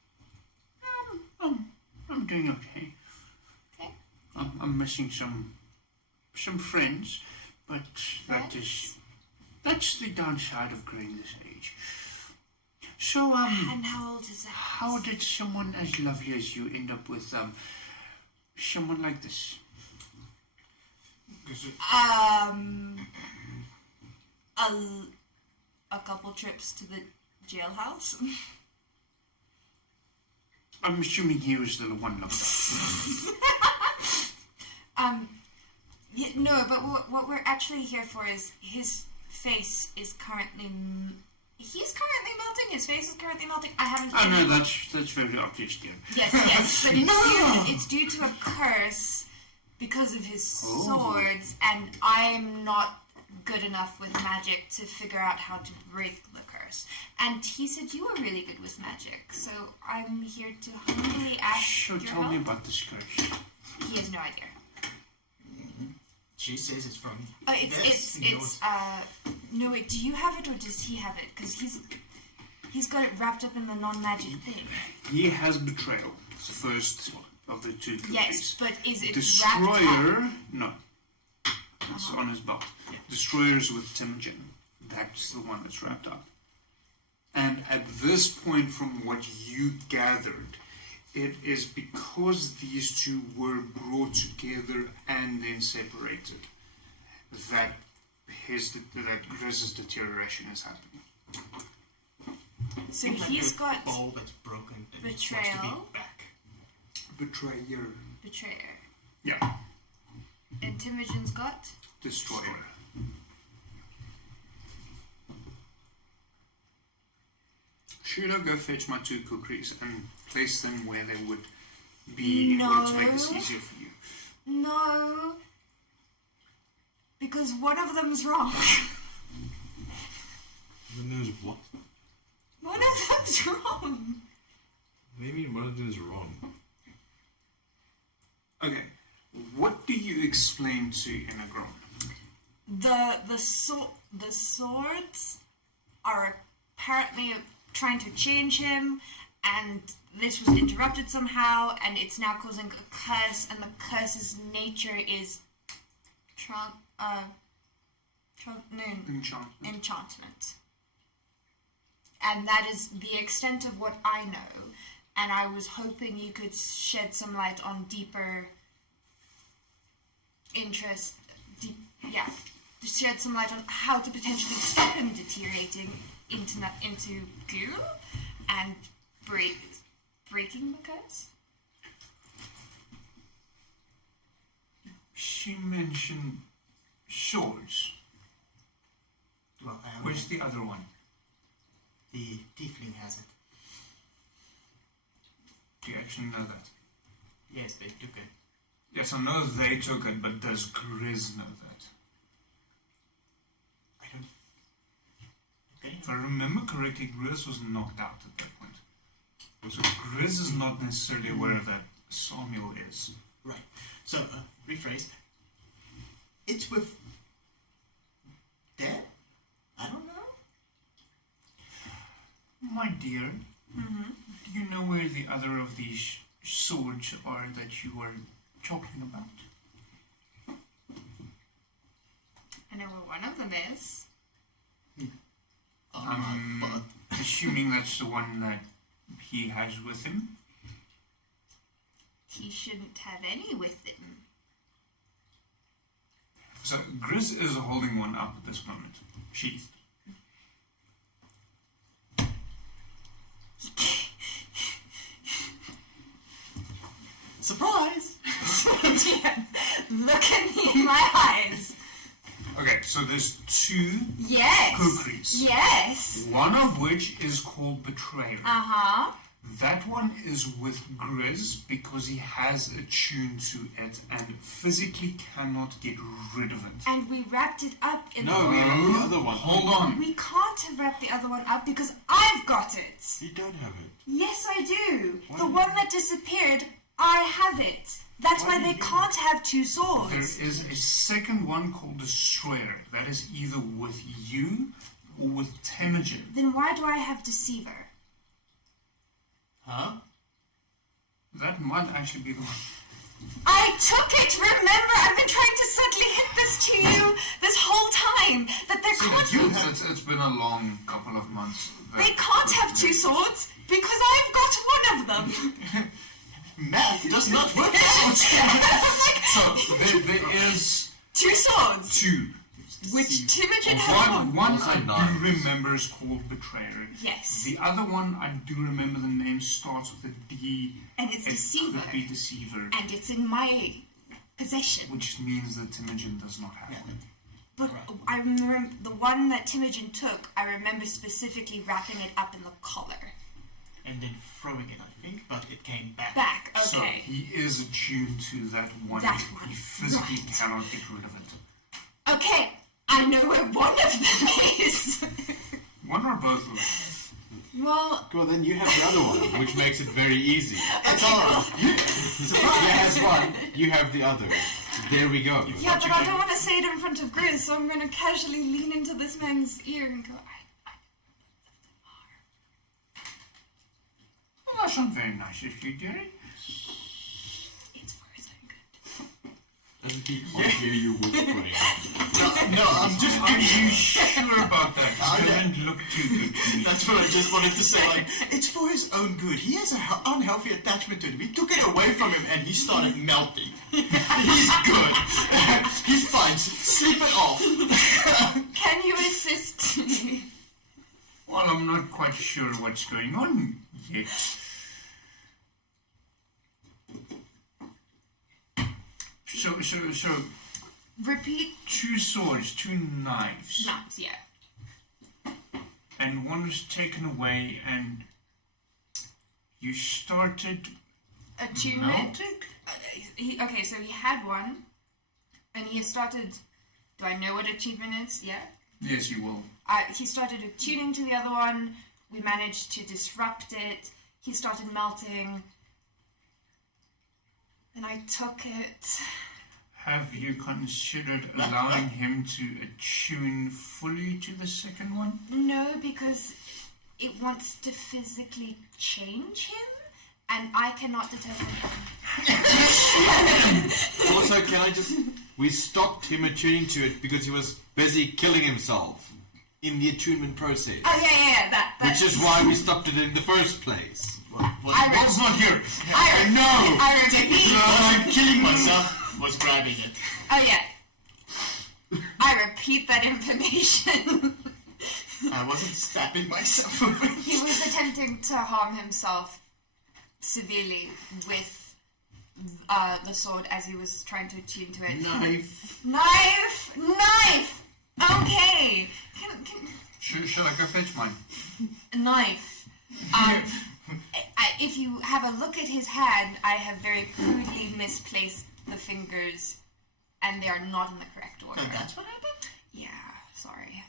I'm doing okay. Okay. I'm missing some friends, but that's the downside of growing this age. So, and how old is that? How did someone as lovely as you end up with someone like this? A couple trips to the jailhouse. I'm assuming he was the one locked up. Yeah, no, but what we're actually here for is his face is currently... He's currently melting. His face is currently melting. I haven't... Oh, no, that's very obvious, dear. Yes, but it's due to a curse because of his swords, and I'm not good enough with magic to figure out how to break the curse. And he said you were really good with magic, so I'm here to humbly ask So your tell help. me about this curse. He has no idea. She says it's from. No, wait, do you have it or does he have it? Because he's got it wrapped up in the non-magic thing. He has betrayal. It's the first of the two cookies. Yes, but is it wrapped Destroyer? up? No. It's on his belt. Destroyer's with Timjin. That's the one that's wrapped up. And at this point, from what you gathered, it is because these two were brought together and then separated that Grizz's deterioration is happening. So he's got ball that's broken and it's supposed to be betrayal. back. Betrayer. Yeah. And Timujin's got? Destroyer. Should I go fetch my two cookies and place them where they would be in order to make this easier for you? No. Because one of them's wrong. Who knows what? One of them's wrong. Maybe one of them is wrong. Okay. What do you explain to Inagron? The swords are apparently trying to change him, and this was interrupted somehow, and it's now causing a curse, and the curse's nature is enchantment. And that is the extent of what I know, and I was hoping you could shed some light on deeper interest, to shed some light on how to potentially stop him deteriorating into goo and breaking the curse. She mentioned swords. Well, Where's the other one? The tiefling has it. Do you actually know that? Yes, they took it. Yes, I know they took it, but does Grizz know that? I don't. Okay. If I remember correctly, Grizz was knocked out at that point. So Grizz is not necessarily aware that Samuel is. Right. So, rephrase. It's with Dad? I don't know. My dear, do you know where the other of these swords are that you were talking about? I know where one of them is. I'm assuming that's the one that he has with him. He shouldn't have any with him. So Grizz is holding one up at this moment. Sheathed. Surprise! Look at me in my eyes. Okay, so there's two Yes. kukris. Yes. One of which is called Betrayer. Uh-huh. That one is with Grizz because he has attuned to it and physically cannot get rid of it. And we wrapped it up in No, we have the other one. Hold on. We can't have wrapped the other one up because I've got it. You don't have it. Yes, I do. Why? The one that disappeared, I have it. That's why they can't have two swords. There is a second one called Destroyer. That is either with you or with Temujin. Then why do I have Deceiver? Huh? That might actually be the one. I took it, remember? I've been trying to subtly hit this to you this whole time. That there can't be... It's been a long couple of months. They can't have two swords because I've got one of them. Math does not work. So there is two swords. Two. Which Timujin has One I do remember is called Betrayer. Yes. The other one I do remember the name starts with a D. And it's Deceiver. Could be Deceiver. And it's in my possession. Which means that Timujin does not have it. But I remember the one that Timujin took, I remember specifically wrapping it up in the collar. And then throwing it, I think, but it came back. Back, okay. So he is attuned to that one. That He one, physically right. cannot get rid of it. Okay, I know where one of them is. One or both of them? Well, Well, then you have the other one, which makes it very easy. That's all. He has one, you have the other. There we go. yeah, but I don't want to say it in front of Grizz, so I'm going to casually lean into this man's ear and go, Well, that's not very nice of you, dearie. it's for his own good. As if he can't hear you whispering. No, I'm just Are you sure about that? Yeah. Don't look too good to me. That's what I just wanted to say. Like, it's for his own good. He has an unhealthy attachment to it. We took it away from him, and he started melting. He's good. He's fine. Sleep it off. Can you assist me? Well, I'm not quite sure what's going on yet. So, Repeat. 2 swords, 2 knives. Knives, yeah. And one was taken away, and you started Attunement. melting? Okay, so he had one, and he started. Do I know what achievement is? Yeah. Yes, you will. He started attuning to the other one. We managed to disrupt it. He started melting. And I took it. Have you considered allowing him to attune fully to the second one? No, because it wants to physically change him, and I cannot determine him. Also, can I just... We stopped him attuning to it because he was busy killing himself in the attunement process. Oh, yeah, that's... Which is why we stopped it in the first place. What's not here? No! I'm killing myself. Was grabbing it. Oh, yeah. I repeat that information. I wasn't stabbing myself. He was attempting to harm himself severely with the sword as he was trying to attune to it. Knife! Okay! Shall I go fetch mine? Knife. If you have a look at his hand, I have very crudely misplaced the fingers, and they are not in the correct order. So that's what happened? Yeah, sorry.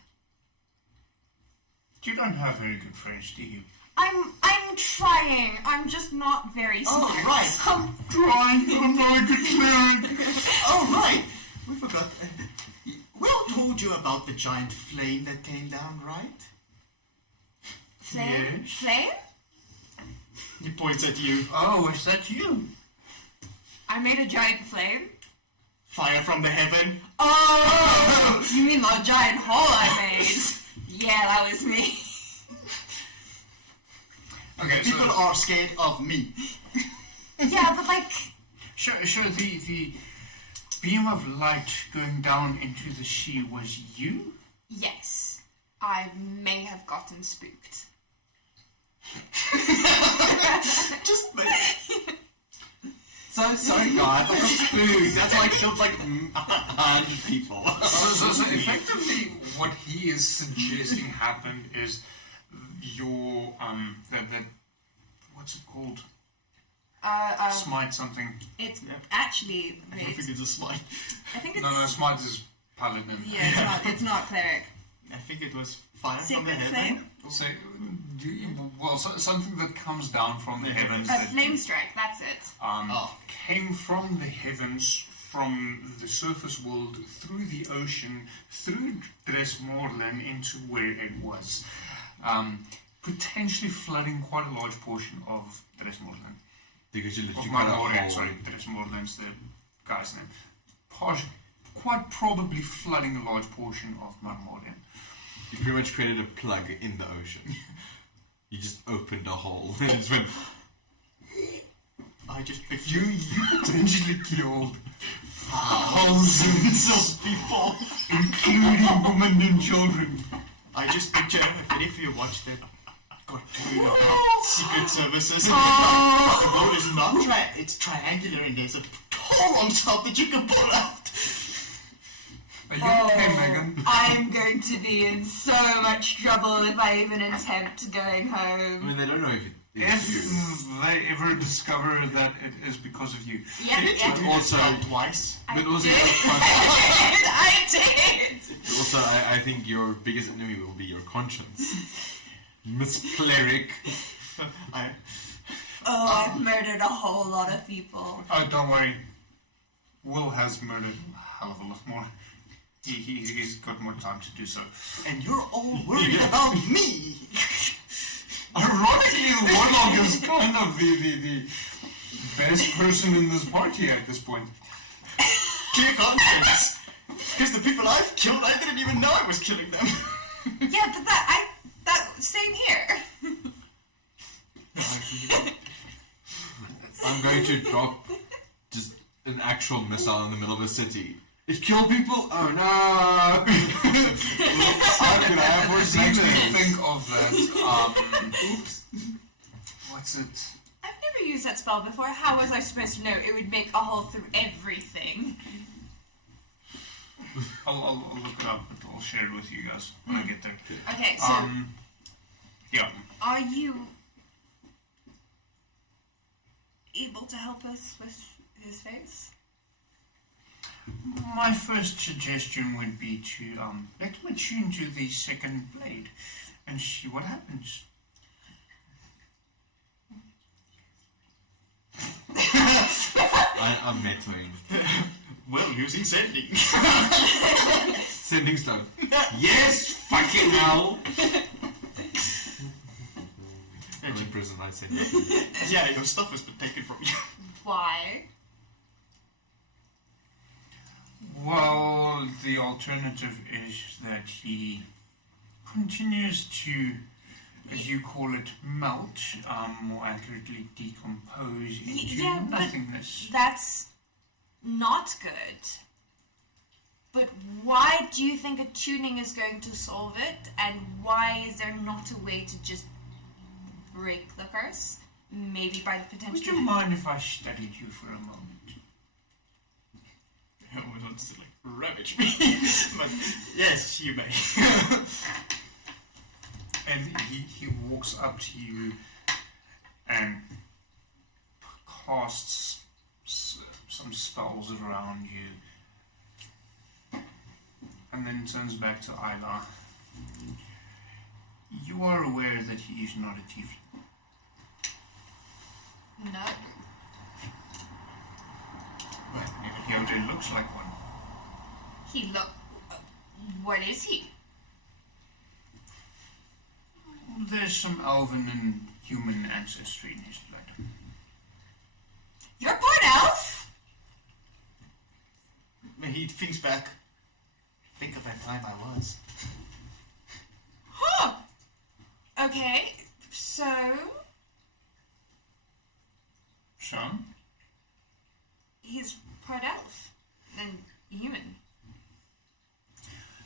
You don't have very good French, do you? I'm trying. I'm just not very smart. Oh, right. I'm trying to make it clear. Oh, right. We forgot. Will told you about the giant flame that came down, right? Flame? Yes. Flame? He points at you. Oh, is that you? I made a giant flame? Fire from the heaven. Oh! You mean the giant hole I made? Yeah, that was me. Okay, People are scared of me. Yeah, but like... Sure, the beam of light going down into the sea was you? Yes. I may have gotten spooked. Just So sorry, guys. I got spooked. That's why I killed like 100 people. So effectively, what he is suggesting happened is your that what's it called? Smite something. It's actually... I don't think it's a smite. I think it's... No, smite is paladin. Yeah, it's not cleric. I think it was fire from the Sacred heaven. flame? So, something that comes down from the heavens. A flame strike, that's it. Came from the heavens, from the surface world, through the ocean, through Dressmorland into where it was. Potentially flooding quite a large portion of Dressmorland. Because you Of literally got a Marmorian, hole. sorry, Dressmorland's the guy's name. Quite probably flooding a large portion of Marmorian. You pretty much created a plug in the ocean. You just opened a hole and just went... I just picture You potentially killed thousands of people, including women and children. I just picture, if any of you watched it, cartoon about secret services. The road is not it's triangular and there's a hole on top that you can pull out. Are you okay, Megan? I'm going to be in so much trouble if I even attempt going I home. mean, they don't know if If it's they ever discover that it is because of you. Yeah, yeah. But also twice. But also, I did! also, I think your biggest enemy will be your conscience, Miss Cleric. I've murdered a whole lot of people. Oh, don't worry. Will has murdered a hell of a lot more. He's got more time to do so. And you're all worried about me. Ironically, the Warlock is kind of the best person in this party at this point. Clear conscience. Because the people I've killed, I didn't even know I was killing them. Yeah, but that same here. I'm going to drop just an actual missile in the middle of a city. It killed people? Oh no! How could I have foreseen Makes me this? think of that. Oops. What's it? I've never used that spell before. How was I supposed to know it would make a hole through everything? I'll look it up, but I'll share it with you guys when I get there. Okay, so Yeah. are you able to help us with his face? My first suggestion would be to let him attune to the second blade and see what happens. I'm metoing. Well, using sending. Sending stone. Yes, fucking hell! I'm in prison, I send nothing. Yeah, your stuff has been taken from you. Why? Well, the alternative is that he continues to, as you call it, melt, more accurately decompose into nothingness. But that's not good. But why do you think a tuning is going to solve it? And why is there not a way to just break the curse? Maybe by the potential... Would you mind if I studied you for a moment? I want to like ravage me. But yes, you may. And he walks up to you and casts some spells around you, and then turns back to Isla. You are aware that he is not a tiefling. No. Well, he already looks like one. He look... what is he? There's some elven and human ancestry in his blood. You're part elf? He thinks back. Think of that time I was. Huh. Okay, so... So? He's part elf. And human.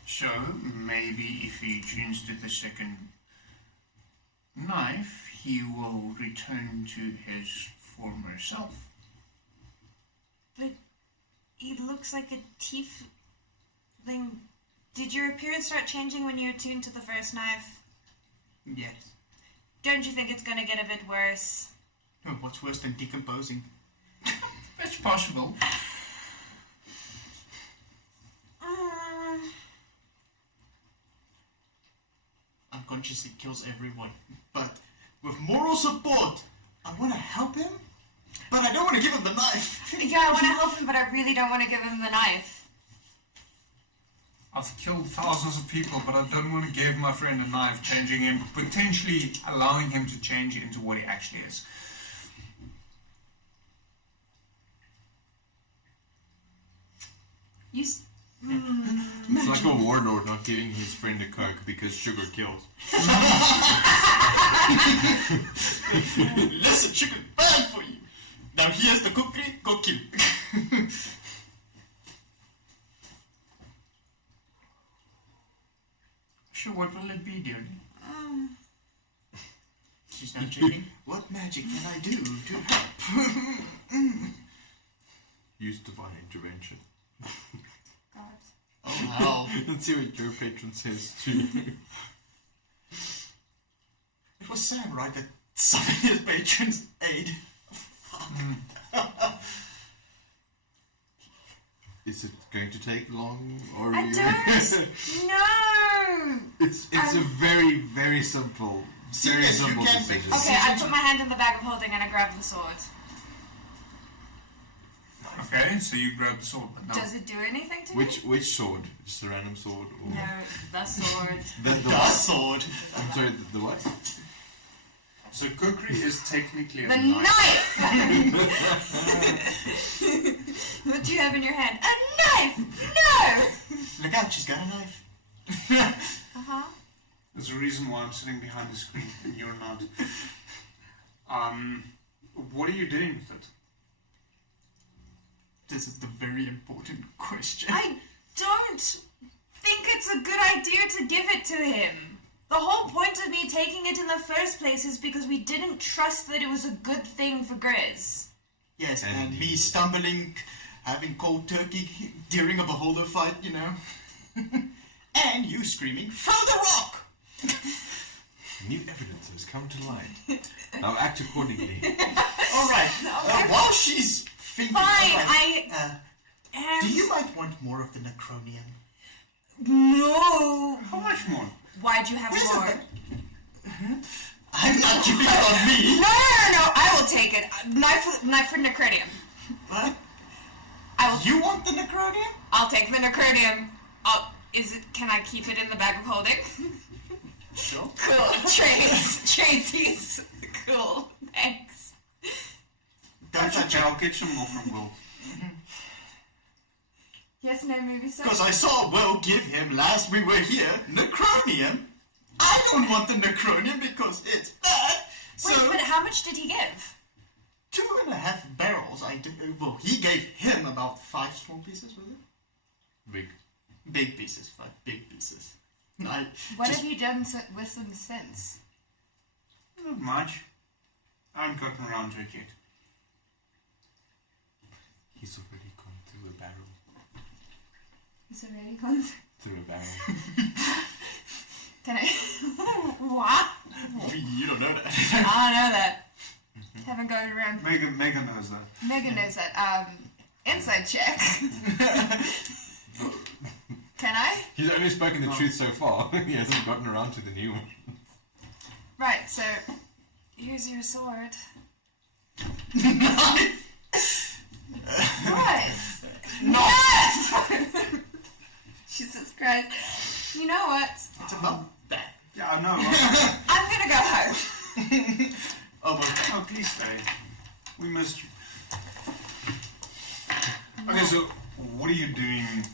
So, maybe if he tunes to the second knife, he will return to his former self. But he looks like a tiefling. Did your appearance start changing when you attuned to the first knife? Yes. Don't you think it's gonna get a bit worse? Oh, what's worse than decomposing? It's possible. Unconsciously kills everyone. But with moral support, I want to help him, but I don't want to give him the knife. Yeah, I want to help him, but I really don't want to give him the knife. I've killed thousands of people, but I don't want to give my friend a knife, changing him, potentially allowing him to change into what he actually is. It's like a warlord not giving his friend a Coke because sugar kills. Listen, sugar bad for you. Now here's the cookie, go kill. So what will it be, dearly? She's now checking. What magic can I do to help? Use divine intervention. God. Oh, hell? Let's see what your patron says too. It was Sam, right, that summoned his patron's aid. Is it going to take long, or I don't. No. It's a very, very simple, very Serious, you simple can't make decision. Okay, I put my hand in the bag of holding and I grab the sword. Okay, so you grab the sword, but no. Does it do anything to me? Which sword? Just a random sword? Or No, the sword. the sword. I'm sorry, the what? So kukri is technically a The knife. What do you have in your hand? A knife! No! Look out, she's got a knife. Uh-huh. There's a reason why I'm sitting behind the screen and you're not. What are you doing with it? This is the very important question. I don't think it's a good idea to give it to him. The whole point of me taking it in the first place is because we didn't trust that it was a good thing for Grizz. Yes, and me stumbling, having cold turkey during a beholder fight, you know. And you screaming, throw the rock! New evidence has come to light. Now act accordingly. Alright, while she's thinking Fine, about, do you might want more of the Necronium? No! How much more? Why'd you have more? I'm not giving it on me! No, I will take it. Knife for Necronium. What? You want the Necronium? I'll take the Necronium. Can I keep it in the bag of holding? Sure. Cool. Tracy's. Cool. Thanks. I'll get some more from Will. Yes, no, maybe so. Because I saw Will give him last we were here Necronium. I don't want the Necronium because it's bad. Wait, but how much did he give? 2.5 barrels. Well, he gave him about 5 small pieces, was it? Big pieces, 5 big pieces. What have you done with them since? Not much. I haven't gotten around to it yet. He's already gone through a barrel. He's already gone Through a barrel. Can I? What? You don't know that. I don't know that. Haven't got it around. Megan knows that. Megan knows that. Inside check. Can I? He's only spoken the truth so far. He hasn't gotten around to the new one. Right, so here's your sword. What? No! Jesus Christ. You know what? It's about that. Yeah, I know. I'm gonna go home. Oh, please stay. We missed you. Okay, so what are you doing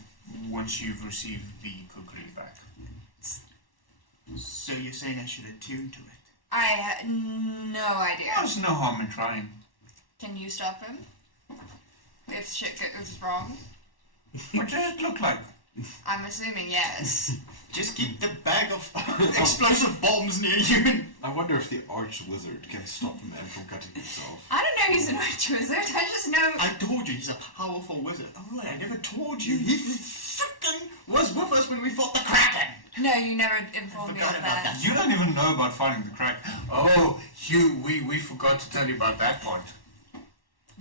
once you've received the kukri back? So you're saying I should attune to it? I had no idea. There's no harm in trying. Can you stop him? If shit goes wrong? What does it look like? I'm assuming yes. Just keep the bag of explosive bombs near you. I wonder if the arch wizard can stop him from cutting himself. I don't know he's an arch wizard. I just know. I told you he's a powerful wizard. Oh, right, I never told you. He frickin' was with us when we fought the Kraken. No, you never informed me of that. You don't even know about fighting the Kraken. Oh, we forgot to tell you about that part.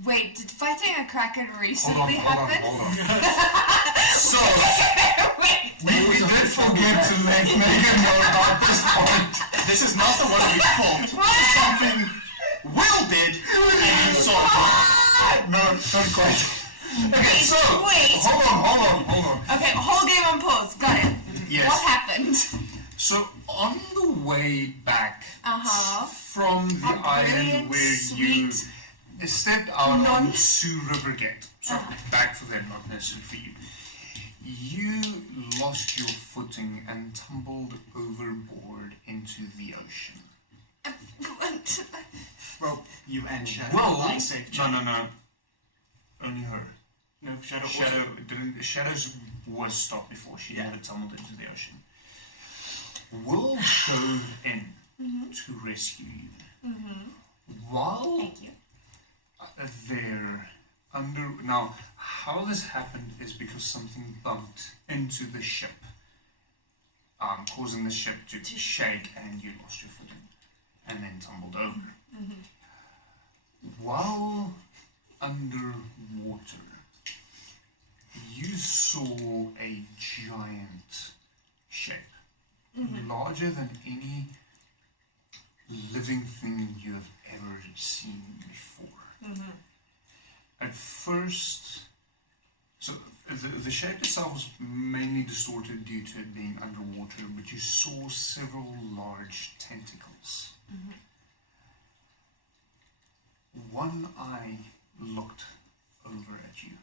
Wait, did fighting a Kraken recently happen? Hold on. So, we did forget to let Megan know about this point. This is not the one we fought. This is something Will did, and you saw it. No, not quite. Okay, so, wait. Hold on. Okay, whole game on pause. Got it. Yes. What happened? So, on the way back from the A island brilliant, where you sweet, stepped out on Sioux River Gate, so back for them, not necessarily for you, you lost your footing and tumbled overboard into the ocean. Well, you and Shadow. Well, I saved you. no. Only her. No, Shadow. Shadows was stopped before she never tumbled into the ocean. Will dove in to rescue you. While Thank you. they're under now, how this happened is because something bumped into the ship, causing the ship to shake, and you lost your footing, and then tumbled over. While underwater, you saw a giant shape, larger than any living thing you have ever seen before. At first, so the shape itself was mainly distorted due to it being underwater, but you saw several large tentacles. One eye looked over at you,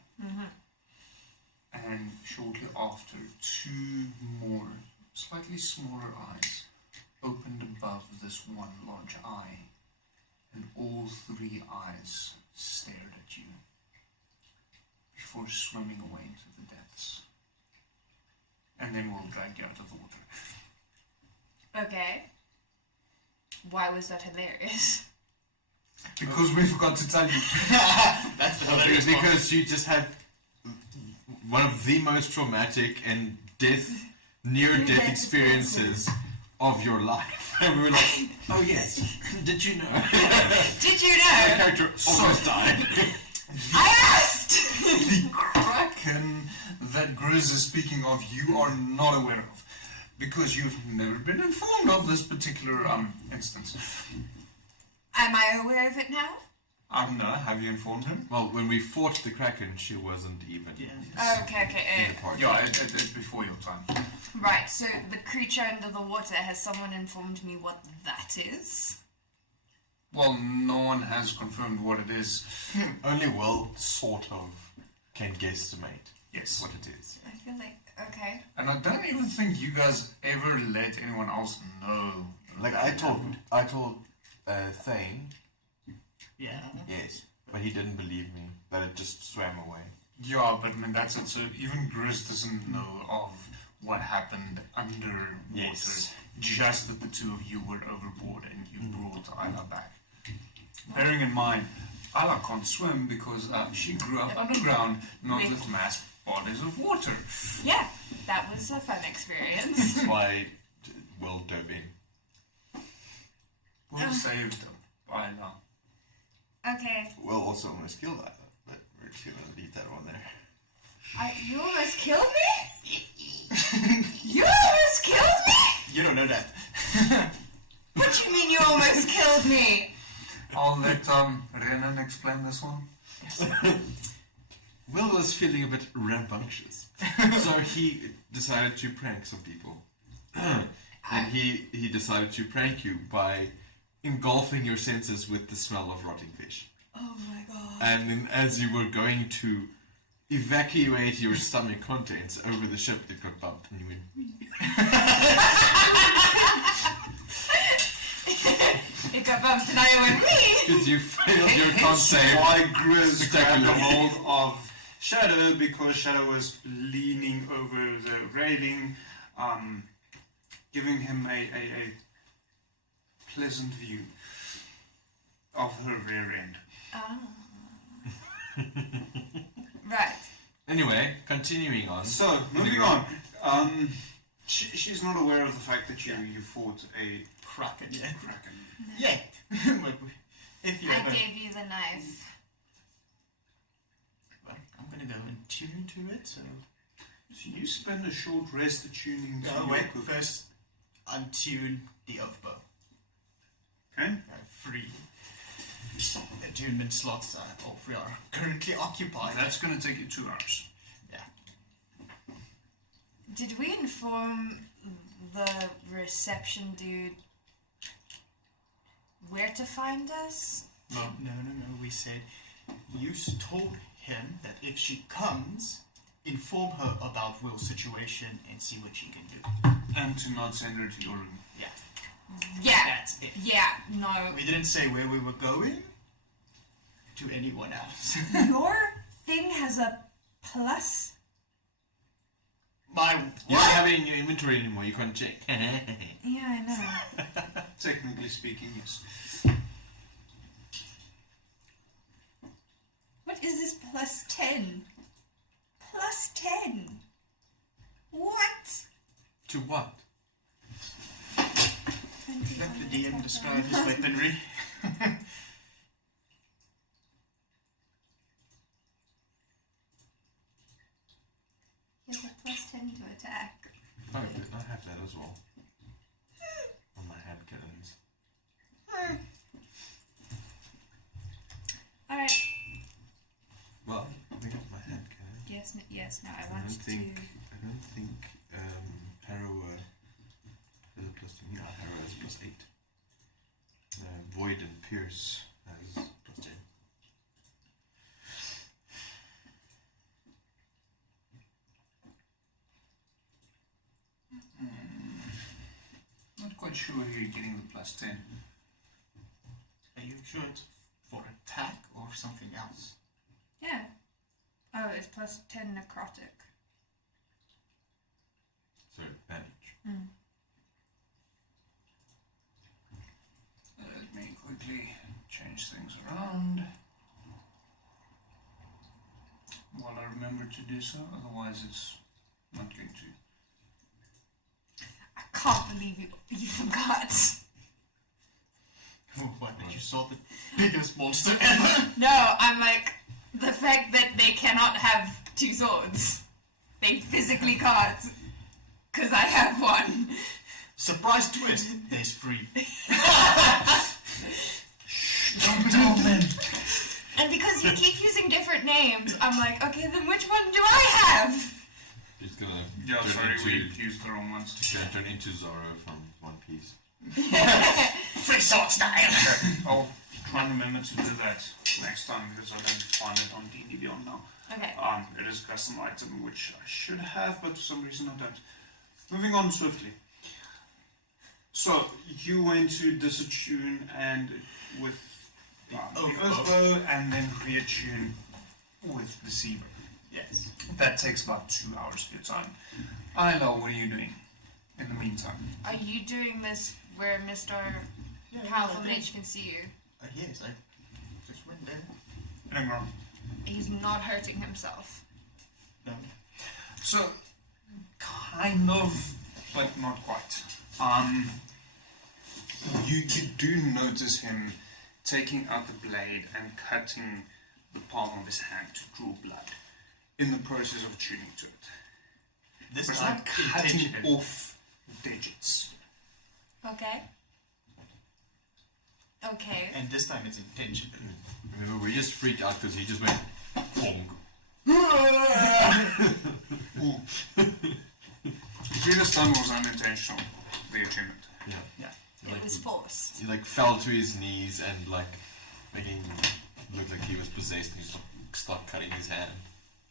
and shortly after, two more, slightly smaller eyes opened above this one large eye, and all three eyes stared at you before swimming away into the depths. And then we'll drag you out of the water. Okay. Why was that hilarious? Because we forgot to tell you. That's hilarious. Because you just had one of the most traumatic and near-death experiences of your life. And we were like, oh yes, did you know? Did you know? My character almost died. I asked! The Kraken that Grizz is speaking of, you are not aware of, because you've never been informed of this particular instance. Am I aware of it now? No, have you informed her? Well, when we fought the Kraken, she wasn't even in Okay. the party. Yeah, it's before your time. Right, so the creature under the water, has someone informed me what that is? Well, no one has confirmed what it is. Only Will sort of can guesstimate Yes. what it is. I feel like, okay. And I don't even think you guys ever let anyone else know. Like I told Thane. Yeah. Yes, but he didn't believe me. That it just swam away. Yeah, but I mean, that's it. So even Grizz doesn't know of what happened underwater. Yes. Just that the two of you were overboard and you brought Isla back. Bearing in mind, Isla can't swim because she grew up underground, not with mass bodies of water. Yeah, that was a fun experience. That's why Will dove in. We'll save them by now. Okay. Will also almost killed Isla, but we're just gonna leave that one there. You almost killed me? You almost killed me? You don't know that. What do you mean you almost killed me? I'll let Renan explain this one. Will was feeling a bit rambunctious, so he decided to prank some people. And he decided to prank you by engulfing your senses with the smell of rotting fish. Oh my god. And then as you were going to evacuate your stomach contents over the ship, it got bumped and you went... It got bumped and I went wee! Because you failed your con save. Why Grizz grabbed a hold of Shadow, because Shadow was leaning over the railing, giving him a pleasant view of her rear end. Right. Anyway, continuing on. So, moving on. She's not aware of the fact that you fought a Kraken, yeah. Kraken. Yeah. But if you I ever... gave you the knife. Well, I'm gonna go and tune to it, so... So you spend a short rest attuning to No, your wait, equipment. first untune the oath bow. Okay. 3 attunement slots, all 3 are currently occupied. That's going to take you 2 hours. Yeah. Did we inform the reception dude where to find us? No. We said you told him that if she comes, inform her about Will's situation and see what she can do. And to not send her to your room. Yeah. Yeah. That's it. Yeah, no. We didn't say where we were going to anyone else. Your thing has a plus? My You don't have it in your inventory anymore, you can't check. Yeah, I know. Technically speaking, yes. What is this plus 10? describe his weaponry. He has a +10 to attack. Oh, I have that as well. On my hand cannons. Alright. Well, I got my hand cannon. Yes, no, I I want don't to... think Harrow has a +2. Yeah, Harrow has +8. Void and Pierce has +10. Not quite sure where you're getting the +10. Are you sure it's for attack or something else? Yeah. Oh, it's +10 necrotic. So, damage. Let me quickly change things around while I remember to do so, otherwise it's not going to. I can't believe you forgot. Oh, what, did you saw the biggest monster ever? No, I'm like, the fact that they cannot have 2 swords. They physically can't. Because I have one. Surprise twist, there's 3. Don't tell them! And because you keep using different names, I'm like, okay, then which one do I have? He's gonna Yeah, turn sorry, into, we used the wrong ones. He's gonna turn into Zorro from One Piece. Free sword style! Okay, I'll try and remember to do that next time because I don't find it on D&D Beyond now. Okay. It is a custom item which I should have, but for some reason I don't. Moving on swiftly. So, you went to disattune and with the Earthbow and then reattune with Deceiver. Yes. That takes about 2 hours of your time. Isla, what are you doing in the meantime? Are you doing this where Mr. Powerful Mage can see you? Yes, I just went there. Hang on. He's not hurting himself. No. So, kind of, but not quite. You do notice him taking out the blade and cutting the palm of his hand to draw blood in the process of tuning to it. This It's time, like cutting intentional. off digits. Okay. Okay. And this time it's intentional. Remember, we just freaked out because he just went pong. This time was unintentional, the attunement. Yeah. It was forced. He like fell to his knees and like making look like he was possessed and he just started cutting his hand.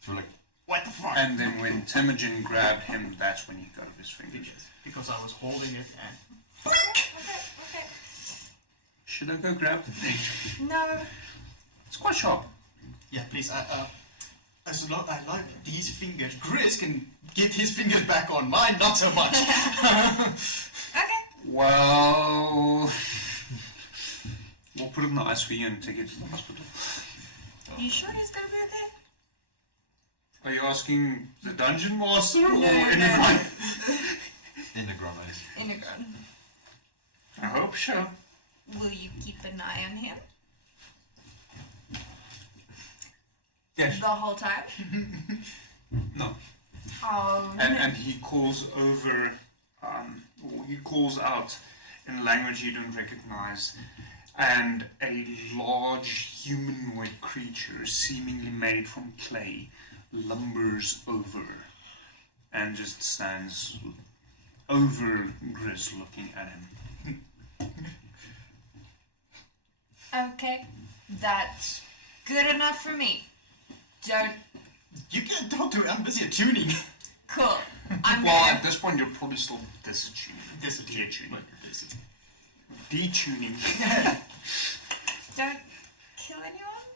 So we're like, what the fuck? And then when Temujin grabbed him, that's when he cut off his fingers. Because I was holding it and... Okay. Should I go grab the blade? No. It's quite sharp. Yeah, please, I like these fingers. Grizz can get his fingers back on mine, not so much. Well, we'll put it in the ice for you and take it to the hospital. You sure he's gonna be okay? Are you asking the dungeon master or No. anyone? Integron. I hope so. Will you keep an eye on him? Yes. The whole time? No. Oh. And he calls over, or he calls out in language you don't recognize, and a large humanoid creature, seemingly made from clay, lumbers over and just stands over Grizz looking at him. Okay. That's good enough for me. You can't talk to me, I'm busy attuning. Cool. Well, at this point, you're probably still disattuning. Detuning. Detuning. Don't kill anyone?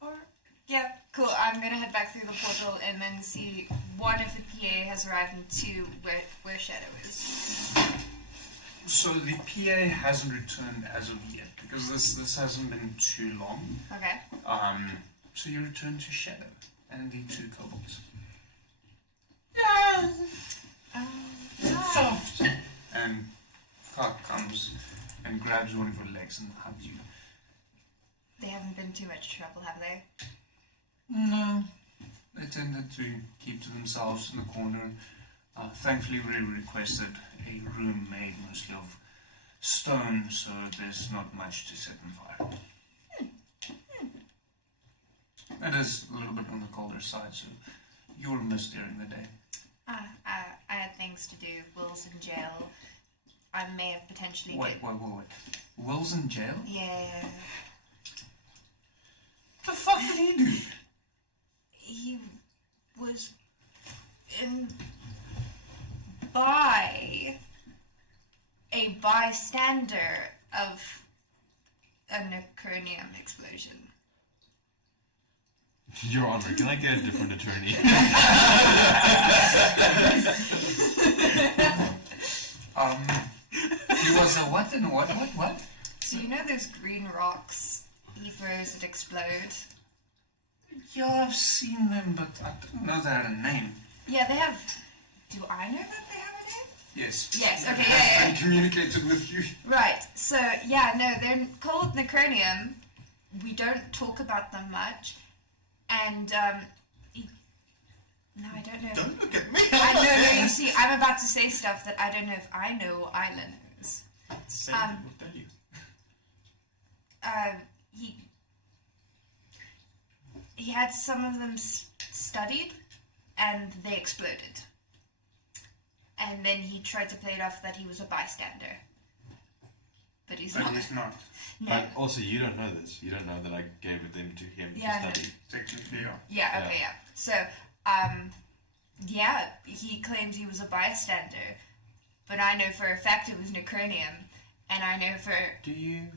Or... Yeah, cool. I'm gonna head back through the portal and then see one, if the PA has arrived, and 2, where Shadow is. So the PA hasn't returned as of yet, because this hasn't been too long. Okay. So you return to Shadow and the 2 kobolds. Soft. And Puck comes and grabs one of your legs and hugs you. They haven't been too much trouble, have they? No, they tended to keep to themselves in the corner. Thankfully, we requested a room made mostly of stone, so there's not much to set on fire. It is a little bit on the colder side, so you're missed during the day. I had things to do. Will's in jail. I may have potentially... Wait. Will's in jail? Yeah. What the fuck did he do? He was by a bystander of a necronium explosion. Your Honor, can I get a different attorney? He was a what and what? So you know those green rocks he throws that explode? Yeah, I've seen them, but I didn't know they had a name. Yeah, they have... Do I know that they have a name? Yes. Yes, okay, yeah. I communicated with you. Right, so, yeah, no, they're called necronium. We don't talk about them much. And, no, I don't know. Don't look at me. I know, no, you see, I'm about to say stuff that I don't know if I know or Isla knows. Say it, we'll tell you. He had some of them studied, and they exploded. And then he tried to play it off that he was a bystander. But he's not. He's not. No. But also, you don't know this. You don't know that I gave them to him Yeah, to study. Technically, yeah. Yeah, okay, yeah. So, yeah, he claims he was a bystander, but I know for a fact it was necronium, and I know for... Do you?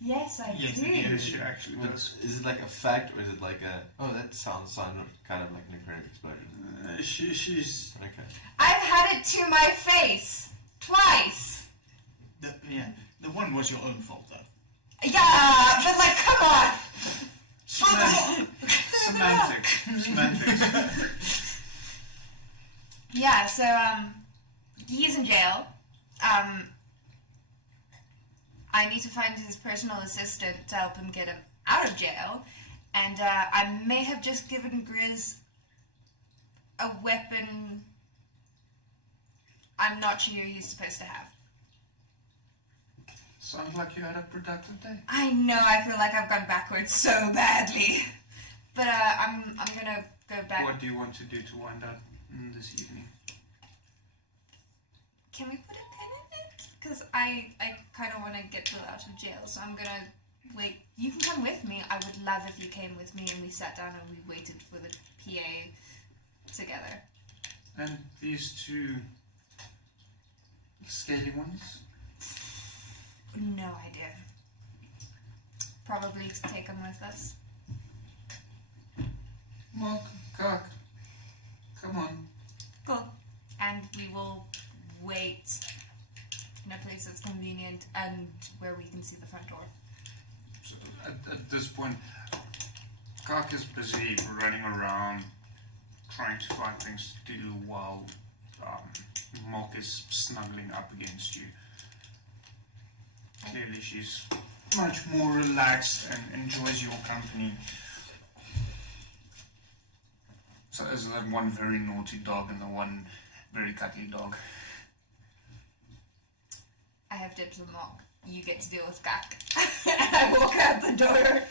Yes, I do. Yes, she actually does. Is it like a fact, or is it like a... Oh, that sounds kind of like an necrotic explosion. She's... Okay. I've had it to my face! Twice! The one was your own fault, though. Yeah, but like, come on! Semantics. Yeah, so, he's in jail. I need to find his personal assistant to help him get him out of jail. And, I may have just given Grizz a weapon I'm not sure he's supposed to have. Sounds like you had a productive day. I know, I feel like I've gone backwards so badly. But, I'm gonna go back. What do you want to do to wind up this evening? Can we put a pin in it? Because I kind of want to get Will out of jail, so I'm gonna wait. You can come with me. I would love if you came with me and we sat down and we waited for the PA together. And these two scaly ones? No idea. Probably to take them with us. Mark, Kirk, come on. Cool. And we will wait in a place that's convenient and where we can see the front door. So at this point, Kirk is busy running around trying to find things to do while Mark is snuggling up against you. Clearly she's much more relaxed and enjoys your company. So there's like one very naughty dog and the one very cuddly dog. I have dibs on Mark. You get to deal with Gak. I walk out the door.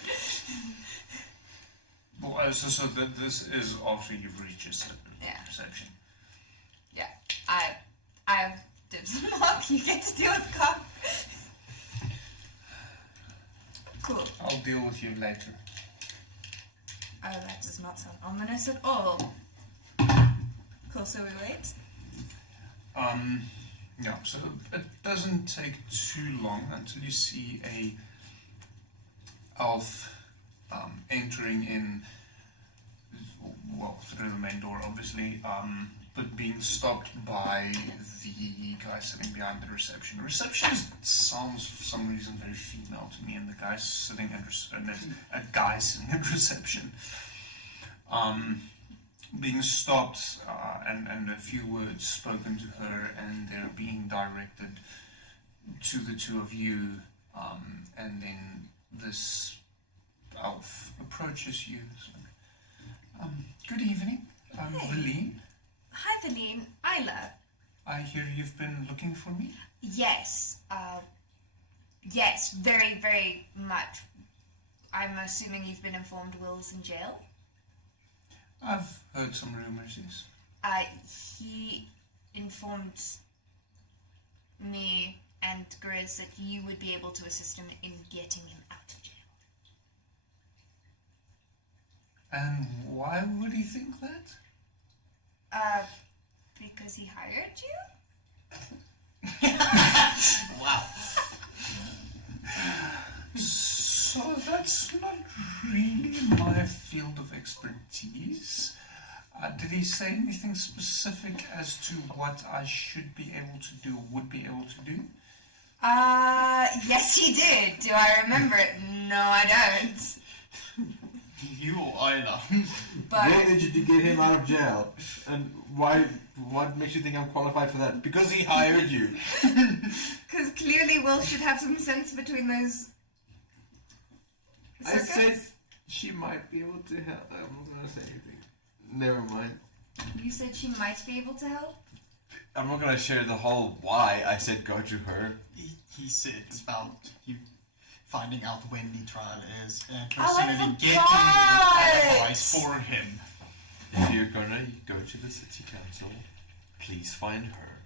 Well, so that this is after you've reached your perception. Yeah, I have dibs on Mark. You get to deal with Gak. Cool. I'll deal with you later. Oh, that does not sound ominous at all. Cool, so we wait? Yeah, so it doesn't take too long until you see a elf entering in, well, through the main door, obviously, but being stopped by the guy sitting behind the reception. The receptionist sounds, for some reason, very female to me, and the guy sitting at a guy sitting at reception. Being stopped and a few words spoken to her, and they're being directed to the two of you, and then this elf approaches you. Good evening, I'm Valine. Hi, Valine. Isla. I hear you've been looking for me? Yes. Yes, very, very much. I'm assuming you've been informed Will's in jail? I've heard some rumors, yes. He informed me and Grizz that you would be able to assist him in getting him out of jail. And why would he think that? Because he hired you? Wow. So that's not really my field of expertise. Did he say anything specific as to what I should be able to do, or would be able to do? Yes he did. Do I remember it? No, I don't. You or Isla? But Where did you get him out of jail? And why? What makes you think I'm qualified for that? Because he hired you. because clearly Will should have some sense between those. I said she might be able to help. I'm not gonna say anything. Never mind. You said she might be able to help? I'm not gonna share the whole why. I said go to her. He said about you finding out when the trial is and Oh, I personally getting forgot! advice for him. If you're gonna go to the city council, please find her.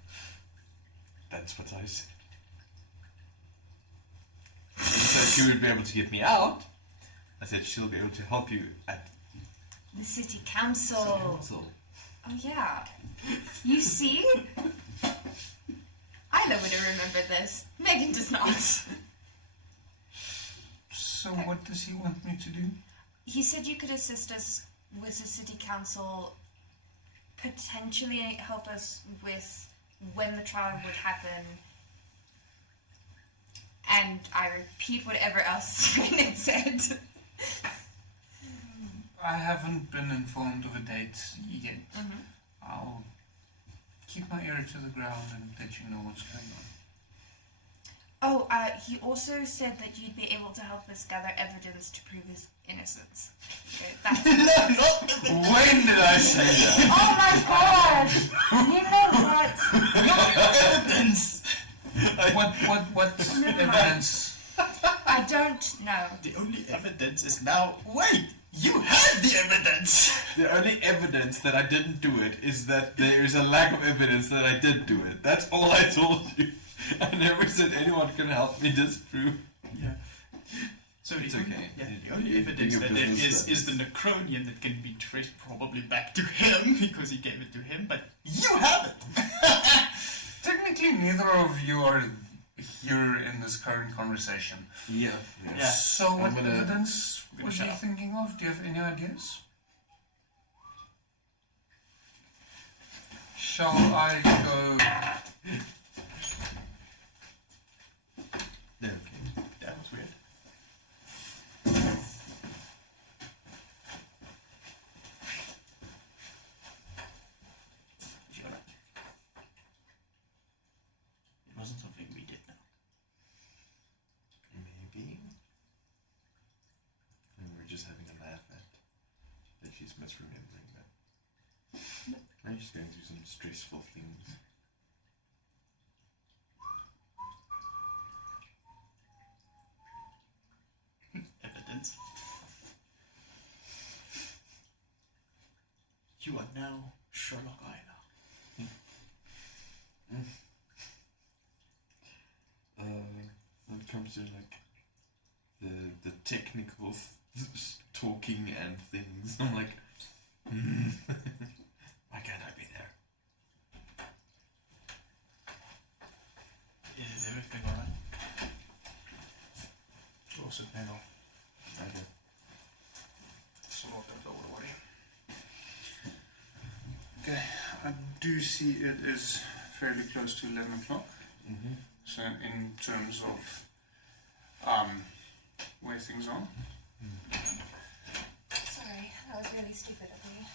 That's what I said. You said she would be able to get me out. I said she'll be able to help you at The city council. the council. Oh yeah. You see? Isla would have remembered this. Megan does not. So what does he want me to do? He said you could assist us with the city council, potentially help us with when the trial would happen, and I repeat whatever else Brennan said. I haven't been informed of a date yet. I'll keep my ear to the ground and let you know what's going on. Oh, he also said that you'd be able to help us gather evidence to prove his innocence. Okay, that's When did I say that? Oh my gosh! You know what? Not evidence! What evidence? I don't know. The only evidence is now. Wait! You have the evidence! The only evidence that I didn't do it is that there is a lack of evidence that I did do it. That's all I told you. I never said anyone can help me disprove. Yeah. So It's the only, okay. yeah, the only evidence that there is the Necronian that can be traced probably back to him because he gave it to him, but you have it! Technically, neither of you are here in this current conversation. Yeah. So what I'm gonna- evidence gonna was shut you up. thinking of? Do you have any ideas? Shall I go? Okay. That was weird. Sure. It wasn't something we did now. Maybe. And we're just having a laugh at that she's misremembering that. Maybe she's going through some stressful things. Evidence. You are now Sherlock Isla. When it comes to like the technical talking and things, I'm like, why can't I be there? Is everything alright? Also, hang on. Okay. So lock that door away. Okay, I do see it is fairly close to 11 o'clock. So in terms of where things are. Sorry, that was really stupid of me.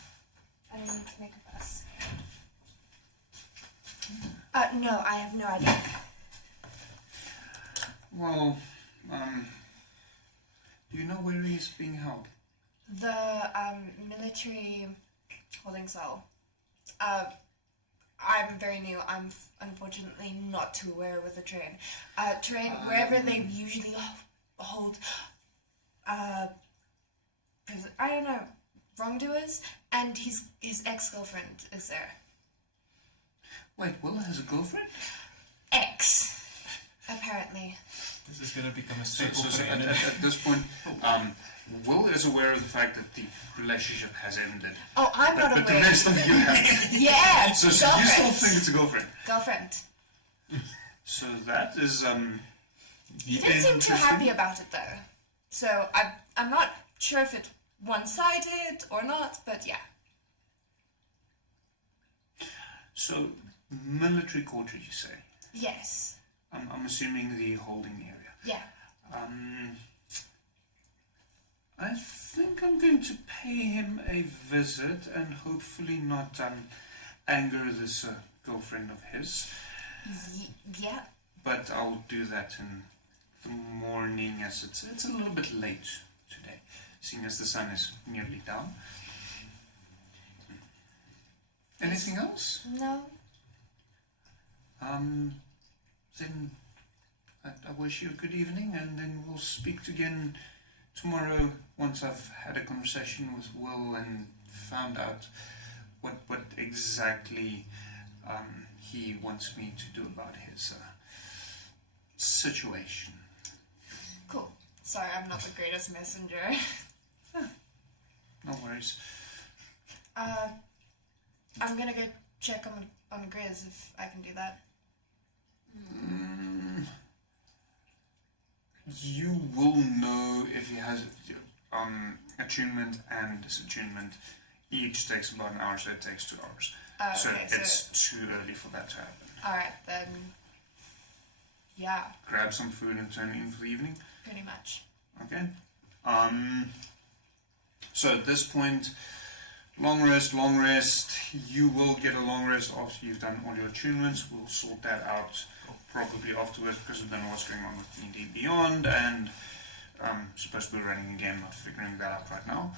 I didn't mean to make a fuss. No, I have no idea. Well, do you know where he is being held? The military holding cell. I'm very new. I'm unfortunately not too aware with the train. Wherever they usually hold, I don't know, wrongdoers, and his ex-girlfriend is there. Wait, Will has a girlfriend? Ex, apparently. This is gonna become a So, staple for the at internet. this point, Will is aware of the fact that the relationship has ended. Oh, I'm not But the aware. rest of you have. Yeah, So you still girlfriend. think it's a girlfriend? Girlfriend. So that is He didn't seem too happy about it though. So I'm not sure if it's one-sided or not, but yeah. So military quarters, you say? Yes. I'm assuming the holding area. Yeah. I think I'm going to pay him a visit and hopefully not anger this girlfriend of his. Yeah. But I'll do that in the morning, as it's a little bit late today, seeing as the sun is nearly down. Anything else? No. Then I wish you a good evening, and then we'll speak again tomorrow once I've had a conversation with Will and found out what exactly he wants me to do about his situation. Cool. Sorry, I'm not the greatest messenger. No worries. I'm gonna go check on Grizz if I can do that. You will know if he has attunement and disattunement. Each takes about an hour, so it takes 2 hours. So Okay, it's too early for that to happen. Alright, then. Yeah, Grab some food and turn in for the evening. pretty much. Okay. So at this point, long rest. You will get a long rest after you've done all your attunements. We'll sort that out probably afterwards, because I don't know what's going on with D&D Beyond, and supposed to be running a game, not figuring that out right now.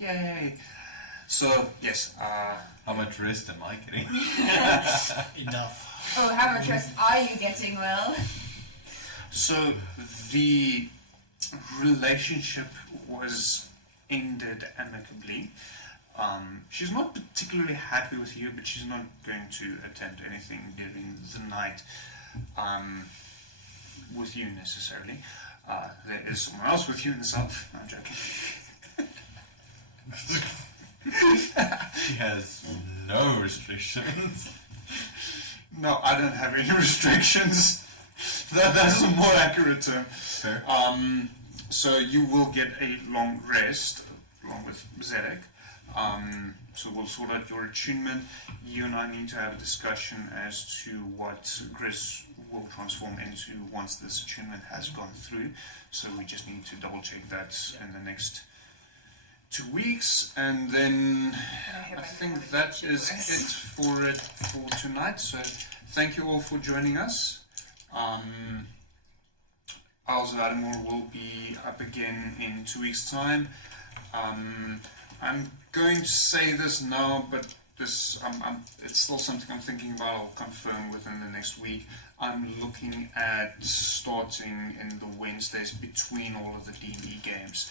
Yay! So yes. How much rest am I getting? Enough. Oh, how much rest are you getting, Will? So the relationship was ended amicably. She's not particularly happy with you, but she's not going to attempt anything during the night with you necessarily. There is someone else with you in the south. No, I'm joking. She has no restrictions. No, I don't have any restrictions. That's a more accurate term. Fair. So you will get a long rest along with Zedek. So we'll sort out your attunement. You and I need to have a discussion as to what Grizz will transform into once this attunement has gone through. So we just need to double check that in the next 2 weeks, and then I think that is it for tonight. So thank you all for joining us. Isles of Adomawyr will be up again in 2 weeks' time. I'm going to say this now, but it's still something I'm thinking about. I'll confirm within the next week. I'm looking at starting in the Wednesdays between all of the D&D games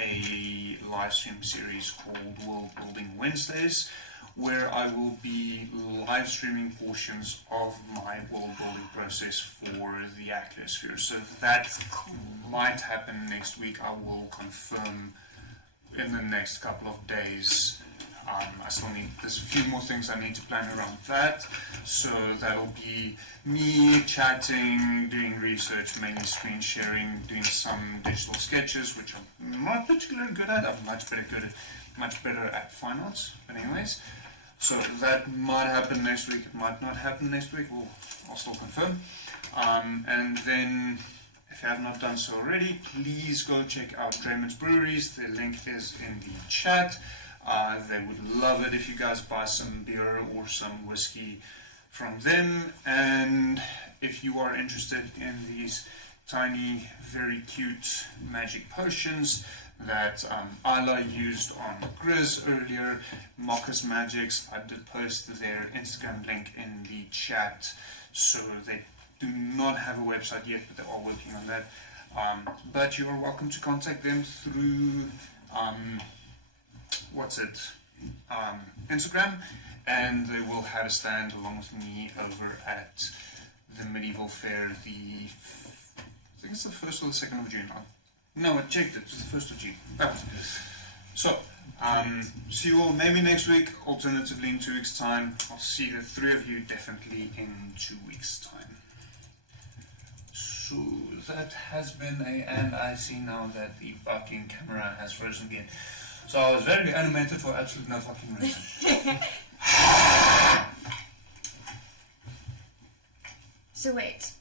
a live stream series called World Building Wednesdays, where I will be live streaming portions of my world building process for the Atmosphere. So that might happen next week. I will confirm in the next couple of days. I still need, there's a few more things I need to plan around that. So that'll be me chatting, doing research, mainly screen sharing, doing some digital sketches, which I'm not particularly good at. I'm much better at fine arts. But anyways, so that might happen next week. It might not happen next week. I'll still confirm. And then, if you have not done so already, please go and check out Draymond's Breweries. The link is in the chat. They would love it if you guys buy some beer or some whiskey from them. And if you are interested in these tiny, very cute magic potions that Isla used on Grizz earlier. Marcus Magics, I did post their Instagram link in the chat, so they do not have a website yet, but they are working on that. But you are welcome to contact them through Instagram, and they will have a stand along with me over at the Medieval Fair. I think it's the 1st or the 2nd of June. No, I checked it. It's the 1st of June. So, see you all maybe next week, alternatively in 2 weeks' time. I'll see the 3 of you definitely in 2 weeks' time. So, that has been and I see now that the fucking camera has frozen again. So I was very animated for absolutely no fucking reason. So wait,